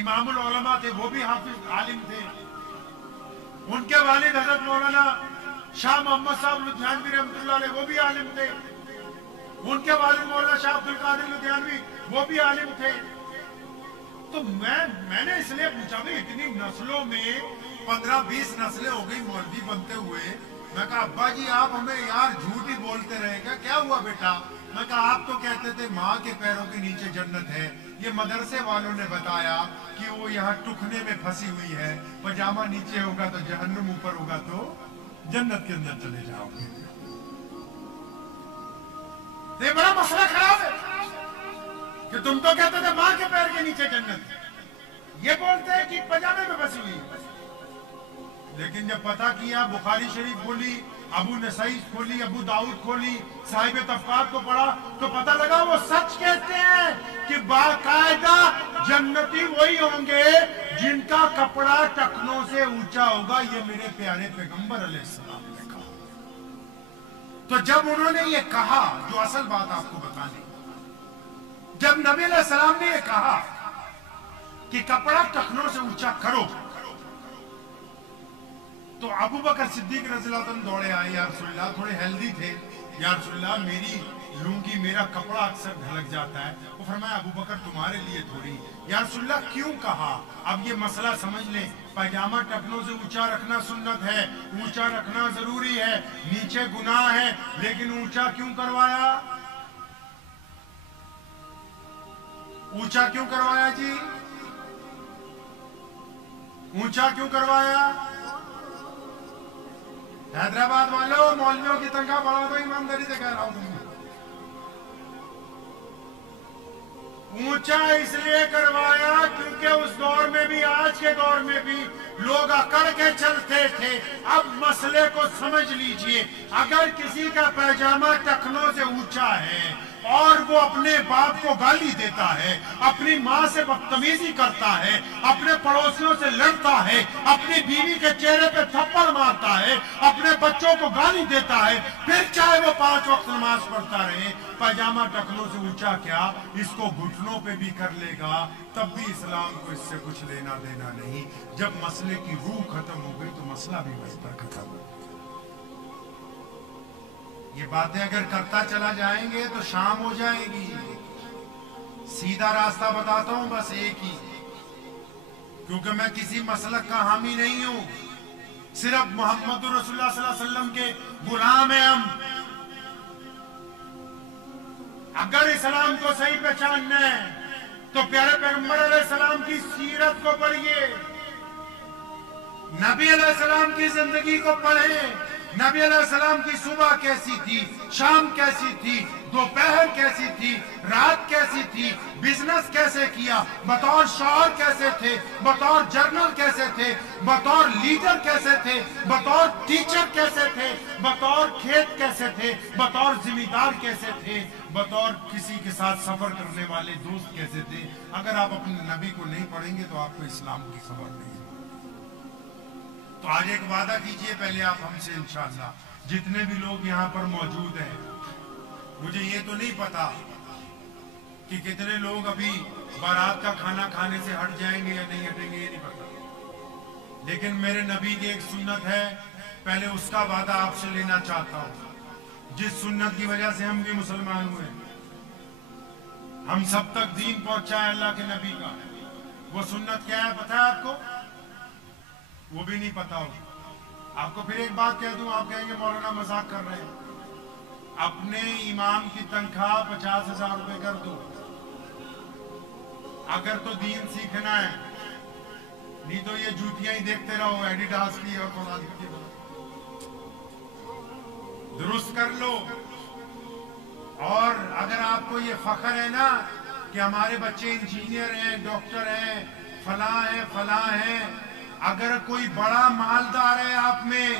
इमामुल उलमा थे, वो भी हाफिज आलिम थे। उनके वालिद हज़रत मौलाना शाह मोहम्मद साहब लुधियानवी रहमतुल्लाह अलैह वो भी आलिम थे। उनके वालिद मौलाना शाह अब्दुल कादिर लुधियानवी वो भी आलिम थे। तो मैंने इसलिए पूछा भाई इतनी नस्लों में 15-20 नस्लें हो गई मौलवी बनते हुए। मैं कहा अब्बा जी आप हमें यार झूठ ही बोलते रहेगा, क्या हुआ बेटा? मैं कहा आप तो कहते थे माँ के पैरों के नीचे जन्नत है, ये मदरसे वालों ने बताया कि वो यहाँ टुकने में फंसी हुई है, पजामा नीचे होगा तो जहन्नुम, ऊपर होगा तो जन्नत के अंदर चले जाओगे। ये बड़ा मसला खराब है कि तुम तो कहते थे माँ के पैर के नीचे जन्नत, ये बोलते हैं कि पजामे में फंसी हुई। लेकिन जब पता किया, बुखारी शरीफ खोली, अबू नसाई खोली, अबू दाऊद खोली, साहिब तफकात को पढ़ा, तो पता लगा वो सच कहते हैं कि बाकायदा जन्नती वही होंगे जिनका कपड़ा टखनों से ऊंचा होगा। ये मेरे प्यारे पैगंबर अलैहिस्सलाम ने कहा। तो जब उन्होंने ये कहा, जो असल बात आपको बतानी, जब नबी अलैहिस्सलाम ने ये कहा कि कपड़ा टखनों से ऊंचा करो, तो अबू बकर सिद्दीक रज़ियल्लाहु अन्हु दौड़े आए, या रसूलल्लाह, थोड़े हेल्दी थे, या रसूलल्लाह मेरी लुंगी, मेरा कपड़ा अक्सर ढलक जाता है। वो फरमाया अबू बकर तुम्हारे लिए थोड़ी। या रसूलल्लाह क्यों कहा? अब ये मसला समझ लें, पैजामा टखनों से ऊंचा रखना सुन्नत है, ऊंचा रखना जरूरी है, नीचे गुनाह है, लेकिन ऊंचा क्यों करवाया? ऊंचा क्यों करवाया जी? ऊंचा क्यों करवाया? हैदराबाद वालों, मौलवियों की तनख्वाह बढ़ा दो, ईमानदारी से कह रहा हूं तुमने। ऊंचा इसलिए करवाया क्योंकि उस दौर में भी, आज के दौर में भी लोग अकड़ के चलते थे। अब मसले को समझ लीजिए, अगर किसी का पैजामा टखनों से ऊंचा है और वो अपने बाप को गाली देता है, अपनी माँ से बदतमीजी करता है, अपने पड़ोसियों से लड़ता है, अपनी बीवी के चेहरे पे थप्पड़ मारता है, अपने बच्चों को गाली देता है, फिर चाहे वो 5 वक्त नमाज पढ़ता रहे, पैजामा टखनों से ऊंचा क्या, इसको घुटनों पे भी कर लेगा, तब भी इस्लाम को इससे कुछ लेना देना नहीं। जब मसले की रूह खत्म हो गई तो मसला भी वहीं पर खत्म हो। ये बातें अगर करता चला जाएंगे तो शाम हो जाएगी। सीधा रास्ता बताता हूं बस एक ही, क्योंकि मैं किसी मसलक का हामी नहीं हूं, सिर्फ मोहम्मद रसूलुल्लाह सल्लल्लाहु अलैहि वसल्लम के गुलाम हैं हम। अगर इस्लाम को सही पहचानना है तो प्यारे पैगंबर अलैहिस्सलाम की सीरत को पढ़िए, नबी अलैहिस्सलाम की जिंदगी को पढ़ें। नबी अलैहिस्सलाम की सुबह कैसी थी, शाम कैसी थी, दोपहर कैसी थी, रात कैसी थी, बिजनेस कैसे किया, बतौर शौहर कैसे थे, बतौर जर्नल कैसे थे, बतौर लीडर कैसे थे, बतौर टीचर कैसे थे, बतौर खेत कैसे थे, बतौर जिम्मेदार कैसे थे, बतौर किसी के साथ सफर करने वाले दोस्त कैसे थे। अगर आप अपने नबी को नहीं पढ़ेंगे तो आपको इस्लाम की खबर नहीं। तो आज एक वादा कीजिए पहले आप हमसे, इंशाअल्लाह, जितने भी लोग यहाँ पर मौजूद हैं, मुझे ये तो नहीं पता कि कितने लोग अभी बारात का खाना खाने से हट जाएंगे या नहीं हटेंगे, ये नहीं पता, लेकिन मेरे नबी की एक सुन्नत है, पहले उसका वादा आपसे लेना चाहता हूं, जिस सुन्नत की वजह से हम भी मुसलमान हुए, हम सब तक दीन पहुंचा है अल्लाह के नबी का। वो सुन्नत क्या है पता है आपको? वो भी नहीं पता हो। आपको फिर एक बात कह दूं, आप कहेंगे मौलाना मजाक कर रहे हैं। अपने इमाम की तनख्वाह 50,000 रुपए कर दो, अगर तो दीन सीखना है, नहीं तो ये जूतियां ही देखते रहो एडिडास की और फलानी की। दुरुस्त कर लो। और अगर आपको ये फख्र है ना कि हमारे बच्चे इंजीनियर हैं, डॉक्टर हैं, फलां हैं, अगर कोई बड़ा मालदार है आप में,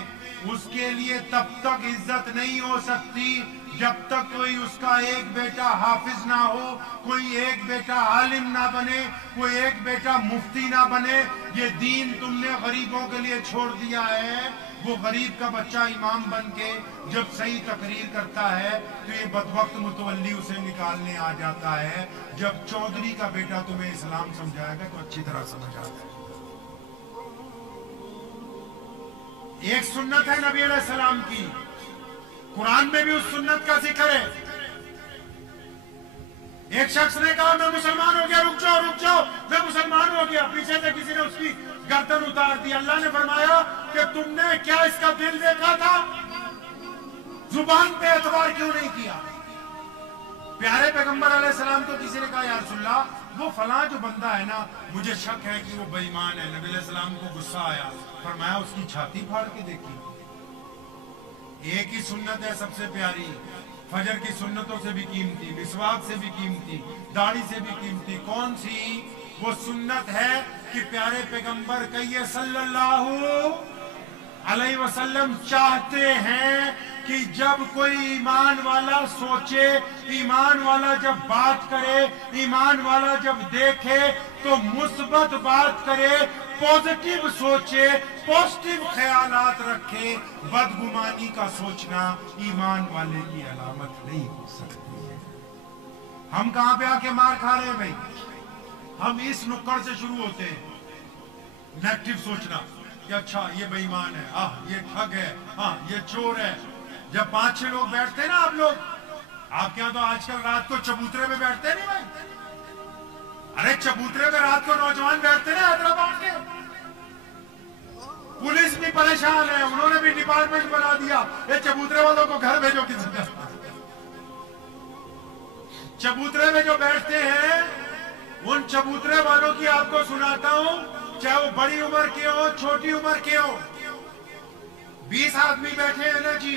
उसके लिए तब तक इज्जत नहीं हो सकती जब तक कोई उसका एक बेटा हाफिज ना हो, कोई एक बेटा आलिम ना बने, कोई एक बेटा मुफ्ती ना बने। ये दीन तुमने गरीबों के लिए छोड़ दिया है। वो गरीब का बच्चा इमाम बन के जब सही तकरीर करता है तो ये बदवक्त मुतवल्ली उसे निकालने आ जाता है। जब चौधरी का बेटा तुम्हें इस्लाम समझाएगा तो अच्छी तरह समझ आता है। एक सुन्नत है नबी अलैहिस्सलाम की, कुरान में भी उस सुन्नत का जिक्र है। एक शख्स ने कहा मैं मुसलमान हो गया, रुक जाओ, मैं मुसलमान हो गया। पीछे से किसी ने उसकी गर्दन उतार दी। अल्लाह ने फरमाया कि तुमने क्या इसका दिल देखा था, जुबान पे एतबार क्यों नहीं किया? प्यारे पैगंबर अलैहिस्सलाम को किसी ने कहा या रसूलल्लाह, वो फलां जो बंदा है ना, मुझे शक है कि वो बेईमान है। नबी अलैहिस्सलाम को गुस्सा आया, फरमाया उसकी छाती फाड़ के देखी। एक ही सुन्नत है सबसे प्यारी, फजर की सुन्नतों से भी कीमती, मिसवाक से भी कीमती, दाढ़ी से भी कीमती। कौन सी? वो सुन्नत है कि प्यारे पैगंबर कहिए सल्लल्लाहु अलैहि वसल्लम चाहते हैं कि जब कोई ईमान वाला सोचे, ईमान वाला जब बात करे, ईमान वाला जब देखे तो मुस्बत बात करे, पॉजिटिव सोचे, पॉजिटिव ख्यालात रखे। बदगुमानी का सोचना ईमान वाले की अलामत नहीं हो सकती है। हम कहां पे आके मार खा रहे हैं भाई? हम इस नुक्कड़ से शुरू होते हैं, नेगेटिव सोचना कि अच्छा ये बेईमान है, ये ठग है, ये चोर है। जब 5-6 लोग बैठते हैं ना, आप लोग, आपके यहाँ तो आजकल रात को चबूतरे में बैठते नहीं भाई? अरे चबूतरे में रात को नौजवान बैठते ना हैदराबाद के। पुलिस भी परेशान है, उन्होंने भी डिपार्टमेंट बना दिया, ये चबूतरे वालों को घर भेजो किसी तरह। चबूतरे में जो बैठते हैं, उन चबूतरे वालों की आपको सुनाता हूं, चाहे वो बड़ी उम्र के हो, छोटी उम्र के हो। 20 आदमी बैठे हैं ना जी,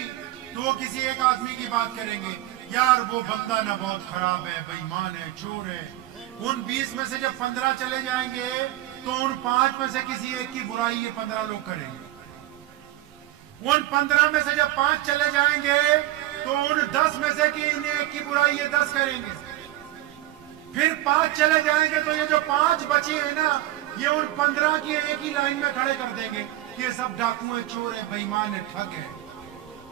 तो वो किसी एक आदमी की बात करेंगे, यार वो बंदा ना बहुत खराब है, बेईमान है, चोर है। उन 20 में से जब 15 चले जाएंगे तो उन 5 में से किसी एक की बुराई ये 15 लोग करेंगे। उन 15 में से जब 5 चले जाएंगे तो उन 10 में से एक की बुराई ये 10 करेंगे। फिर 5 चले जाएंगे तो ये जो 5 बचे हैं ना, ये उन 15 की एक ही लाइन में खड़े कर देंगे कि ये सब डाकू है, चोर है, बेईमान है, ठग है।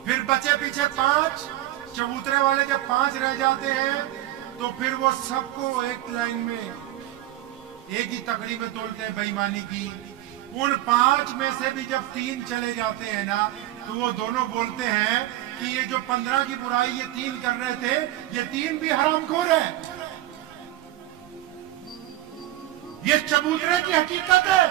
फिर बचे पीछे 5 चबूतरे वाले जब 5 रह जाते हैं तो फिर वो सबको एक लाइन में एक ही तकड़ी में तोड़ते हैं बेईमानी की। उन 5 में से भी जब 3 चले जाते हैं ना, तो वो दोनों बोलते हैं कि ये जो 15 की बुराई ये 3 कर रहे थे, ये 3 भी हरामखोर है। ये चबूतरे की हकीकत है।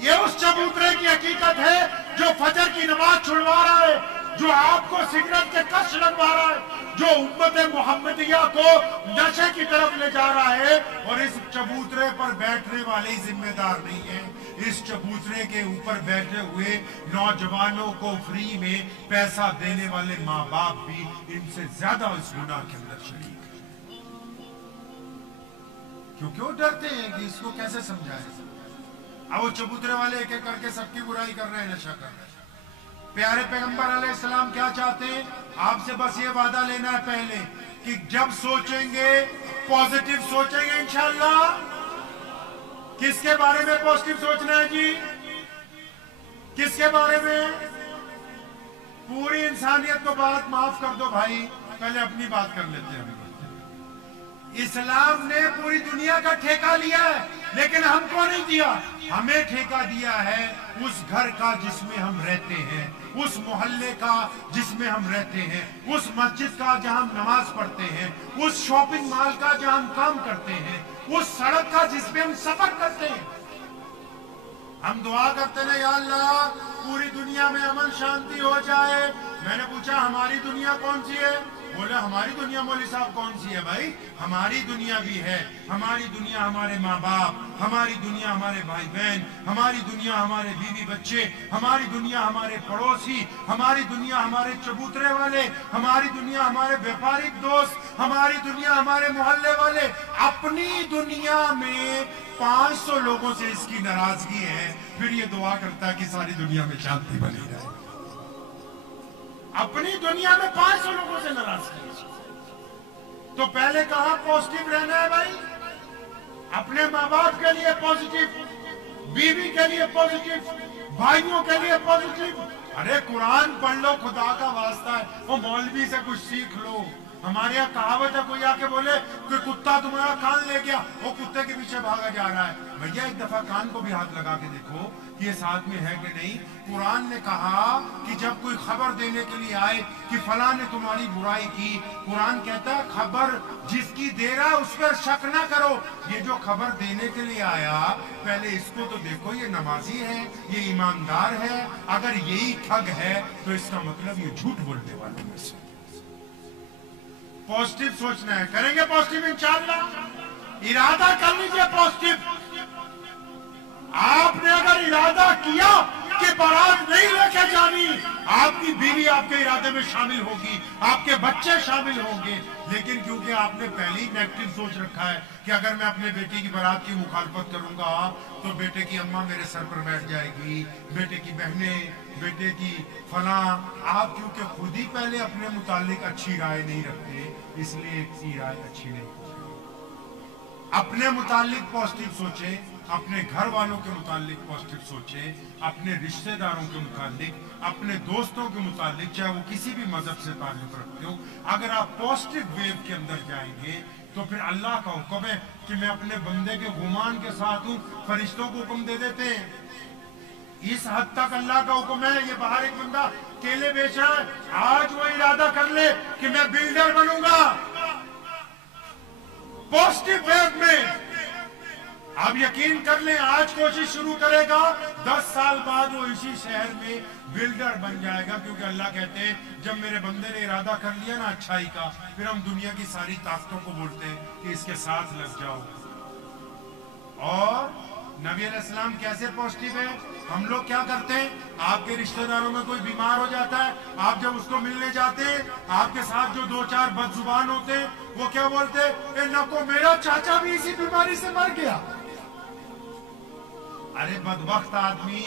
ये उस चबूतरे की हकीकत है जो फजर की नमाज छुड़वा रहा है, जो आपको सिगरेट के कश लगवा रहा है, जो उम्मत मुहम्मदिया को नशे की तरफ ले जा रहा है। और इस चबूतरे पर बैठने वाले ही जिम्मेदार नहीं है, इस चबूतरे के ऊपर बैठे हुए नौजवानों को फ्री में पैसा देने वाले माँ बाप भी इनसे ज्यादा इस गुनाह के अंदर शरीक है। क्योंकि वो डरते हैं कि इसको कैसे समझाएं। अब वो चबूतरे वाले एक एक करके सबकी बुराई कर रहे हैं, नशा कर रहे हैं। प्यारे पैगंबर अलैहिस्सलाम क्या चाहते हैं? आपसे बस ये वादा लेना है पहले कि जब सोचेंगे पॉजिटिव सोचेंगे इंशाअल्लाह। किसके बारे में पॉजिटिव सोचना है जी? किसके बारे में? पूरी इंसानियत को बात माफ कर दो भाई, पहले अपनी बात कर लेते हैं। इस्लाम ने पूरी दुनिया का ठेका लिया है, लेकिन हमको नहीं दिया। हमें ठेका दिया है उस घर का जिसमें हम रहते हैं, उस मोहल्ले का जिसमें हम रहते हैं, उस मस्जिद का जहां हम नमाज पढ़ते हैं, उस शॉपिंग मॉल का जहां हम काम करते हैं, उस सड़क का जिसमें हम सफर करते हैं। हम दुआ करते हैं या अल्लाह पूरी दुनिया में अमन शांति हो जाए। मैंने पूछा हमारी दुनिया कौन सी है? बोले हमारी दुनिया मौलवी साहब कौन सी है? भाई हमारी दुनिया भी है। हमारी दुनिया हमारे माँ बाप, हमारी दुनिया हमारे भाई बहन, हमारी दुनिया हमारे बीवी बच्चे, हमारी दुनिया हमारे पड़ोसी, हमारी दुनिया हमारे चबूतरे वाले, हमारी दुनिया हमारे व्यापारिक दोस्त, हमारी दुनिया हमारे मोहल्ले वाले। अपनी दुनिया में 500 लोगों से इसकी नाराजगी है, फिर ये दुआ करता है कि सारी दुनिया में शांति बनी रहे। अपनी दुनिया में 500 लोगों से नाराजगी। तो पहले कहा पॉजिटिव रहना है भाई, अपने माँ बाप के लिए पॉजिटिव, बीवी के लिए पॉजिटिव, भाइयों के लिए पॉजिटिव। अरे कुरान पढ़ लो, खुदा का वास्ता है। वो मौलवी से कुछ सीख लो, हमारे यहाँ कहावत है, कोई आके बोले कि कुत्ता तुम्हारा कान ले गया, वो कुत्ते के पीछे भागा जा रहा है। भैया एक दफा कान को भी हाथ लगा के देखो कि ये साथ में है कि नहीं। कुरान ने कहा कि जब कोई खबर देने के लिए आए कि फलां ने तुम्हारी बुराई की, कुरान कहता है खबर जिसकी दे रहा है उस पर शक ना करो। ये जो खबर देने के लिए आया, पहले इसको तो देखो, ये नमाजी है, ये ईमानदार है। अगर यही ठग है तो इसका मतलब ये झूठ बोलने वालों में से। पॉजिटिव सोचना है, करेंगे पॉजिटिव इंशाअल्लाह। इरादा कर लीजिए पॉजिटिव। आपने अगर इरादा किया कि बारात नहीं लेके जानी, आपकी बीवी आपके इरादे में शामिल होगी, आपके बच्चे शामिल होंगे। लेकिन क्योंकि आपने पहले ही नेगेटिव सोच रखा है कि अगर मैं अपने बेटे की बारात की मुखालफत करूंगा तो बेटे की अम्मा मेरे सर पर बैठ जाएगी, बेटे की बहनें, बेटे की फला। आप क्योंकि खुद ही पहले अपने मुतालिक अच्छी राय नहीं रखते, इसलिए इसकी राय अच्छी नहीं होती। अपने मुतालिक पॉजिटिव सोचे, अपने घर वालों के मुतालिक पॉजिटिव सोचे, अपने रिश्तेदारों के मुतालिक, अपने दोस्तों के मुतालिक, चाहे वो किसी भी मजहब से ताल्लुक रखते हो। अगर आप पॉजिटिव वेव के अंदर जाएंगे तो फिर अल्लाह का हुक्म है कि मैं अपने बंदे के गुमान के साथ हूँ। फरिश्तों को हुक्म दे देते हैं। इस हद तक अल्लाह का हुक्म है। ये बाहर एक बंदा केले बेच रहा है, आज वो इरादा कर ले कि मैं बिल्डर बनूंगा पॉजिटिव वेव में। आप यकीन कर लें, आज कोशिश शुरू करेगा, 10 साल बाद वो इसी शहर में बिल्डर बन जाएगा। क्योंकि अल्लाह कहते हैं जब मेरे बंदे ने इरादा कर लिया ना अच्छाई का, फिर हम दुनिया की सारी ताकतों को बोलते हैं कि इसके साथ लग जाओ। और नबी अलैहिस्सलाम कैसे पॉजिटिव है। हम लोग क्या करते हैं, आपके रिश्तेदारों में कोई बीमार हो जाता है, आप जब उसको मिलने जाते हैं, आपके साथ जो 2-4 बदजुबान होते हैं वो क्या बोलते हैं, नको मेरा चाचा भी इसी बीमारी से मर गया। अरे बदबख्त आदमी,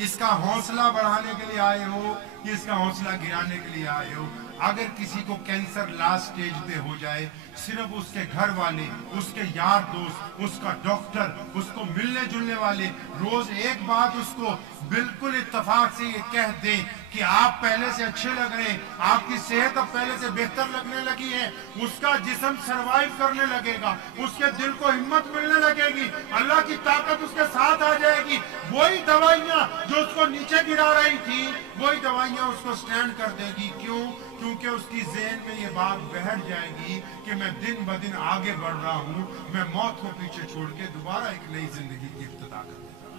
इसका हौसला बढ़ाने के लिए आए हो कि इसका हौसला गिराने के लिए आए हो। अगर किसी को कैंसर लास्ट स्टेज पे हो जाए, सिर्फ उसके घर वाले, उसके यार दोस्त, उसका डॉक्टर, उसको मिलने जुलने वाले रोज एक बात उसको बिल्कुल इत्तेफाक से ये कह दें कि आप पहले से अच्छे लग रहे हैं, आपकी सेहत अब पहले से बेहतर लगने लगी है, उसका जिस्म सरवाइव करने लगेगा, उसके दिल को हिम्मत मिलने लगेगी, अल्लाह की ताकत उसके साथ आ जाएगी। वही दवाइयां जो उसको नीचे गिरा रही थी, वही दवाइयां उसको स्टैंड कर देगी। क्यों? क्योंकि उसकी ज़हन में ये बात बैठ जाएगी कि मैं दिन ब दिन आगे बढ़ रहा हूं, मैं मौत को पीछे छोड़ के दोबारा एक नई जिंदगी की इब्तिदा कर देता हूं।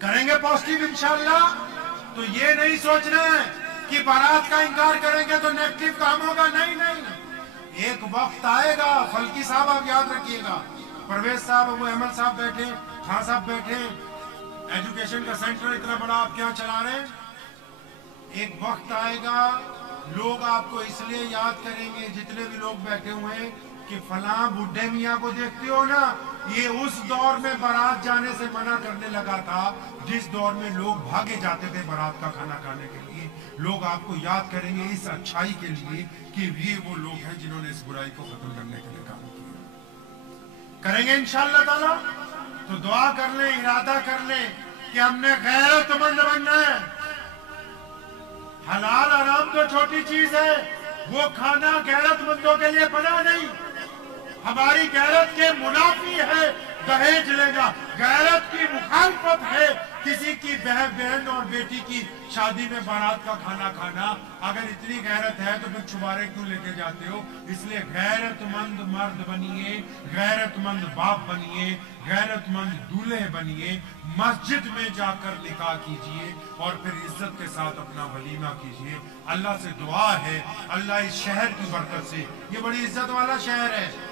करेंगे पॉजिटिव इंशाअल्लाह। तो ये नहीं सोचना है कि बारात का इनकार करेंगे तो नेगेटिव काम होगा। नहीं नहीं, एक वक्त आएगा। फल्की साहब आप याद रखिएगा, परवेज साहब, अबू अहमद साहब बैठे, खान साहब बैठे, एजुकेशन का सेंटर इतना बड़ा आप क्या चला रहे हैं। एक वक्त आएगा लोग आपको इसलिए याद करेंगे, जितने भी लोग बैठे हुए हैं, कि फलां बुढ़े मियाँ को देखते हो ना, ये उस दौर में बारात जाने से मना करने लगा था जिस दौर में लोग भागे जाते थे बारात का खाना खाने के लिए। लोग आपको याद करेंगे इस अच्छाई के लिए कि ये वो लोग हैं जिन्होंने इस बुराई को खत्म करने के लिए काम किया। करेंगे इंशाअल्लाह ताला। तो दुआ कर लें, इरादा कर लें कि हमने गैरतमंद बनना है। हलाल आराम तो छोटी चीज है, वो खाना गैरतमंदों के लिए बना नहीं। हमारी गैरत के मुनाफी है दहेज लेना, गैरत की मुखालफत है किसी की बहन और बेटी की शादी में बारात का खाना खाना। अगर इतनी गैरत है तो फिर छुबारे क्यों लेके जाते हो। इसलिए गैरतमंद मर्द बनिए, गैरतमंद बाप बनिए, गैरतमंद दूल्हे बनिए। मस्जिद में जाकर निकाह कीजिए और फिर इज्जत के साथ अपना वलीमा कीजिए। अल्लाह से दुआ है, अल्लाह इस शहर की बरकत से, ये बड़ी इज्जत वाला शहर है,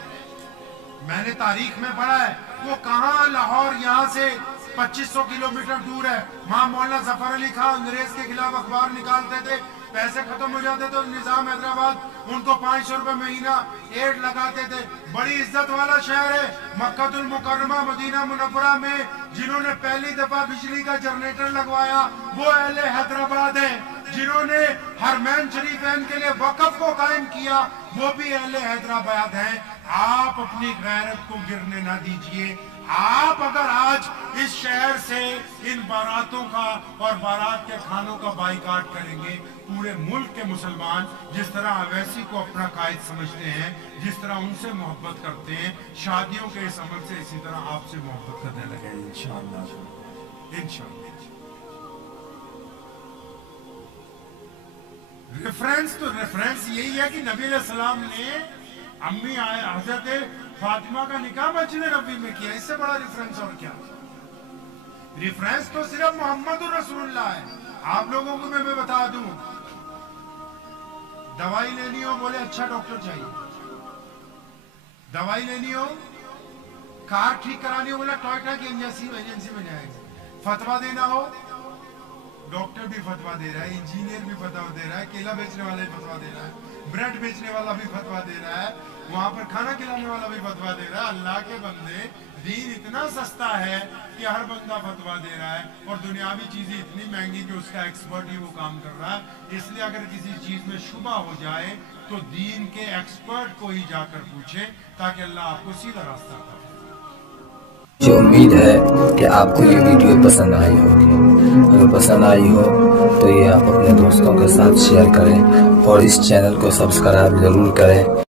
मैंने तारीख में पढ़ा है, वो कहाँ लाहौर यहाँ से 2500 किलोमीटर दूर है। वहाँ मौलाना जफर अली खान अंग्रेज के खिलाफ अखबार निकालते थे, पैसे खत्म हो जाते तो निजाम हैदराबाद उनको 500 रुपए महीना एड लगाते थे। बड़ी इज्जत वाला शहर है। मक्कातुल मुकर्रमा मदीना मुनव्वरा में जिन्होंने पहली दफा बिजली का जनरेटर लगवाया वो अहले हैदराबाद है। जिन्होंने हरमैन शरीफैन के लिए वक़्फ़ को कायम किया वो भी अहले हैदराबाद हैं। आप अपनी गैरत को गिरने ना दीजिए। आप अगर आज इस शहर से इन बारातों का और बारात के खानों का बाइकाट करेंगे, पूरे मुल्क के मुसलमान जिस तरह अवैसी को अपना कायद समझते हैं, जिस तरह उनसे मोहब्बत करते हैं, शादियों के इस अमल से इसी तरह आपसे मोहब्बत करने लगे इंशाअल्लाह। इंशाअल्लाह रेफरेंस यही है कि नबी अलैहिस्सलाम ने अम्मी हजरत फातिमा का निकाह मस्जिद नबी में किया, इससे बड़ा रेफरेंस और क्या? रेफरेंस तो सिर्फ मोहम्मद रसूलुल्लाह है। आप लोगों को मैं बता दूं, दवाई लेनी हो बोले अच्छा डॉक्टर चाहिए, दवाई लेनी हो, कार ठीक करानी हो बोले टोयोटा की एजेंसी में जाएगा, फतवा देना हो डॉक्टर भी फतवा दे रहा है, इंजीनियर भी फतवा दे रहा है, केला बेचने वाला भी फतवा दे रहा है, ब्रेड बेचने वाला भी फतवा दे रहा है, वहां पर खाना खिलाने वाला भी फतवा दे रहा है। अल्लाह के बंदे, दीन इतना सस्ता है कि हर बंदा फतवा दे रहा है, और दुनियावी चीजें इतनी महंगी कि उसका एक्सपर्ट ही वो काम कर रहा है। इसलिए अगर किसी चीज में शुबा हो जाए तो दीन के एक्सपर्ट को ही जाकर पूछे, ताकि अल्लाह आपको सीधा रास्ता करे। मुझे उम्मीद है कि आपको ये वीडियो पसंद आई होगी। अगर पसंद आई हो तो ये आप अपने दोस्तों के साथ शेयर करें और इस चैनल को सब्सक्राइब जरूर करें।